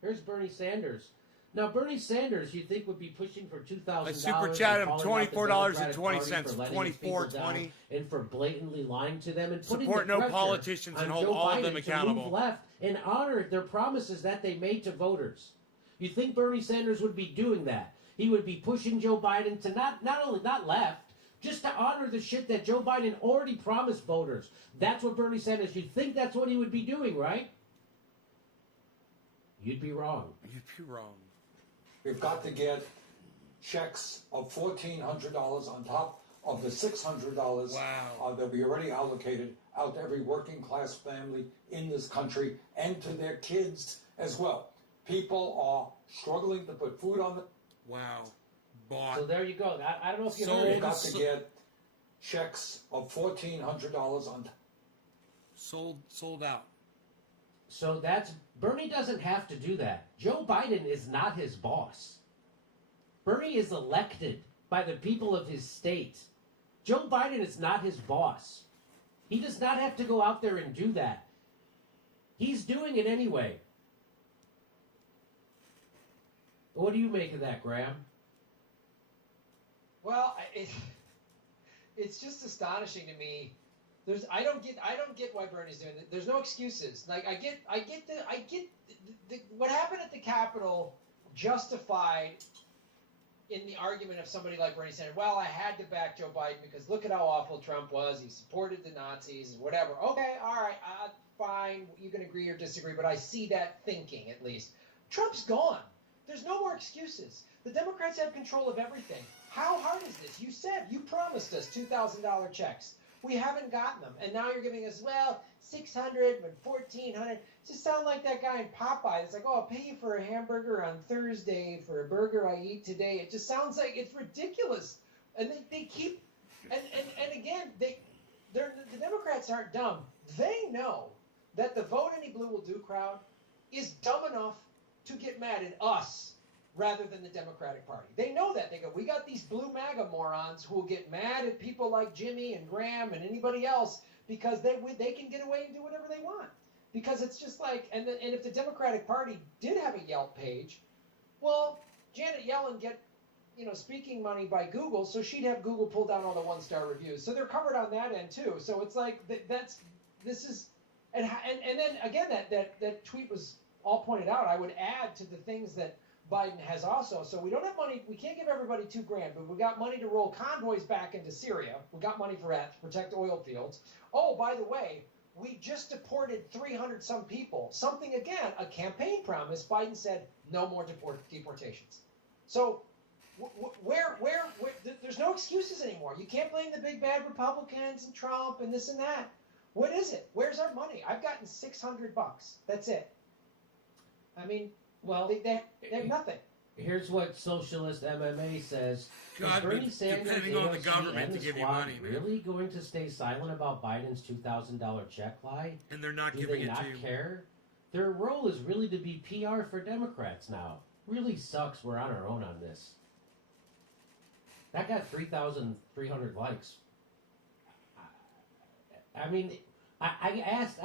Here's Bernie Sanders. Now, Bernie Sanders, you'd think would be pushing for $2,000. I super chat him $24.20, $24.20, and for blatantly lying to them and putting support the no pressure politicians on and hold Joe all of Biden them to accountable. move left and honor their promises that they made to voters. You think Bernie Sanders would be doing that? He would be pushing Joe Biden to not left, just to honor the shit that Joe Biden already promised voters. That's what Bernie Sanders. You think that's what he would be doing, right? You'd be wrong. You'd be wrong. We've got to get checks of $1,400 on top of the $600 that we already allocated out to every working class family in this country and to their kids as well. People are struggling to put food on the... Wow. Bought. So there you go. I don't know if you So heard we've it. got to get checks of $1,400 on... Sold out. So Bernie doesn't have to do that. Joe Biden is not his boss. Bernie is elected by the people of his state. Joe Biden is not his boss. He does not have to go out there and do that. He's doing it anyway. What do you make of that, Graham? Well, it's just astonishing to me. I don't get why Bernie's doing it. There's no excuses. Like I get what happened at the Capitol justified in the argument of somebody like Bernie Sanders. Well, I had to back Joe Biden because look at how awful Trump was. He supported the Nazis, whatever. Okay, all right, fine. You can agree or disagree, but I see that thinking at least. Trump's gone. There's no more excuses. The Democrats have control of everything. How hard is this? You promised us $2,000 checks. We haven't gotten them. And now you're giving us, well, 600 and 1,400. Just sound like that guy in Popeye. It's like, oh, I'll pay you for a hamburger on Thursday for a burger I eat today. It just sounds like it's ridiculous. And they keep, and again, the Democrats aren't dumb. They know that the vote any blue will do crowd is dumb enough to get mad at us rather than the Democratic Party. They know that. They go, we got these blue MAGA morons who will get mad at people like Jimmy and Graham and anybody else because they can get away and do whatever they want. Because it's just like, and if the Democratic Party did have a Yelp page, well, Janet Yellen speaking money by Google, so she'd have Google pull down all the 1-star reviews. So they're covered on that end too. So it's like and then again that tweet was all pointed out. I would add to the things that Biden has also. So we don't have money. We can't give everybody $2,000, but we got money to roll convoys back into Syria. We got money for that to protect oil fields. Oh, by the way, we just deported 300 some people. Something, again, a campaign promise. Biden said no more deportations. So where there's no excuses anymore. You can't blame the big bad Republicans and Trump and this and that. What is it? Where's our money? I've gotten $600. That's it. I mean, well, they have nothing. Here's what Socialist MMA says. God, Bernie Sanders, depending on the AOC, government and to the give you squad money, man. really going to stay silent about Biden's $2,000 check lie? And they're not Do giving they it not to you. care? Their role is really to be PR for Democrats now. Really sucks we're on our own on this. That got 3,300 likes. I mean, I asked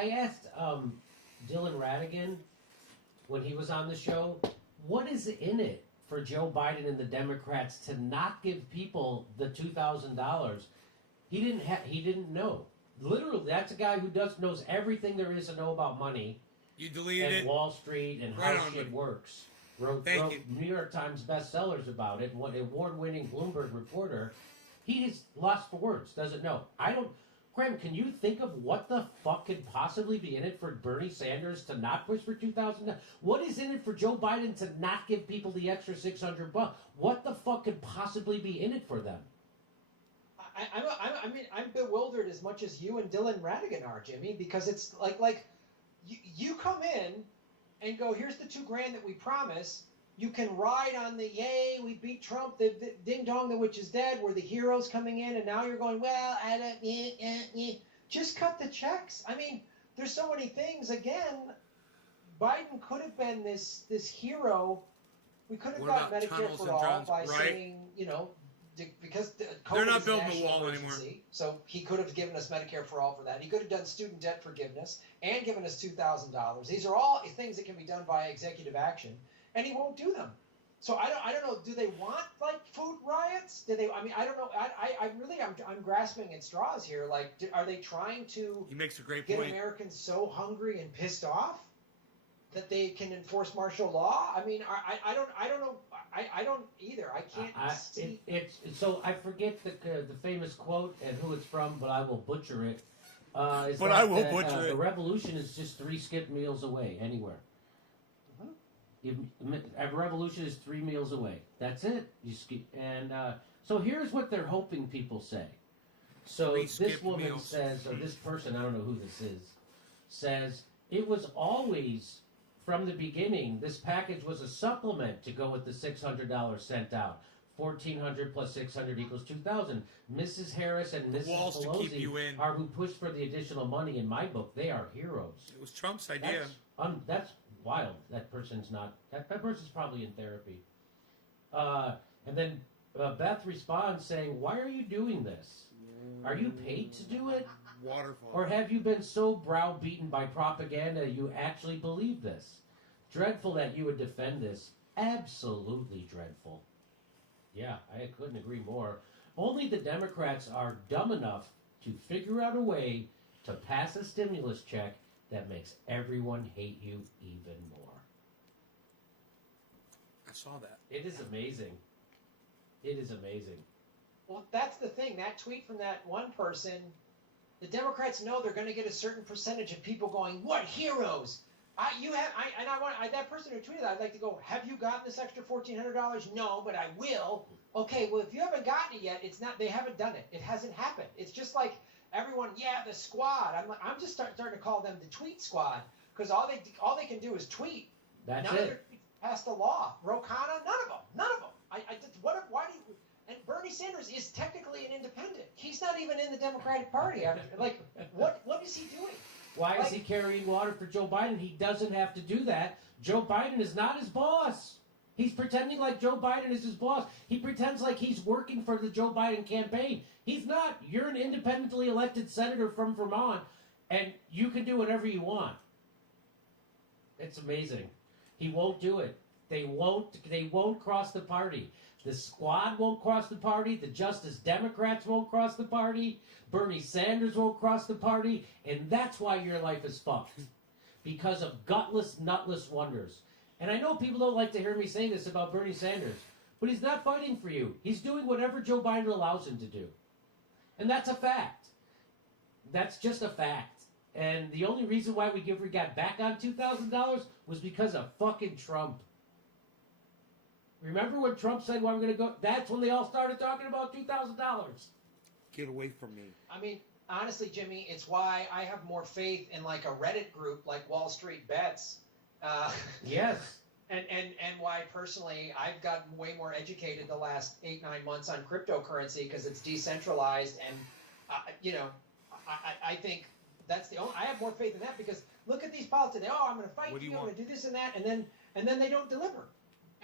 Dylan Radigan when he was on the show, what is in it for Joe Biden and the Democrats to not give people the $2,000? He didn't know. Literally, that's a guy who knows everything there is to know about money. You deleted and it. Wall Street and Right how on, shit but- works. Wrote you. New York Times bestsellers about it. What award-winning Bloomberg reporter. He is lost for words. Doesn't know. Graham, can you think of what the fuck could possibly be in it for Bernie Sanders to not push for $2,000? What is in it for Joe Biden to not give people the extra $600? What the fuck could possibly be in it for them? I'm bewildered as much as you and Dylan Radigan are, Jimmy, because it's like you come in and go, here's the $2,000 that we promise. You can ride on the yay, we beat Trump, the ding dong, the witch is dead. We're the heroes coming in, and now you're going, well, I don't. Just cut the checks. I mean, there's so many things. Again, Biden could have been this hero. We could have got Medicare for all by saying, because COVID They're not is a building the national wall emergency, anymore. so he could have given us Medicare for all for that. He could have done student debt forgiveness and given us $2,000. These are all things that can be done by executive action, and he won't do them. So I don't know. Do they want like food riots? Do they? I mean, I don't know. I'm grasping at straws here. Like, are they trying to? He makes a great get point. Americans so hungry and pissed off that they can enforce martial law? I mean, I don't know. I don't either. I can't see. So I forget the famous quote and who it's from, but I will butcher it. I will butcher it. The revolution is just 3 skip meals away anywhere. A revolution is 3 meals away. That's it. So here's what they're hoping people say. So this woman says, or this person, I don't know who this is, says, it was always, from the beginning, this package was a supplement to go with the $600 sent out. $1,400 plus $600 equals $2,000. Mrs. Harris and Mrs. Walls to keep you Pelosi in. are who pushed for the additional money. In my book, they are heroes. It was Trump's idea. That's wild. That person's not. That person's probably in therapy. And then Beth responds saying, "Why are you doing this? Are you paid to do it? Waterfall. Or have you been so browbeaten by propaganda you actually believe this? Dreadful that you would defend this. Absolutely dreadful." Yeah, I couldn't agree more. Only the Democrats are dumb enough to figure out a way to pass a stimulus check that makes everyone hate you even more. I saw that. It is amazing. It is amazing. Well, that's the thing. That tweet from that one person, the Democrats know they're going to get a certain percentage of people going, "What heroes?" That person who tweeted that, I'd like to go, have you gotten this extra $1,400? No, but I will. Okay, well, if you haven't gotten it yet, they haven't done it. It hasn't happened. It's just like everyone, the squad. I'm just starting to call them the tweet squad because all they can do is tweet. That's none it. of their tweets pass the law. Ro Khanna, none of them. Why do you? And Bernie Sanders is technically an independent. He's not even in the Democratic Party. What is he doing? Why is he carrying water for Joe Biden? He doesn't have to do that. Joe Biden is not his boss. He's pretending like Joe Biden is his boss. He pretends like he's working for the Joe Biden campaign. He's not. You're an independently elected senator from Vermont, and you can do whatever you want. It's amazing. He won't do it. They won't cross the party. The Squad won't cross the party. The Justice Democrats won't cross the party. Bernie Sanders won't cross the party. And that's why your life is fucked. Because of gutless, nutless wonders. And I know people don't like to hear me say this about Bernie Sanders, but he's not fighting for you. He's doing whatever Joe Biden allows him to do. And that's a fact. That's just a fact. And the only reason why we got back on $2,000 was because of fucking Trump. Remember when Trump said, well, I'm going to go? That's when they all started talking about $2,000. Get away from me. I mean, honestly, Jimmy, it's why I have more faith in like a Reddit group like Wall Street Bets. Yes. And why personally I've gotten way more educated the last 8-9 months on cryptocurrency because it's decentralized and I think that's the only. I have more faith in that because look at these politicians. I'm going to fight for you. I'm going to do this and that, and then they don't deliver.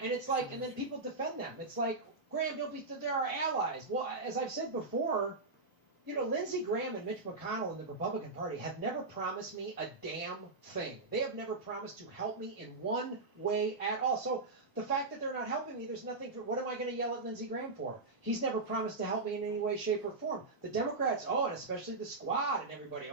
And it's like, and then people defend them. It's like, Graham, they're our allies. Well, as I've said before, Lindsey Graham and Mitch McConnell in the Republican Party have never promised me a damn thing. They have never promised to help me in one way at all. So the fact that they're not helping me, there's nothing for, what am I going to yell at Lindsey Graham for? He's never promised to help me in any way, shape, or form. The Democrats, and especially the Squad and everybody,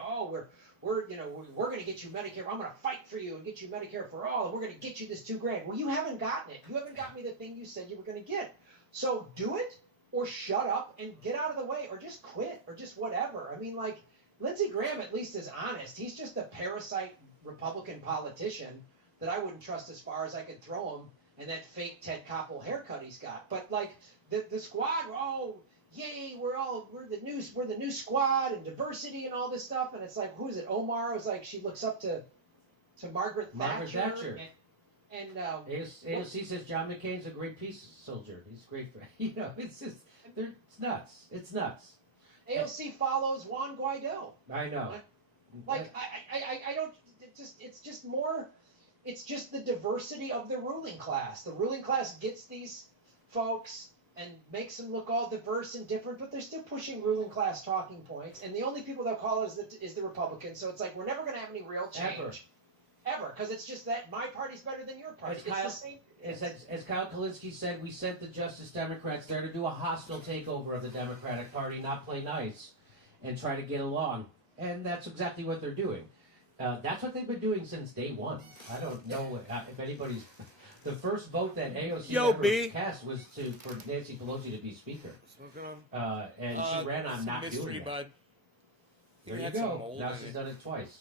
we're going to get you Medicare. I'm going to fight for you and get you Medicare for all. And we're going to get you this $2,000. Well, you haven't gotten it. You haven't got me the thing you said you were going to get. So do it or shut up and get out of the way or just quit or just whatever. I mean, like, Lindsey Graham at least is honest. He's just a parasite Republican politician that I wouldn't trust as far as I could throw him and that fake Ted Koppel haircut he's got. But like the Squad, yay, we're the new Squad and diversity and all this stuff. And it's like, who is it? Omar was like, she looks up to Margaret Thatcher. And AOC says John McCain's a great peace soldier. He's great for it's just it's nuts. It's nuts. AOC follows Juan Guaido. I know. Like I don't. It's just more. It's just the diversity of the ruling class. The ruling class gets these folks and makes them look all diverse and different, but they're still pushing ruling class talking points. And the only people they'll call is the Republicans. So it's like we're never going to have any real change. Ever, because it's just that my party's better than your party. As Kyle Kalinske said, we sent the Justice Democrats there to do a hostile takeover of the Democratic Party, not play nice, and try to get along. And that's exactly what they're doing. That's what they've been doing since day one. I don't know if anybody's... The first vote that AOC cast was for Nancy Pelosi to be Speaker. And she ran on not doing it. Bud. There you go. Now she's done it twice.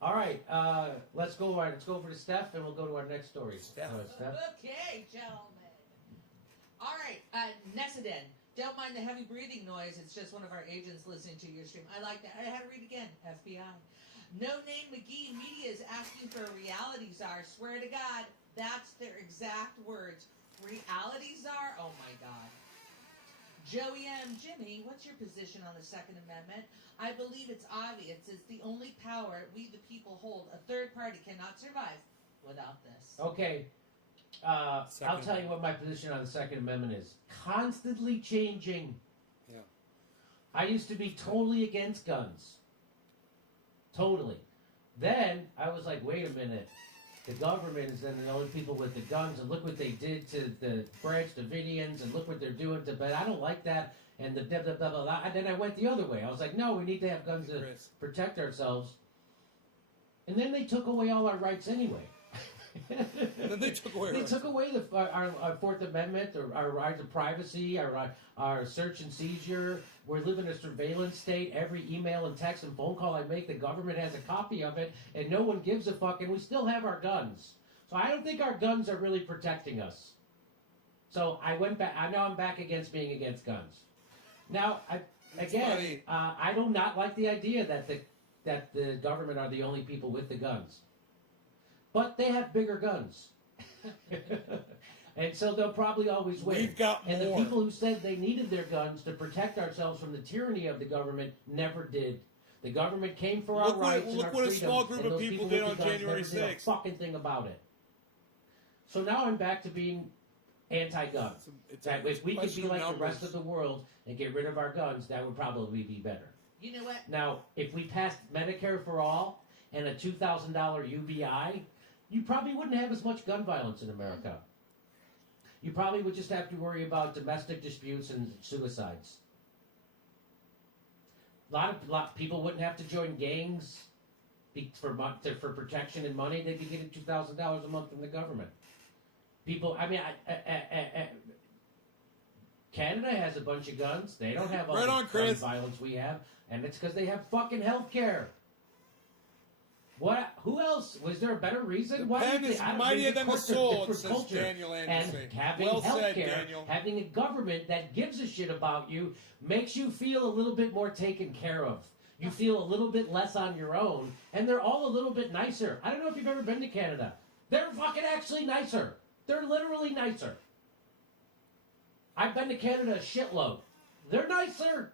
All right, let's go over to Steph, and we'll go to our next story. Steph. Okay, gentlemen. All right, Nessadin. Don't mind the heavy breathing noise. It's just one of our agents listening to your stream. I like that. I had to read again. FBI. No Name McGee Media is asking for a reality czar. Swear to God, that's their exact words. Reality czar? Oh, my God. Joey M. Jimmy, what's your position on the Second Amendment? I believe it's obvious. It's the only power we the people hold. A third party cannot survive without this. Okay. I'll tell you what my position on the Second Amendment is. Constantly changing. Yeah. I used to be totally against guns. Totally. Then I was like, wait a minute. The government is then the only people with the guns, and look what they did to the Branch Davidians, and look what they're doing to. But I don't like that, and the blah blah blah blah. blah. And then I went the other way. I was like, no, we need to have guns to protect ourselves. And then they took away all our rights anyway. Then they took away. They took away our Fourth Amendment, or our right of privacy, our search and seizure. We're living in a surveillance state. Every email and text and phone call I make, the government has a copy of it, and no one gives a fuck. And we still have our guns. So I don't think our guns are really protecting us. So I went back. I know I'm back against being against guns. Now, I do not like the idea that the government are the only people with the guns. But they have bigger guns. And so they'll probably always win. We've got more. And the people who said they needed their guns to protect ourselves from the tyranny of the government never did. The government came for our rights and our freedoms. Look what a small group of people did on January 6th. Never did a fucking thing about it. So now I'm back to being anti-gun. That if we could be like the rest of the world and get rid of our guns, that would probably be better. You know what? Now, if we passed Medicare for all and a $2,000 UBI, you probably wouldn't have as much gun violence in America. You probably would just have to worry about domestic disputes and suicides. A lot of people wouldn't have to join gangs for protection and money. They'd be getting $2,000 a month from the government. People, I mean, Canada has a bunch of guns. They don't have all Right the on, gun Chris. violence we have, and it's because they have fucking health care. What? Who else? Was there a better reason? The pen is mightier than the sword, says Daniel Anderson. And having Well health said, care, Daniel. having a government that gives a shit about you, makes you feel a little bit more taken care of. You feel a little bit less on your own, and they're all a little bit nicer. I don't know if you've ever been to Canada. They're fucking actually nicer. They're literally nicer. I've been to Canada a shitload. They're nicer.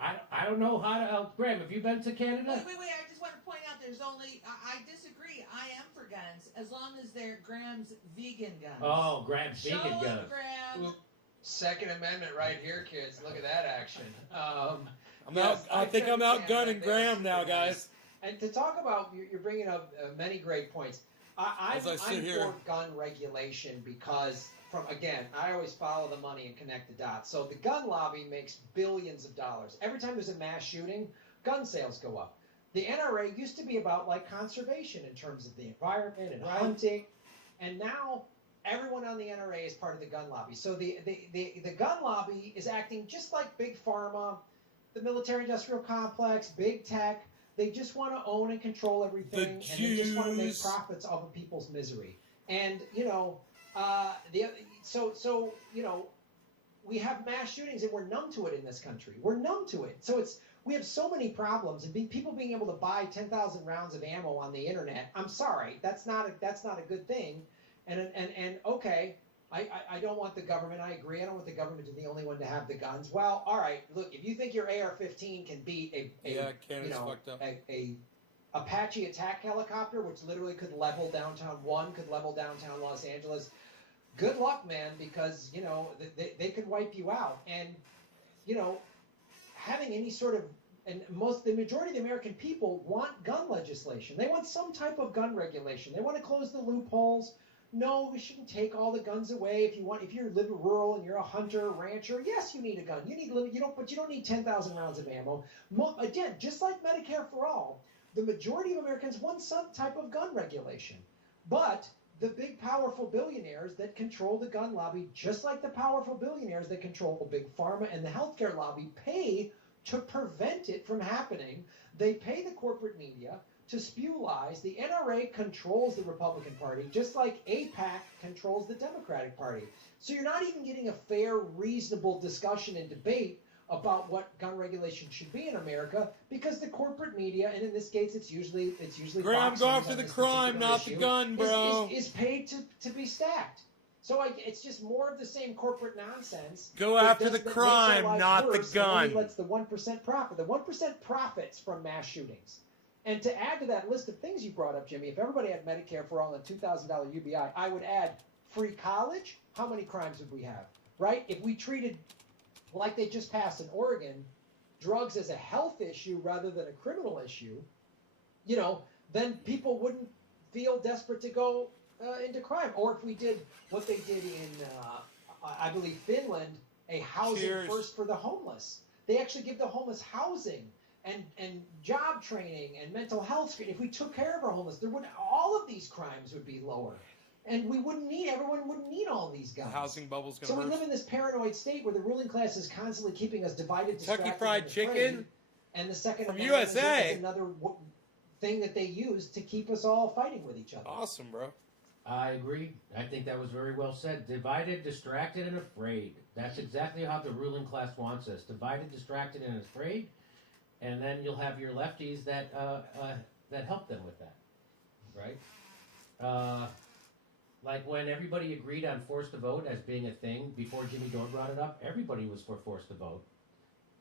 I don't know how to... Graham, have you been to Canada? Wait. I just want to point out there's only... I disagree. I am for guns as long as they're Graham's vegan guns. Oh, Graham's vegan Show 'em, guns. Graham. Second Amendment right here, kids. Look at that action. I think I'm outgunning Graham now, guys. And to talk about, you're bringing up many great points. I'm for gun regulation because, I always follow the money and connect the dots. So the gun lobby makes billions of dollars. Every time there's a mass shooting, gun sales go up. The NRA used to be about like conservation in terms of the environment and hunting, and now everyone on the NRA is part of the gun lobby. So the gun lobby is acting just like Big Pharma, the military-industrial complex, Big Tech. They just want to own and control everything, and they just want to make profits off of people's misery. And we have mass shootings, and we're numb to it in this country. We're numb to it. So we have so many problems, and people being able to buy 10,000 rounds of ammo on the internet. I'm sorry, that's not a good thing. And okay, I don't want the government. I agree. I don't want the government to be the only one to have the guns. Well, all right. Look, if you think your AR-15 can beat a Apache attack helicopter, which literally could level downtown could level downtown Los Angeles, good luck, man, because they could wipe you out. And having any sort of the majority of the American people want gun legislation. They want some type of gun regulation. They want to close the loopholes. No, we shouldn't take all the guns away. If you live rural and you're a hunter, rancher, yes, you need a gun. But you don't need 10,000 rounds of ammo. Again, just like Medicare for all, the majority of Americans want some type of gun regulation. But the big, powerful billionaires that control the gun lobby, just like the powerful billionaires that control Big Pharma and the healthcare lobby, pay to prevent it from happening. They pay the corporate media to spew lies. The NRA controls the Republican Party, just like AIPAC controls the Democratic Party. So you're not even getting a fair, reasonable discussion and debate about what gun regulation should be in America, because the corporate media, and in this case, it's usually Graham, Fox go News after on the this crime, particular not the issue, gun, bro. Is paid to be stacked. So it's just more of the same corporate nonsense. Go after the crime, not the gun. Only lets the 1% profit. The 1% profits from mass shootings. And to add to that list of things you brought up, Jimmy, if everybody had Medicare for all and $2,000 UBI, I would add free college. How many crimes would we have, right? If we treated, like they just passed in Oregon, drugs as a health issue rather than a criminal issue, then people wouldn't feel desperate to go into crime. Or if we did what they did in, I believe, Finland, a housing first for the homeless. They actually give the homeless housing and job training and mental health screening. If we took care of our homeless, all of these crimes would be lower. And everyone wouldn't need all these guys. The housing bubble's going to So we burst. live in this paranoid state where the ruling class is constantly keeping us divided, Kentucky distracted, Fried and afraid. Chicken And the Second from Amendment USA. is another thing that they use to keep us all fighting with each other. Awesome, bro. I agree. I think that was very well said. Divided, distracted, and afraid. That's exactly how the ruling class wants us. Divided, distracted, and afraid. And then you'll have your lefties that help them with that, right? Like when everybody agreed on forced to vote as being a thing before Jimmy Dore brought it up, everybody was for forced to vote.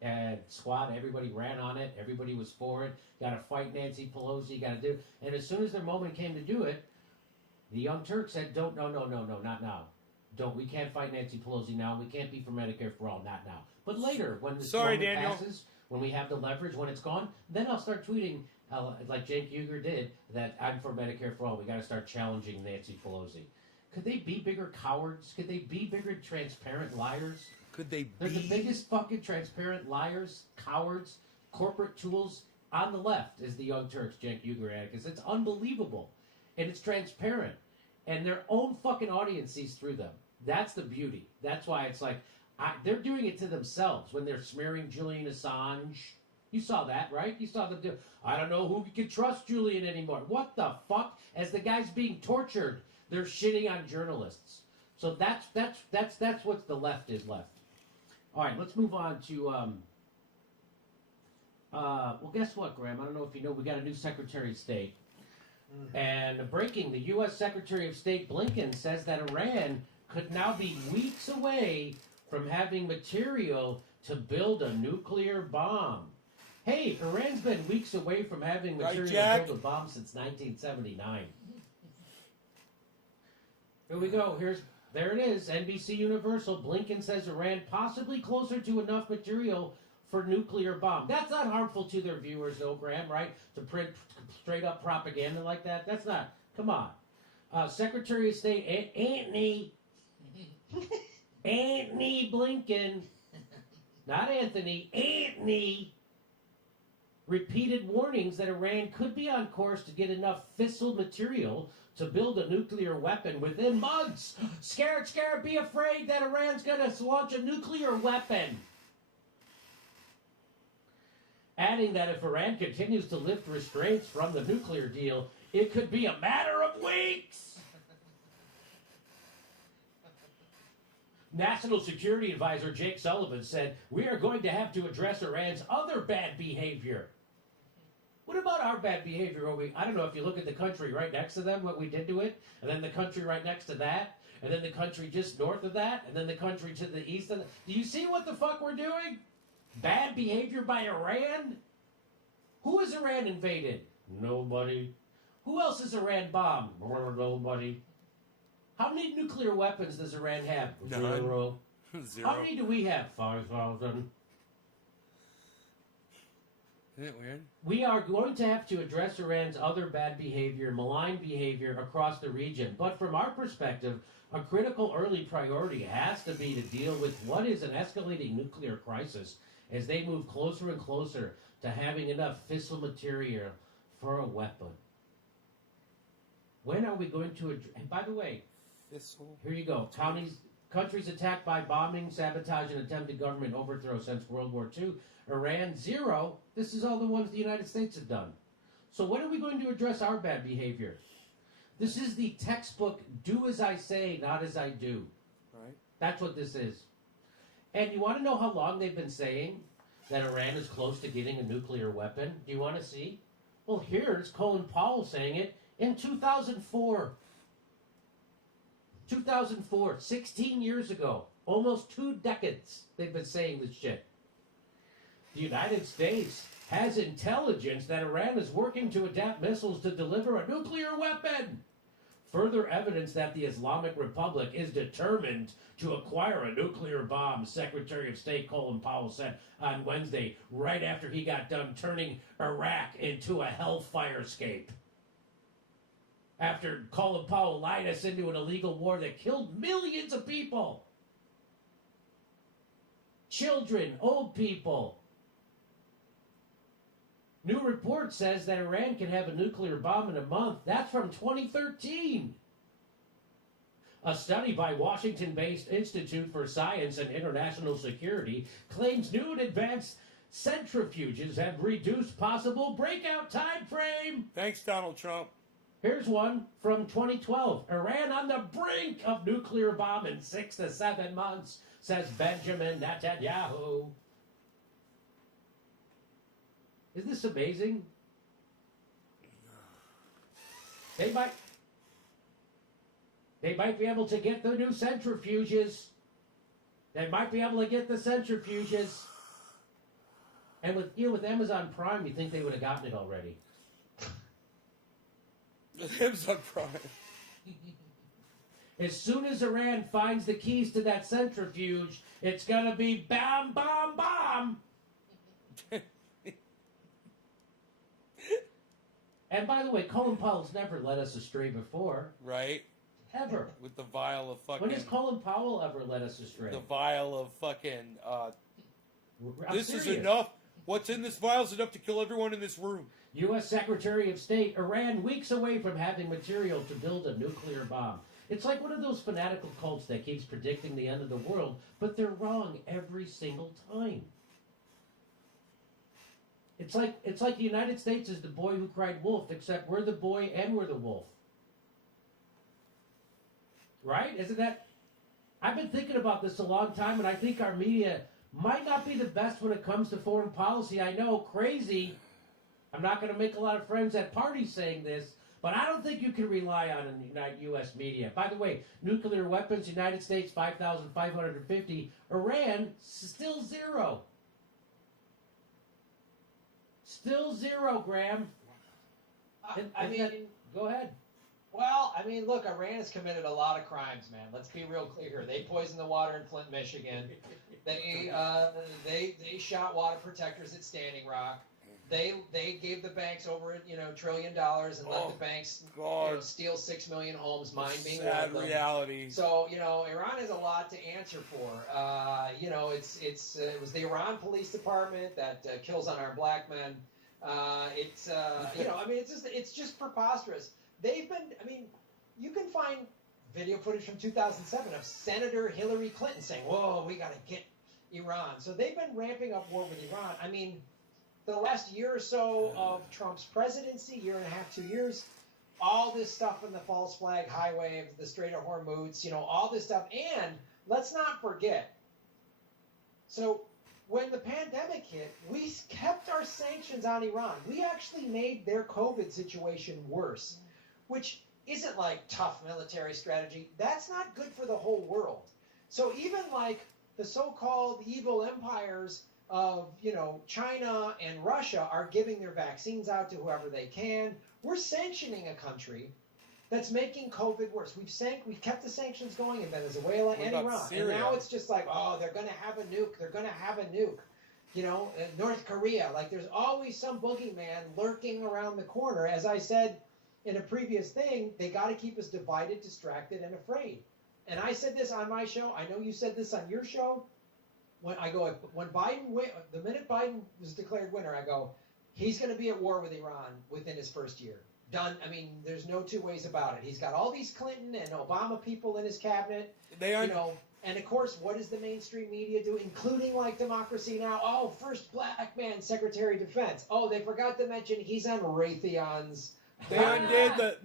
And squad, everybody ran on it. Everybody was for it. Got to fight Nancy Pelosi. Got to do. And as soon as their moment came to do it, the Young Turks said, no, not now. We can't fight Nancy Pelosi now. We can't be for Medicare for all, not now. But later, when this moment passes, when we have the leverage, when it's gone, then I'll start tweeting, like Cenk Uygur did, that I'm for Medicare for all. We got to start challenging Nancy Pelosi. Could they be bigger cowards? Could they be bigger transparent liars? Could they They're be? the biggest fucking transparent liars, cowards, corporate tools on the left, as the Young Turks, Cenk Uygur because it's unbelievable. And it's transparent. And their own fucking audience sees through them. That's the beauty. That's why it's like, they're doing it to themselves when they're smearing Julian Assange. You saw that, right? You saw them do, I don't know who we can trust Julian anymore. What the fuck? As the guy's being tortured, they're shitting on journalists. So that's what the left is left. All right, let's move on to, well, guess what, Graham? I don't know if you know, we got a new Secretary of State. And breaking, the U.S. Secretary of State Blinken says that Iran could now be weeks away from having material to build a nuclear bomb. Hey, Iran's been weeks away from having material to build a bomb since 1979. Here we go. There it is. NBC Universal. Blinken says Iran possibly closer to enough material for nuclear bomb. That's not harmful to their viewers, though, Graham, right? To print straight up propaganda like that. That's not. Come on. Secretary of State Antony Blinken, not Anthony, Antony, repeated warnings that Iran could be on course to get enough fissile material to build a nuclear weapon within months. Scared, be afraid that Iran's going to launch a nuclear weapon. Adding that if Iran continues to lift restraints from the nuclear deal, it could be a matter of weeks. National Security Advisor Jake Sullivan said, we are going to have to address Iran's other bad behavior. What about our bad behavior? I don't know if you look at the country right next to them, what we did to it, and then the country right next to that, and then the country just north of that, and then the country to the east of that. Do you see what the fuck we're doing? Bad behavior by Iran? Who has Iran invaded? Nobody. Who else has Iran bombed? Nobody. How many nuclear weapons does Iran have? None. Zero. Zero. How many do we have? 5,000. Isn't it weird? We are going to have to address Iran's other bad behavior, malign behavior across the region. But from our perspective, a critical early priority has to be to deal with what is an escalating nuclear crisis as they move closer and closer to having enough fissile material for a weapon. When are we going to address... And by the way, fissile. Here you go. Countries attacked by bombing, sabotage, and attempted government overthrow since World War II. Iran, 0. This is all the ones the United States have done. So when are we going to address our bad behavior? This is the textbook, do as I say, not as I do. Right. That's what this is. And you want to know how long they've been saying that Iran is close to getting a nuclear weapon? Do you want to see? Well, here's Colin Powell saying it in 2004. 2004, 16 years ago. Almost 2 decades they've been saying this shit. The United States has intelligence that Iran is working to adapt missiles to deliver a nuclear weapon. Further evidence that the Islamic Republic is determined to acquire a nuclear bomb, Secretary of State Colin Powell said on Wednesday, right after he got done turning Iraq into a hellfire scape. After Colin Powell lied us into an illegal war that killed millions of people. Children, old people. New report says that Iran can have a nuclear bomb in a month. That's from 2013. A study by Washington-based Institute for Science and International Security claims new and advanced centrifuges have reduced possible breakout time frame. Thanks, Donald Trump. Here's one from 2012. Iran on the brink of nuclear bomb in 6 to 7 months, says Benjamin Netanyahu. Isn't this amazing? They might be able to get the new centrifuges. They might be able to get the centrifuges. And with Amazon Prime, you think they would have gotten it already. Amazon Prime. As soon as Iran finds the keys to that centrifuge, it's going to be bam, bam, bam. And by the way, Colin Powell's never led us astray before. Right? Ever. With the vial of fucking... When has Colin Powell ever led us astray? The vial of fucking... this serious. is enough. What's in this vial is enough to kill everyone in this room. U.S. Secretary of State, Iran weeks away from having material to build a nuclear bomb. It's like one of those fanatical cults that keeps predicting the end of the world, but they're wrong every single time. It's like the United States is the boy who cried wolf, except we're the boy and we're the wolf. Right? Isn't that... I've been thinking about this a long time, and I think our media might not be the best when it comes to foreign policy. I know, crazy. I'm not going to make a lot of friends at parties saying this, but I don't think you can rely on U.S. media. By the way, nuclear weapons, United States, 5,550. Iran, still zero. Still zero, Graham. Go ahead. Well, I mean, look, Iran has committed a lot of crimes, man. Let's be real clear here. They poisoned the water in Flint, Michigan. They shot water protectors at Standing Rock. They gave the banks over $1 trillion and let the banks steal 6 million homes, mine being one of them. Sad reality. So Iran has a lot to answer for. It was the Iran Police Department that kills unarmed black men. It's just preposterous. You can find video footage from 2007 of Senator Hillary Clinton saying, "Whoa, we got to get Iran." So they've been ramping up war with Iran. I mean, the last year or so of Trump's presidency, year and a half, 2 years, all this stuff in the false flag highway of the Strait of Hormuz, all this stuff. And let's not forget, so when the pandemic hit, we kept our sanctions on Iran. We actually made their COVID situation worse, which isn't like tough military strategy. That's not good for the whole world. So even like the so-called evil empires of, China and Russia are giving their vaccines out to whoever they can. We're sanctioning a country that's making COVID worse. We've kept the sanctions going in Venezuela and Iran. Syria? And now it's just like, oh, they're going to have a nuke. They're going to have a nuke. North Korea, like there's always some boogeyman lurking around the corner. As I said in a previous thing, they got to keep us divided, distracted, and afraid. And I said this on my show. I know you said this on your show. When the minute Biden was declared winner, I go, he's going to be at war with Iran within his first year. Done. I mean, there's no two ways about it. He's got all these Clinton and Obama people in his cabinet. And of course, what does the mainstream media do, including like Democracy Now? Oh, first black man Secretary of Defense. Oh, they forgot to mention he's on Raytheon's. They undid the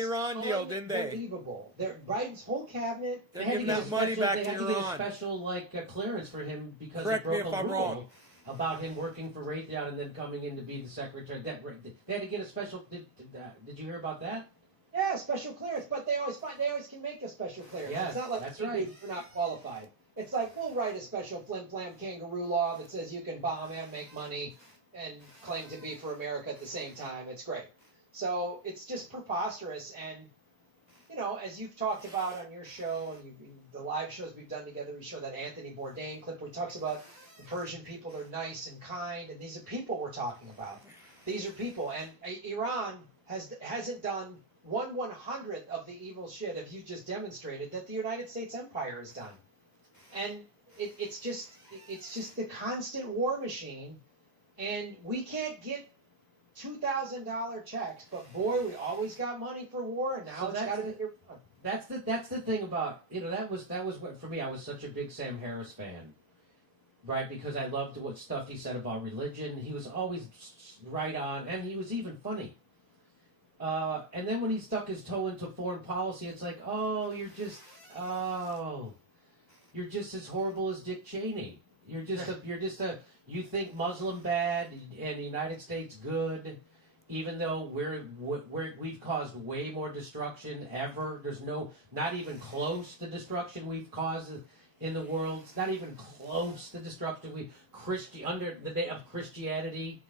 Iran deal, didn't they? Unbelievable. Biden's whole cabinet. They're giving that money back to They had to Iran. get a special clearance for him because Correct he me broke if a I'm rule wrong. about him working for Raytheon and then coming in to be the secretary. They had to get a special. Did you hear about that? Yeah, special clearance, but they always can make a special clearance. Yes, it's not like that's right. You're not qualified. It's like we'll write a special flim-flam kangaroo law that says you can bomb and make money and claim to be for America at the same time. It's great. So it's just preposterous. And, as you've talked about on your show and the live shows we've done together, we show that Anthony Bourdain clip where he talks about the Persian people are nice and kind. And these are people we're talking about. These are people. And Iran hasn't done 1/100th of the evil shit, if you just demonstrated, that the United States empire has done. And it's just the constant war machine. And we can't get $2,000 checks, but boy, we always got money for war, and now it's got to be here. That's the thing about that was what for me. I was such a big Sam Harris fan, right? Because I loved what stuff he said about religion. He was always right on, and he was even funny. And then when he stuck his toe into foreign policy, it's like, you're just as horrible as Dick Cheney. You think Muslim bad and the United States good, even though we've caused way more destruction ever. There's not even close to destruction we've caused in the world. It's not even close to destruction under the name of Christianity.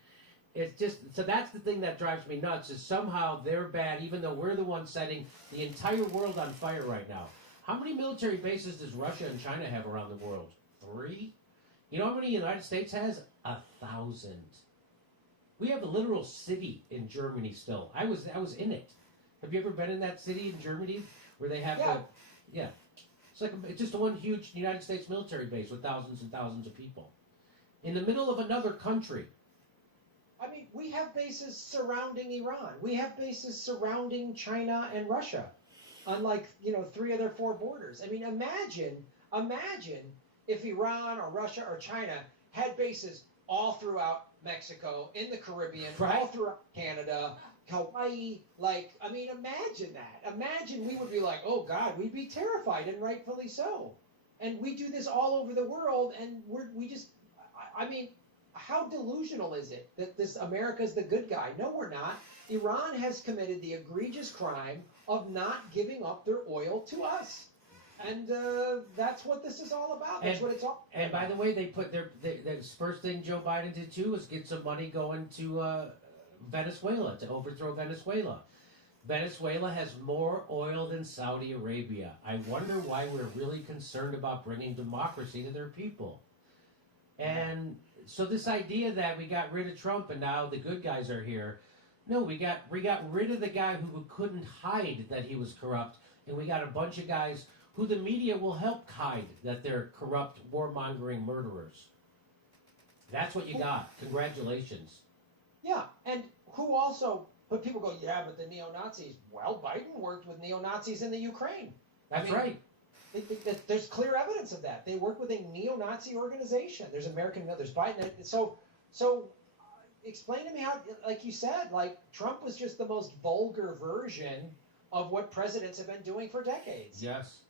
It's just, so that's the thing that drives me nuts, is somehow they're bad, even though we're the ones setting the entire world on fire right now. How many military bases does Russia and China have around the world? 3? You know how many the United States has? 1,000. We have a literal city in Germany still. I was in it. Have you ever been in that city in Germany where they have yeah. It's like it's just one huge United States military base with thousands and thousands of people in the middle of another country. I mean, we have bases surrounding Iran. We have bases surrounding China and Russia on, like, 3 of their 4 borders. I mean, imagine if Iran or Russia or China had bases all throughout Mexico, in the Caribbean, all throughout Canada, Hawaii. Like, I mean, imagine that. Imagine we would be like, oh God, we'd be terrified, and rightfully so. And we do this all over the world, and I mean, how delusional is it that this America's the good guy? No, we're not. Iran has committed the egregious crime of not giving up their oil to us. And that's what this is all about. That's what it's all about. And by the way, they put the first thing Joe Biden did too was get some money going to Venezuela, to overthrow Venezuela. Venezuela has more oil than Saudi Arabia. I wonder why we're really concerned about bringing democracy to their people. And so this idea that we got rid of Trump and now the good guys are here. No, we got rid of the guy who couldn't hide that he was corrupt, and we got a bunch of guys who the media will help hide that they're corrupt, warmongering murderers. That's what you got. Congratulations. Yeah, and who also, but people go, yeah, but the neo-Nazis. Well, Biden worked with neo-Nazis in the Ukraine. That's right. There's clear evidence of that. They work with a neo-Nazi organization. There's there's Biden. So explain to me how, like you said, like Trump was just the most vulgar version of what presidents have been doing for decades. Yes.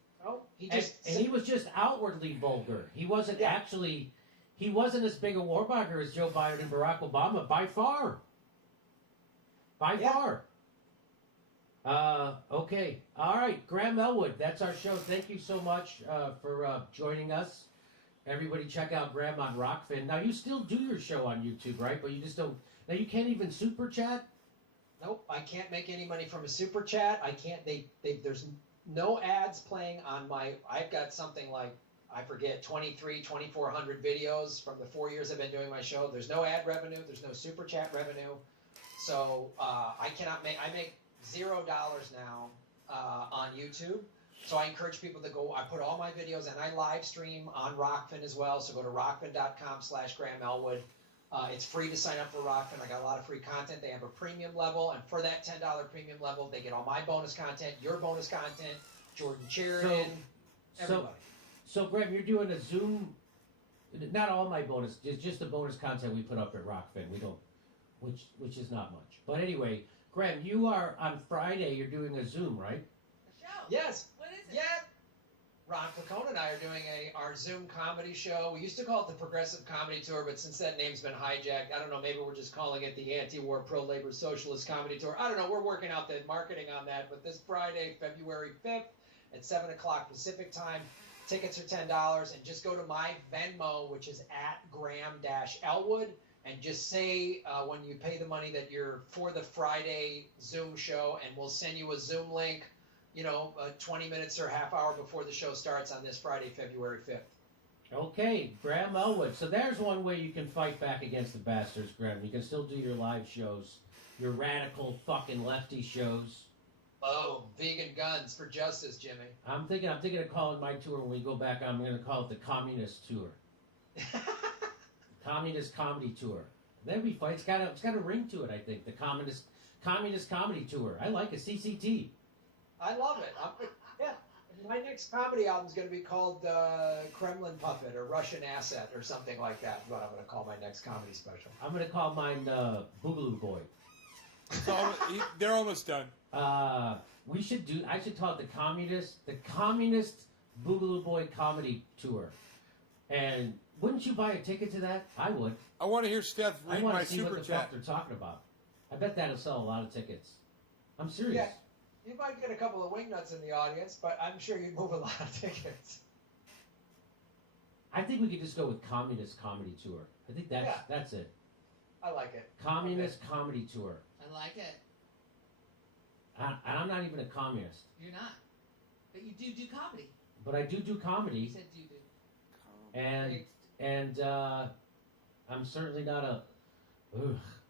He was just outwardly vulgar. He wasn't actually, he wasn't as big a warmonger as Joe Biden and Barack Obama, by far. By far. Okay. All right. Graham Elwood, that's our show. Thank you so much for joining us. Everybody check out Graham on Rockfin. Now, you still do your show on YouTube, right? But you just don't, now you can't even super chat? Nope, I can't make any money from a super chat. I can't, there's no ads playing on I've got something like, I forget, 2,400 videos from the 4 years I've been doing my show. There's no ad revenue. There's no super chat revenue. So I make $0 now on YouTube. So I encourage people to go, I put all my videos and I live stream on Rockfin as well. So go to rockfin.com/Graham Elwood. It's free to sign up for Rockfin. I got a lot of free content. They have a premium level, and for that $10 premium level, they get all my bonus content, your bonus content, Jordan Sheridan, everybody. So Graham, you're doing a Zoom, not all my bonus, just the bonus content we put up at Rockfin. We don't, which is not much. But anyway, Graham, you are, on Friday, you're doing a Zoom, right? A show? Yes. What is it? Yeah. Ron Placone and I are doing our Zoom comedy show. We used to call it the Progressive Comedy Tour, but since that name's been hijacked, I don't know, maybe we're just calling it the Anti-War Pro-Labor Socialist Comedy Tour. I don't know, we're working out the marketing on that, but this Friday, February 5th at 7 o'clock Pacific time, tickets are $10, and just go to my Venmo, which is at Graham-Elwood, and just say when you pay the money that you're for the Friday Zoom show, and we'll send you a Zoom link, 20 minutes or half hour before the show starts on this Friday, February 5th. Okay, Graham Elwood. So there's one way you can fight back against the bastards, Graham. You can still do your live shows, your radical fucking lefty shows. Oh, vegan guns for justice, Jimmy. I'm thinking of calling my tour when we go back. I'm going to call it the Communist Tour. Communist Comedy Tour. That'd be fun. It's got a ring to it, I think. The Communist Comedy Tour. I like it. CCT. I love it. Yeah. My next comedy album is going to be called Kremlin Puppet or Russian Asset or something like that. Is what I'm going to call my next comedy special. I'm going to call mine Boogaloo Boy. They're almost done. I should call it the Communist Boogaloo Boy Comedy Tour. And wouldn't you buy a ticket to that? I would. I want to hear Steph read my super chat. I want to see what the fuck they're talking about. I bet that'll sell a lot of tickets. I'm serious. Yeah. You might get a couple of wingnuts in the audience, but I'm sure you'd move a lot of tickets. I think we could just go with Communist Comedy Tour. I think that's it. I like it. Communist Comedy Tour. I like it. And I'm not even a communist. You're not. But you do comedy. But I do comedy. You said you do. And I'm certainly not a...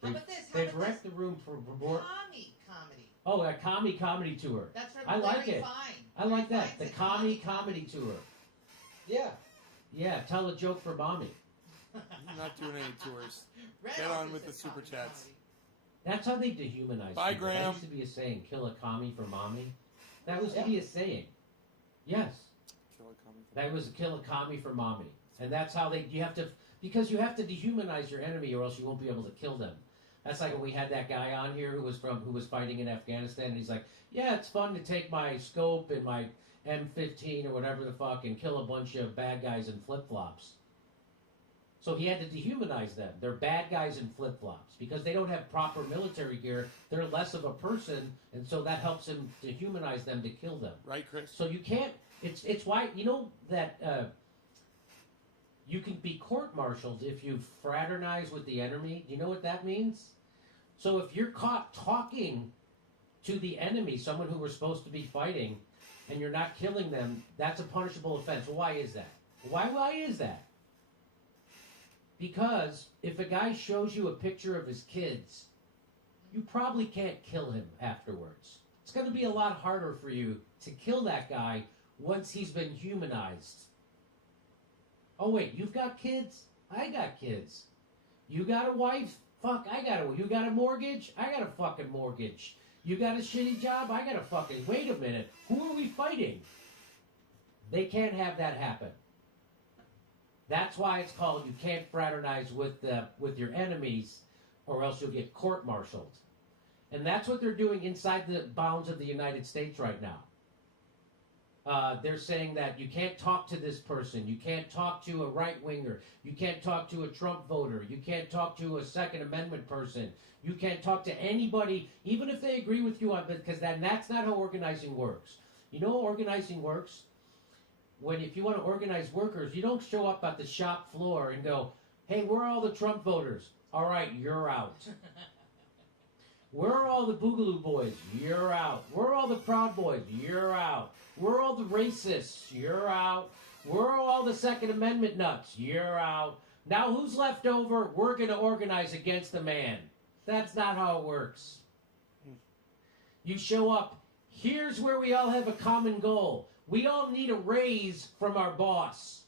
How about this? They've wrecked the room for more. Commie comedy. Oh, a comedy tour. That's from I like Larry it. Fine. I like Larry that. The Fine's a comedy tour. Yeah. Yeah, tell a joke for mommy. I'm not doing any tours. Red Get Elf on is with a the super comedy chats. comedy. That's how they dehumanize Bye, people. That Graham. used to be a saying, kill a commie for mommy. That was to be a saying. Yes. Kill a commie. That was kill a commie for mommy. And that's how you have to, because you have to dehumanize your enemy or else you won't be able to kill them. That's like when we had that guy on here who was fighting in Afghanistan, and he's like, yeah, it's fun to take my scope and my M15 or whatever the fuck and kill a bunch of bad guys in flip-flops. So he had to dehumanize them. They're bad guys in flip-flops because they don't have proper military gear. They're less of a person, and so that helps him dehumanize them to kill them. Right, Chris? So you can't. It's why you know that you can be court-martialed if you fraternize with the enemy. Do you know what that means? So if you're caught talking to the enemy, someone who we're supposed to be fighting, and you're not killing them, that's a punishable offense. Why is that? Why is that? Because if a guy shows you a picture of his kids, you probably can't kill him afterwards. It's going to be a lot harder for you to kill that guy once he's been humanized. Oh wait, you've got kids? I got kids. You got a wife? Fuck, you got a mortgage? I got a fucking mortgage. You got a shitty job? I got a fucking... Wait a minute. Who are we fighting? They can't have that happen. That's why it's called you can't fraternize with your enemies or else you'll get court-martialed. And that's what they're doing inside the bounds of the United States right now. They're saying that you can't talk to this person. You can't talk to a right-winger. You can't talk to a Trump voter. You can't talk to a Second Amendment person. You can't talk to anybody, even if they agree with you on it, because that's not how organizing works. You know how organizing works? If you want to organize workers, you don't show up at the shop floor and go, hey, where are all the Trump voters? All right, you're out. Where are all the Boogaloo boys? You're out. Where are all the Proud Boys? You're out. Where are all the racists? You're out. Where are all the Second Amendment nuts? You're out. Now who's left over? We're going to organize against the man. That's not how it works. You show up. Here's where we all have a common goal. We all need a raise from our boss.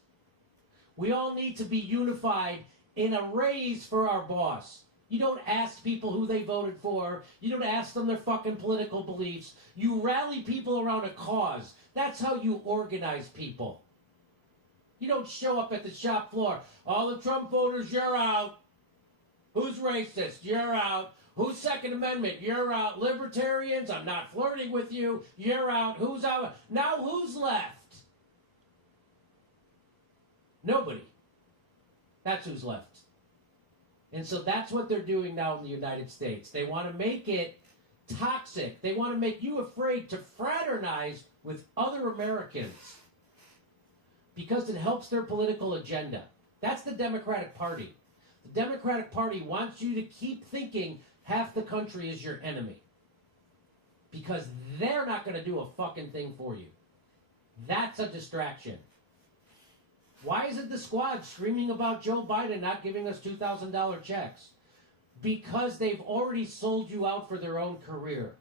We all need to be unified in a raise for our boss. You don't ask people who they voted for. You don't ask them their fucking political beliefs. You rally people around a cause. That's how you organize people. You don't show up at the shop floor. All the Trump voters, you're out. Who's racist? You're out. Who's Second Amendment? You're out. Libertarians, I'm not flirting with you. You're out. Who's out? Now who's left? Nobody. That's who's left. And so that's what they're doing now in the United States. They want to make it toxic. They want to make you afraid to fraternize with other Americans because it helps their political agenda. That's the Democratic Party. The Democratic Party wants you to keep thinking half the country is your enemy because they're not going to do a fucking thing for you. That's a distraction. Why isn't the squad screaming about Joe Biden not giving us $2,000 checks? Because they've already sold you out for their own career.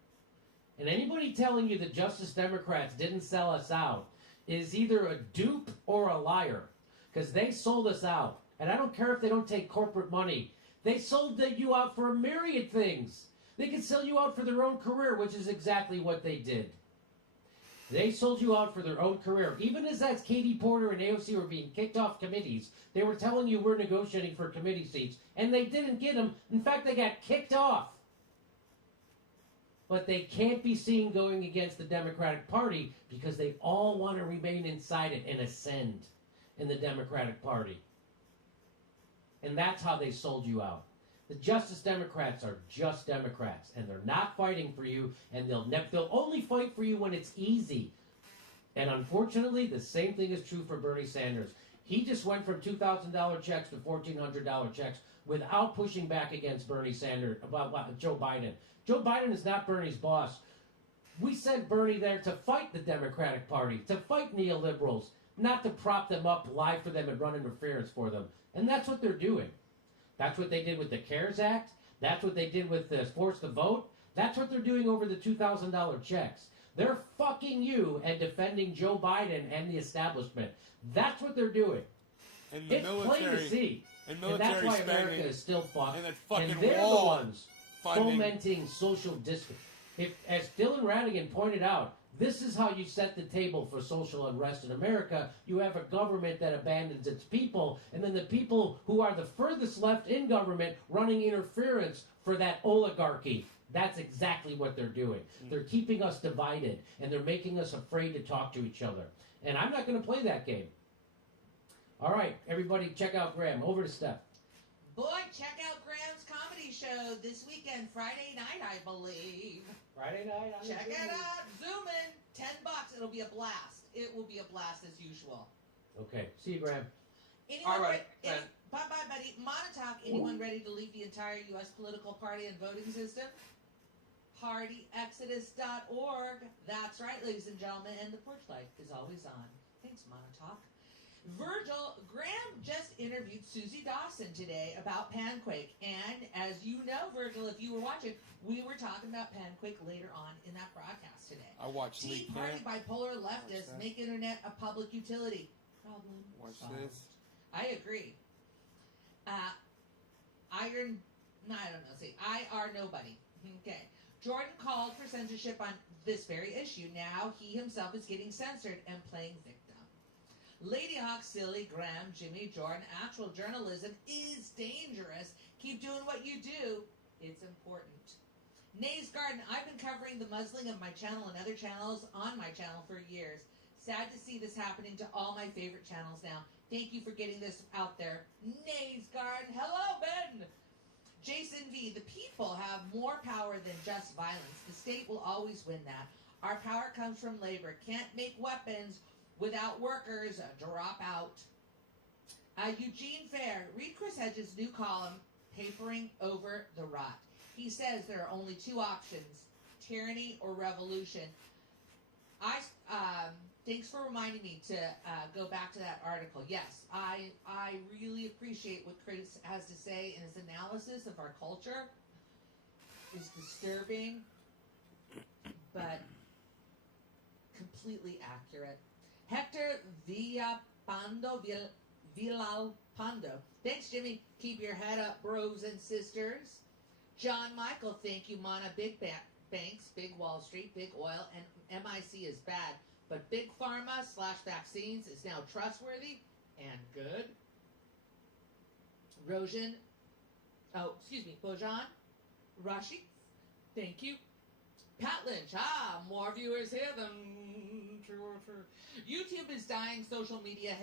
And anybody telling you the Justice Democrats didn't sell us out is either a dupe or a liar. Because they sold us out. And I don't care if they don't take corporate money. They sold you out for a myriad things. They could sell you out for their own career, which is exactly what they did. They sold you out for their own career. Even as Katie Porter and AOC were being kicked off committees, they were telling you we're negotiating for committee seats, and they didn't get them. In fact, they got kicked off. But they can't be seen going against the Democratic Party because they all want to remain inside it and ascend in the Democratic Party. And that's how they sold you out. The Justice Democrats are just Democrats, and they're not fighting for you, and they'll only fight for you when it's easy. And unfortunately, the same thing is true for Bernie Sanders. He just went from $2,000 checks to $1,400 checks without pushing back against Bernie Sanders, about Joe Biden. Joe Biden is not Bernie's boss. We sent Bernie there to fight the Democratic Party, to fight neoliberals, not to prop them up, lie for them, and run interference for them. And that's what they're doing. That's what they did with the CARES Act. That's what they did with this Force the Vote. That's what they're doing over the $2,000 checks. They're fucking you and defending Joe Biden and the establishment. That's what they're doing. And the It's military, plain to see. and And that's military why spending, America is still fucked. and that fucking And they're wall the ones funding. fomenting social distance. If, as Dylan Radigan pointed out, this is how you set the table for social unrest in America. You have a government that abandons its people, and then the people who are the furthest left in government running interference for that oligarchy. That's exactly what they're doing. They're keeping us divided, and they're making us afraid to talk to each other. And I'm not going to play that game. All right, everybody, check out Graham. Over to Steph. Boy, check out Graham's comedy show this weekend, Friday night, I believe. Friday night. Check it out. Zoom in. $10. It'll be a blast. It will be a blast as usual. Okay, see you, Graham. Anyone All right. Bye-bye, buddy. Montauk, anyone ready to leave the entire U.S. political party and voting system? PartyExodus.org. That's right, ladies and gentlemen. And the porch light is always on. Thanks, Montauk. Virgil, Graham just interviewed Susie Dawson today about Panquake. And as you know, Virgil, if you were watching, we were talking about Panquake later on in that broadcast today. I watched Tea Lee Party Camp. bipolar leftists that. make internet a public utility. Problem Watch solved. this. I agree. IR nobody. Okay. Jordan called for censorship on this very issue. Now he himself is getting censored and playing victim. Lady Hawk, Silly, Graham, Jimmy, Jordan, actual journalism is dangerous. Keep doing what you do. It's important. Nay's Garden, I've been covering the muzzling of my channel and other channels on my channel for years. Sad to see this happening to all my favorite channels now. Thank you for getting this out there. Nay's Garden, hello, Ben! Jason V, the people have more power than just violence. The state will always win that. Our power comes from labor. Can't make weapons without workers. Drop out. Eugene Fair, read Chris Hedges' new column, Papering Over the Rot. He says there are only two options, tyranny or revolution. Thanks for reminding me to go back to that article. Yes, I really appreciate what Chris has to say in his analysis of our culture. It's disturbing, but completely accurate. Hector Villalpando. Thanks, Jimmy. Keep your head up, bros and sisters. John Michael, thank you, Mana. Big banks, big Wall Street, big oil, and MIC is bad. But big pharma / vaccines is now trustworthy and good. Bojan Rashi, thank you. Pat Lynch, more viewers here than true. YouTube is dying social media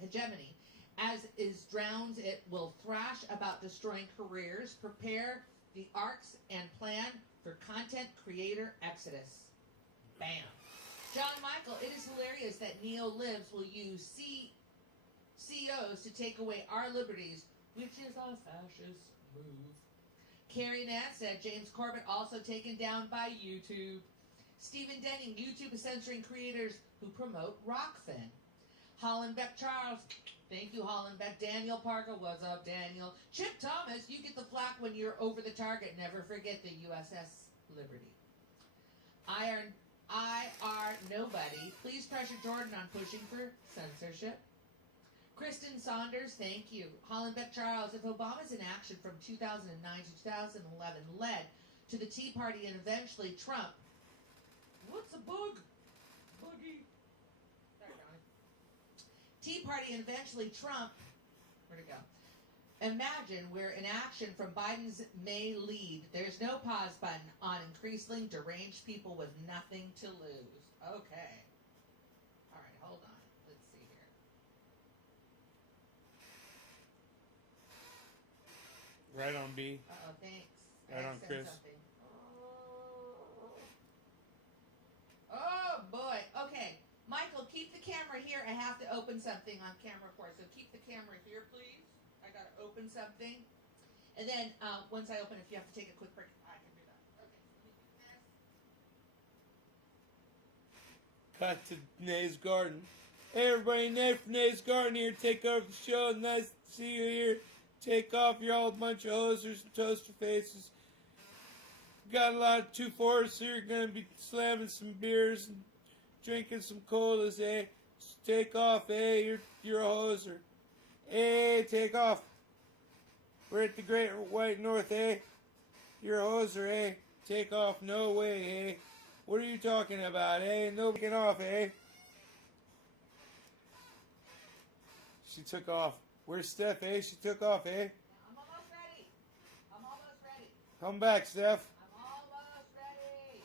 hegemony. As is drowned, it will thrash about destroying careers. Prepare the arcs and plan for content creator exodus. Bam. John Michael, it is hilarious that neo-libs will use CEOs to take away our liberties, which is a fascist move. Carrie Nance said James Corbett also taken down by YouTube. Stephen Denning, YouTube is censoring creators who promote Rockfin. Hollenbeck Charles, thank you Hollenbeck. Daniel Parker, what's up Daniel? Chip Thomas, you get the flack when you're over the target. Never forget the USS Liberty. IR Nobody, please pressure Jordan on pushing for censorship. Kristen Saunders, thank you. Hollenbeck Charles, if Obama's inaction from 2009 to 2011 led to the Tea Party and eventually Trump, what's a bug? Boogie. Tea Party and eventually Trump, where'd it go? Imagine where inaction from Biden's may lead. There's no pause button on increasingly deranged people with nothing to lose. Okay. All right, hold on. Let's see here. Right on, B. Uh-oh, thanks. Right on, Send Chris. something. Oh, boy. Okay. Michael, keep the camera here. I have to open something on camera 4. So keep the camera here, please. I got to open something. And then once I open, if you have to take a quick break, I can do that. Okay. Cut to Nay's Garden. Hey everybody, Nay from Nay's Garden here. Take over the show. Nice to see you here Take off, you're all a bunch of hosers and toaster faces. Got a lot of 2-4s, so you're gonna be slamming some beers and drinking some colas, eh? Just take off, eh? You're a hoser. Hey, take off. We're at the Great White North, eh? You're a hoser, eh? Take off, no way, eh? What are you talking about, eh? No taking off, eh? She took off. Where's Steph, eh? She took off, eh? I'm almost ready. I'm almost ready. Come back, Steph. I'm almost ready.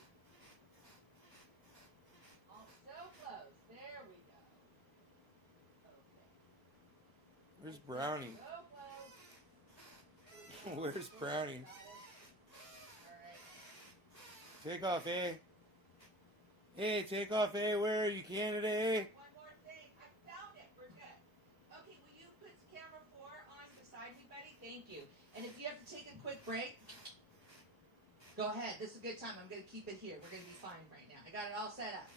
Oh, so close. There we go. Okay. Where's Brownie? So close. Where's Brownie? All right. Take off, eh? Hey, take off, eh? Where are you, Canada, eh? One more thing. I found it. We're good. Okay, will you put camera 4 on beside me, buddy? Thank you. And if you have to take a quick break, go ahead. This is a good time. I'm gonna keep it here. We're gonna be fine right now. I got it all set up.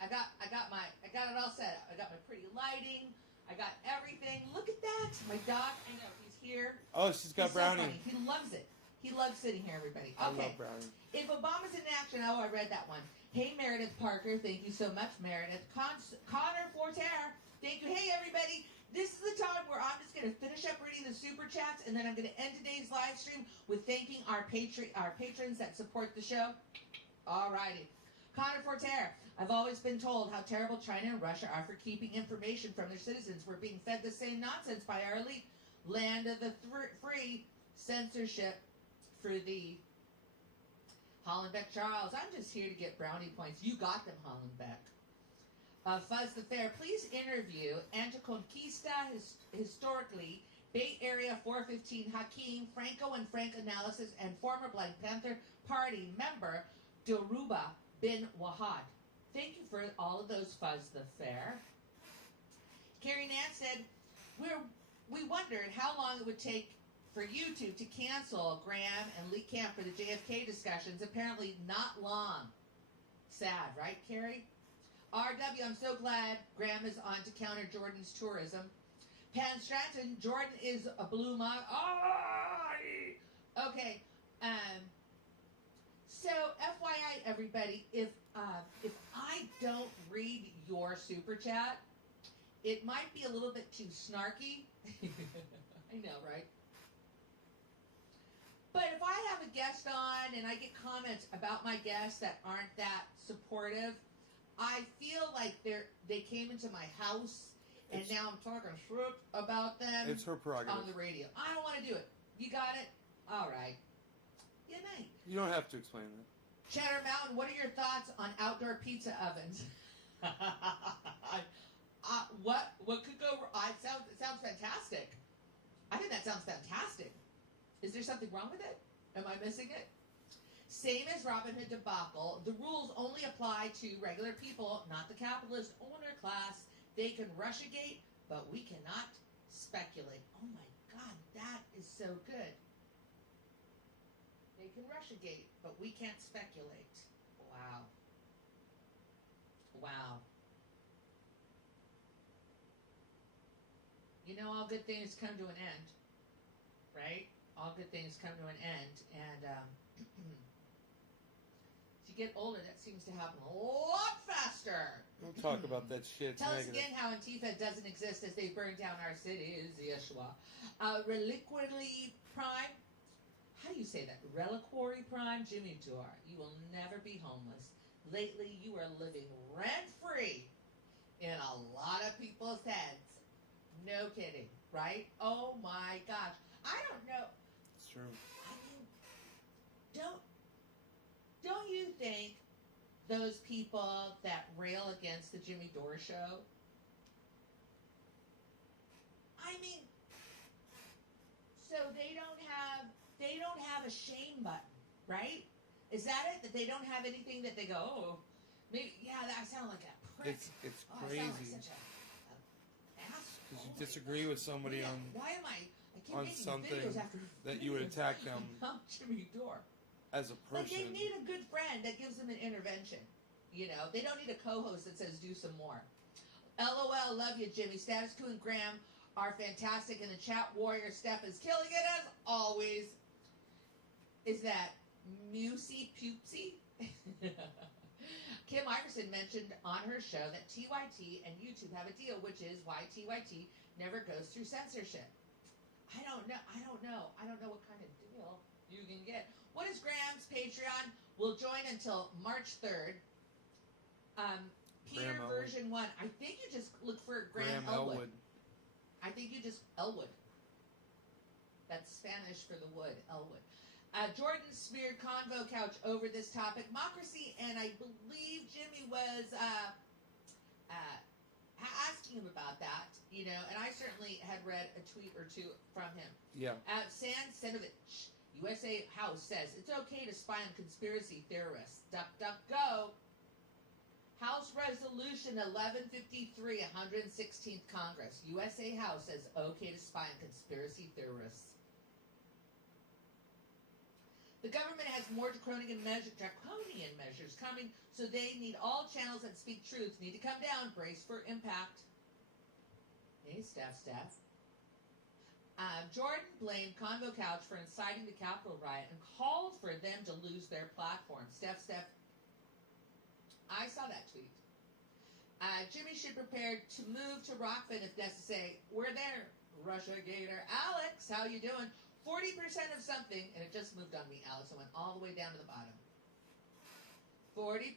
I got it all set up. I got my pretty lighting. I got everything. Look at that. My dog. I know he's here. Oh, she's got He's Brownie. So funny. He loves it. He loves sitting here, everybody. I Okay. love Brownie. If Obama's in action, oh, I read that one. Hey, Meredith Parker, thank you so much, Meredith. Connor Forterre, thank you. Hey, everybody. This is the time where I'm just going to finish up reading the super chats, and then I'm going to end today's live stream with thanking our patrons that support the show. All righty. Connor Forterre, I've always been told how terrible China and Russia are for keeping information from their citizens. We're being fed the same nonsense by our elite. Land of the free, censorship for thee. Hollenbeck Charles, I'm just here to get brownie points. You got them, Hollenbeck. Fuzz the Fair, please interview Anticonquista historically, Bay Area 415 Hakeem, Franco and Frank analysis, and former Black Panther Party member Doruba bin Wahad. Thank you for all of those, Fuzz the Fair. Carrie Nance said, we wondered how long it would take for YouTube to cancel Graham and Lee Camp for the JFK discussions. Apparently not long. Sad, right, Carrie? RW, I'm so glad Graham is on to counter Jordan's tourism. Pan Stratton, Jordan is a blue mug. Oh, okay. So, FYI, everybody, if I don't read your super chat, it might be a little bit too snarky. I know, right? But if I have a guest on and I get comments about my guests that aren't that supportive, I feel like they came into my house and now I'm talking shit about them. It's her prerogative. On the radio. I don't want to do it. You got it? All right. Good night. You don't have to explain that. Cheddar Mountain, what are your thoughts on outdoor pizza ovens? What could go wrong? It sounds fantastic. I think that sounds fantastic. Is there something wrong with it? Am I missing it? Same as Robin Hood debacle, the rules only apply to regular people, not the capitalist owner class. They can rush-a-gate, but we cannot speculate. Oh my God, that is so good. They can rush-a-gate, but we can't speculate. Wow. Wow. You know, all good things come to an end, right? All good things come to an end, and as you get older, that seems to happen a lot faster. Don't talk about that shit. It's Tell us negative. again how Antifa doesn't exist as they burn down our cities, Yeshua. Reliquary Prime. How do you say that? Reliquary Prime? Jimmy Dore. You will never be homeless. Lately, you are living rent-free in a lot of people's heads. No kidding, right? Oh my gosh. I don't know. It's true. I mean, don't you think those people that rail against the Jimmy Dore show, I mean, so they don't have a shame button, right? Is that it? That they don't have anything that they go, oh, maybe, yeah, that sounds like a prick. It's Oh, I crazy. sound like such a asshole. Because you disagree with somebody Yeah, on why am I keep on making something videos after that you would videos attack them about Jimmy Dore. as a Like, they person. need a good friend that gives them an intervention. You know, they don't need a co-host that says do some more. LOL, love you, Jimmy. Status Quo and Graham are fantastic, and the chat warrior Steph is killing it as always. Is that Musey Pupsy? Kim Iverson mentioned on her show that TYT and YouTube have a deal, which is why TYT never goes through censorship. I don't know. I don't know what kind of deal you can get. What is Graham's Patreon? We'll join until March 3rd. Peter Graham version 1. I think you just look for Graham Elwood. I think you just Elwood. That's Spanish for the wood, Elwood. Jordan smeared Convo Couch over this topic, democracy, and I believe Jimmy was asking him about that, you know, and I certainly had read a tweet or two from him. Yeah. San Senovich, USA House says it's okay to spy on conspiracy theorists. Duck, duck, go. House Resolution 1153, 116th Congress. USA House says okay to spy on conspiracy theorists. The government has more draconian measures coming, so they need all channels that speak truth need to come down. Brace for impact. Hey, Steph. Jordan blamed Convo Couch for inciting the Capitol riot and called for them to lose their platform. Steph, I saw that tweet. Jimmy should prepare to move to Rockfin if necessary. We're there. Russia Gator. Alex, how you doing? 40% of something, and it just moved on me, Alex. I went all the way down to the bottom. 40%,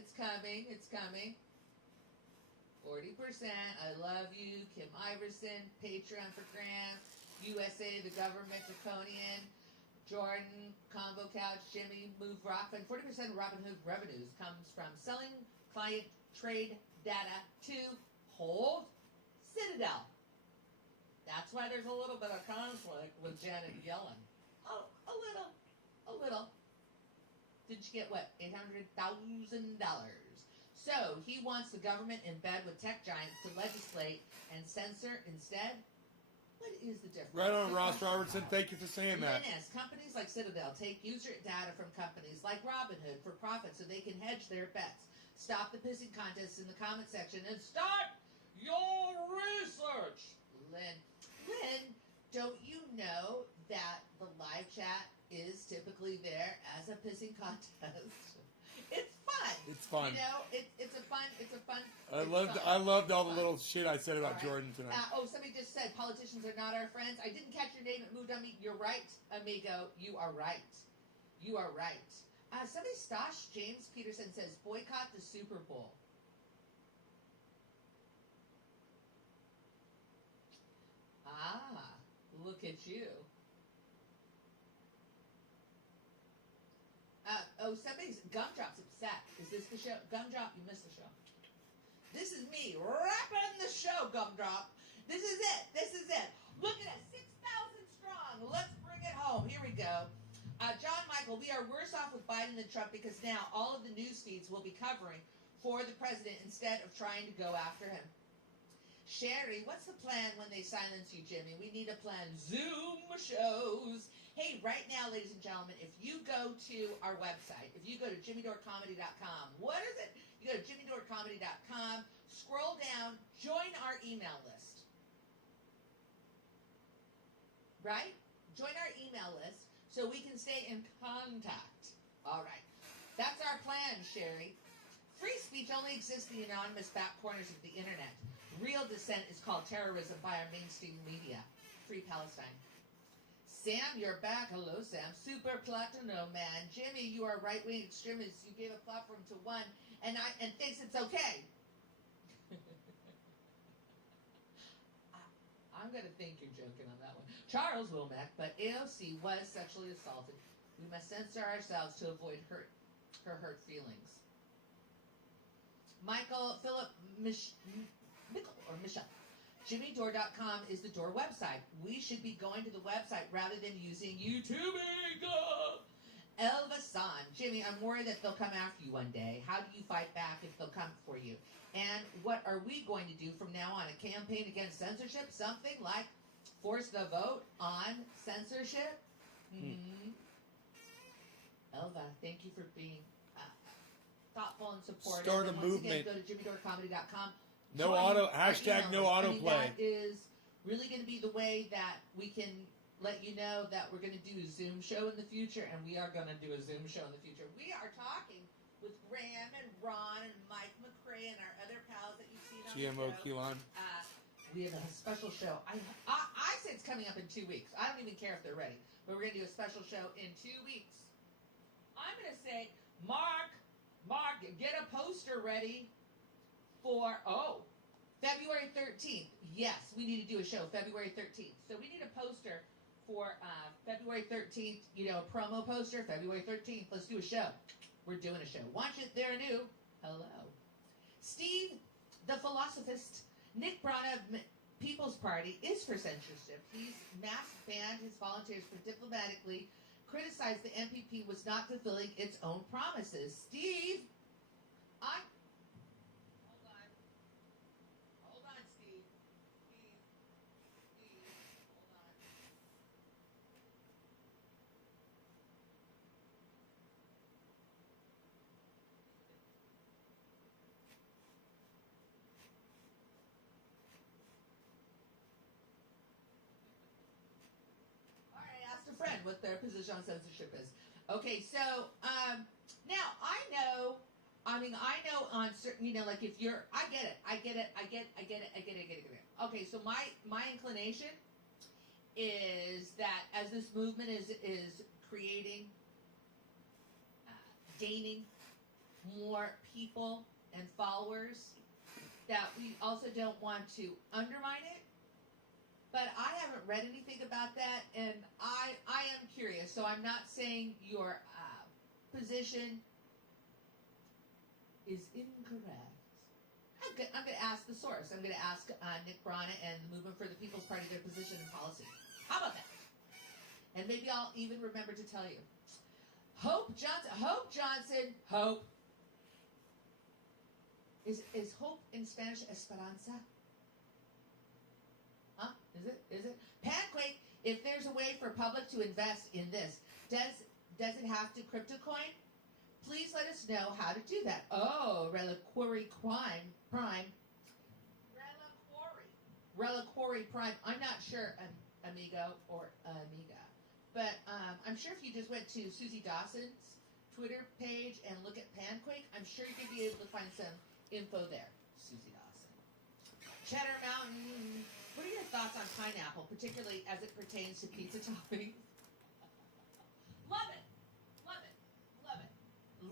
it's coming. 40%, I love you. Kim Iverson, Patreon for Graham, USA, the government, draconian, Jordan, Convo Couch, Jimmy, Move Rockfin. 40% of Robinhood revenues comes from selling client trade data to Hold Citadel. That's why there's a little bit of conflict with Janet Yellen. Oh, a little. Did you get what? $800,000. So he wants the government in bed with tech giants to legislate and censor instead. What is the difference? Right on, Ross Robertson. Thank you for saying that. Linus, companies like Citadel take user data from companies like Robinhood for profit so they can hedge their bets. Stop the pissing contests in the comment section and start your research. Lynn, don't you know that the live chat is typically there as a pissing contest? It's fun. It's fun. You know, it's a fun. I loved all the little shit I said about Jordan tonight. Somebody just said politicians are not our friends. I didn't catch your name. It moved on me. You're right, amigo. You are right. Somebody Stosh James Peterson says boycott the Super Bowl. Look at you. Somebody's Gumdrop's upset. Is this the show? Gumdrop, you missed the show. This is me wrapping the show, Gumdrop. This is it. Look at it, 6,000 strong. Let's bring it home. Here we go. John Michael, we are worse off with Biden than Trump because now all of the news feeds will be covering for the president instead of trying to go after him. Sherry, what's the plan when they silence you, Jimmy? We need a plan. Zoom shows. Hey, right now, ladies and gentlemen, if you go to our website, if you go to jimmydorecomedy.com, what is it? You go to jimmydorecomedy.com, scroll down, join our email list. Right? Join our email list so we can stay in contact. All right. That's our plan, Sherry. Free speech only exists in the anonymous back corners of the internet. Real dissent is called terrorism by our mainstream media. Free Palestine. Sam, you're back. Hello, Sam. Super Platino Man. Jimmy, you are right-wing extremists. You gave a platform to one and thinks it's okay. I'm going to think you're joking on that one. Charles Womack, but AOC was sexually assaulted. We must censor ourselves to avoid her hurt feelings. Philip Michelle. JimmyDore.com is the Door website. We should be going to the website rather than using Youtube. Elva San. Jimmy, I'm worried that they'll come after you one day. How do you fight back if they'll come for you? And what are we going to do from now on? A campaign against censorship? Something like force the vote on censorship? Elva, thank you for being thoughtful and supportive. Start a once movement. Again, go to jimmydorecomedy.com. No autoplay. That is really going to be the way that we can let you know that we're going to do a Zoom show in the future, and we are going to do a Zoom show in the future. We are talking with Graham and Ron and Mike McRae and our other pals that you've seen on GMO the show. Keelan. We have a special show. I say it's coming up in 2 weeks. I don't even care if they're ready, but we're going to do a special show in 2 weeks. I'm going to say, Mark, get a poster ready for, February 13th. Yes, we need to do a show February 13th. So we need a poster for February 13th, a promo poster, February 13th. Let's do a show. We're doing a show. Watch it, they're new. Hello. Steve, the philosophist, Nick Braun of People's Party is for censorship. He's mass banned his volunteers for diplomatically criticized the MPP was not fulfilling its own promises. Steve, Hold on, Steve. Steve, hold on. All right, I asked a friend what their position on censorship is. Okay, so now I know on certain, like if you're, I get it. Okay, so my inclination is that as this movement is creating, gaining more people and followers, that we also don't want to undermine it. But I haven't read anything about that, and I am curious. So I'm not saying your position is incorrect. I'm going to ask the source. I'm going to ask Nick Braun and the Movement for the People's Party their position and policy. How about that? And maybe I'll even remember to tell you. Hope Johnson. Is hope in Spanish esperanza? Huh? Is it? Panquake, if there's a way for public to invest in this, does it have to crypto coin? Please let us know how to do that. Oh, Reliquary Prime. Reliquary Prime. I'm not sure, amigo or amiga. But I'm sure if you just went to Susie Dawson's Twitter page and look at Panquake, I'm sure you'd be able to find some info there. Susie Dawson. Cheddar Mountain. What are your thoughts on pineapple, particularly as it pertains to pizza toppings?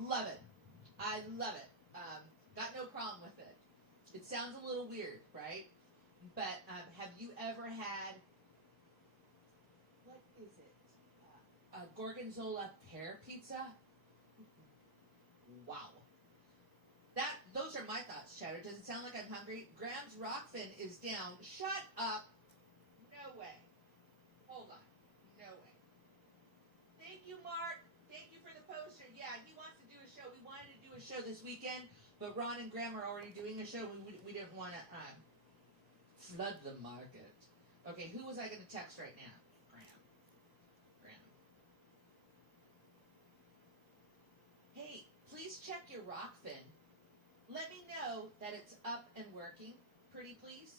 Love it. I love it. Got no problem with it. It sounds a little weird, right? But have you ever had, what is it? A Gorgonzola pear pizza? Wow. Those are my thoughts, Cheddar. Does it sound like I'm hungry? Graham's Rockfin is down. Shut up. No way. Hold on. No way. Thank you, Mark. Thank you for the poster. Yeah, he wants to do a show. We wanted to do a show this weekend, but Ron and Graham are already doing a show. We didn't want to flood the market. Okay, who was I going to text right now? Graham. Hey, please check your Rockfin. Let me know that it's up and working. Pretty please.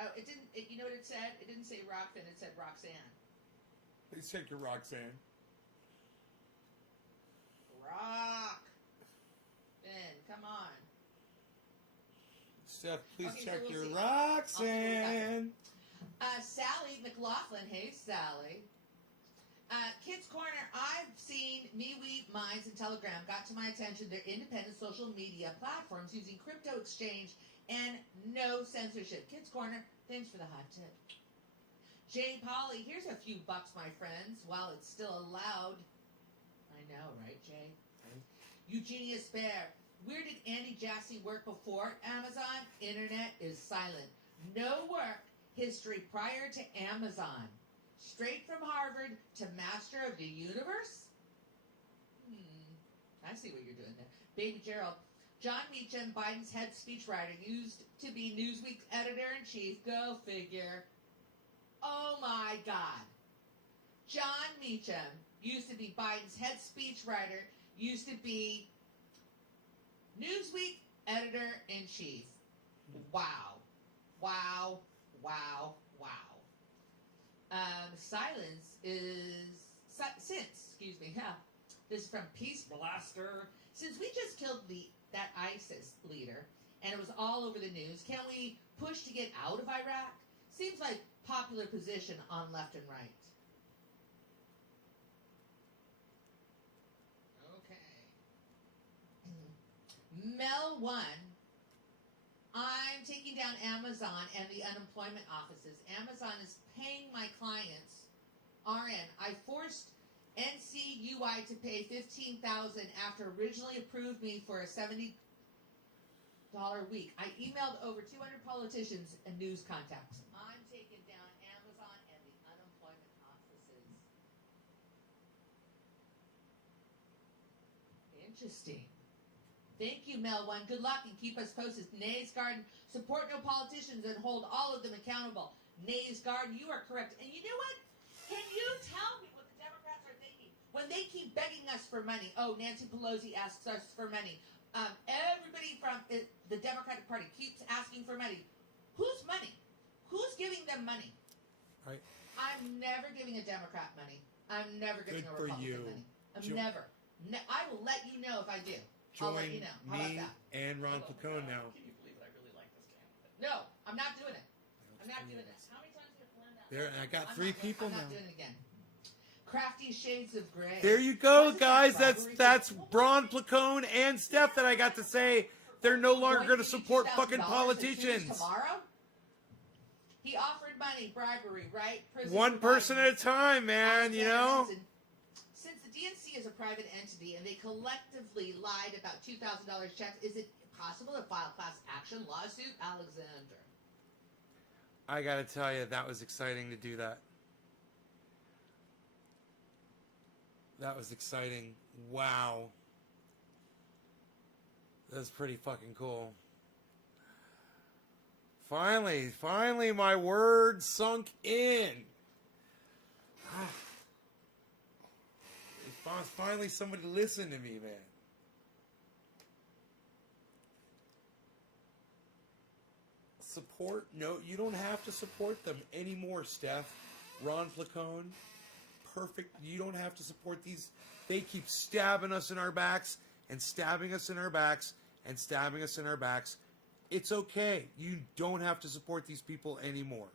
Oh, it didn't. You know what it said? It didn't say Rockfin. It said Roxanne. Please check your Roxanne. Ben, come on. Steph, please Okay, check so we'll your see. Roxanne. Sally McLaughlin. Hey, Sally. Kids Corner, I've seen MeWe, Minds, and Telegram got to my attention. They're independent social media platforms using crypto exchange and no censorship. Kids Corner, thanks for the hot tip. Jay Polly, here's a few bucks, my friends, while it's still allowed. I know, right, Jay? Eugenia Spare, where did Andy Jassy work before Amazon? Internet is silent. No work history prior to Amazon. Straight from Harvard to Master of the Universe? I see what you're doing there. Baby Gerald. John Meacham, Biden's head speechwriter, used to be Newsweek's editor-in-chief. Go figure. Oh my God. John Meacham used to be Biden's head speechwriter, used to be Newsweek editor-in-chief. Wow. silence is since. Excuse me. Yeah. This is from Peace Blaster. Since we just killed that ISIS leader, and it was all over the news, can we push to get out of Iraq? Seems like popular position on left and right. Mel 1, I'm taking down Amazon and the unemployment offices. Amazon is paying my clients. RN, I forced NCUI to pay $15,000 after originally approved me for a $70 week. I emailed over 200 politicians and news contacts. I'm taking down Amazon and the unemployment offices. Interesting. Thank you, Mel 1. Good luck and keep us posted. Nays Garden, support no politicians and hold all of them accountable. Nays Garden, you are correct. And you know what? Can you tell me what the Democrats are thinking when they keep begging us for money? Oh, Nancy Pelosi asks us for money. Everybody from the Democratic Party keeps asking for money. Whose money? Who's giving them money? Right. I'm never giving a Democrat money. I'm never giving Good a for Republican you. money. I'm never. I will let you know if I do. I'll Join let you know. How me about that? and Ron Placone now. Can you believe it? I really like this candidate. No, I'm not doing it. I'm not doing it. How many times did it blend out? There, I got I'm 3 not people I'm now. not doing it again. Crafty Shades of Grey. There you go, Wasn't guys. that That's bribery? Ron Placone and Steph that I got to say they're no longer going to support $2,000 fucking in politicians. Tomorrow? He offered money, bribery, right? Prison One for person at violence. a time, man, you know? Since the DNC is a private entity and they collectively lied about $2,000 checks, is it possible to file class action lawsuit? Alexander. I got to tell you, that was exciting to do that. That was exciting. Wow. That was pretty fucking cool. Finally, my words sunk in. Finally, somebody listened to me, man. Support? No, you don't have to support them anymore, Steph. Ron Placone. Perfect. You don't have to support these. They keep stabbing us in our backs and stabbing us in our backs and stabbing us in our backs. It's okay. You don't have to support these people anymore.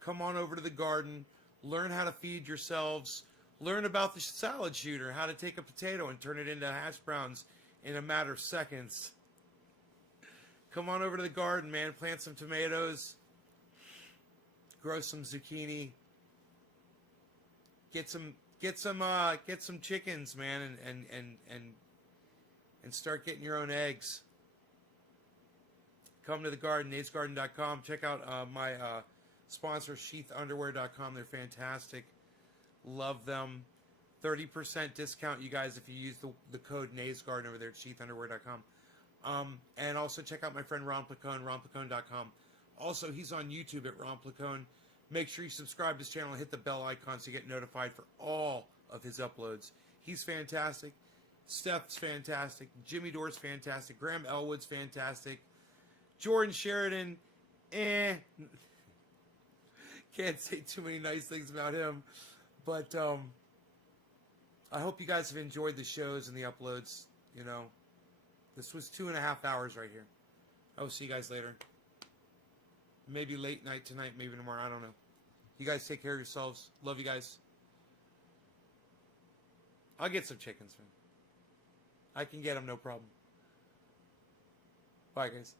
Come on over to the garden. Learn how to feed yourselves. Learn about the salad shooter, how to take a potato and turn it into hash browns in a matter of seconds. Come on over to the garden, man. Plant some tomatoes. Grow some zucchini. Get some chickens, man, and start getting your own eggs. Come to the garden, natesgarden.com. Check out my sponsor, sheathunderwear.com. They're fantastic. Love them. 30% discount, you guys, if you use the code NASEGARDEN over there at sheathunderwear.com. And also check out my friend Ron Placone, ronplacone.com. Also, he's on YouTube at Ron Placone. Make sure you subscribe to his channel and hit the bell icon so you get notified for all of his uploads. He's fantastic. Steph's fantastic. Jimmy Dore's fantastic. Graham Elwood's fantastic. Jordan Sheridan, can't say too many nice things about him. But I hope you guys have enjoyed the shows and the uploads. You know, this was 2.5 hours right here. I'll see you guys later. Maybe late night tonight, maybe tomorrow. I don't know. You guys take care of yourselves. Love you guys. I'll get some chickens, man. I can get them, no problem. Bye, guys.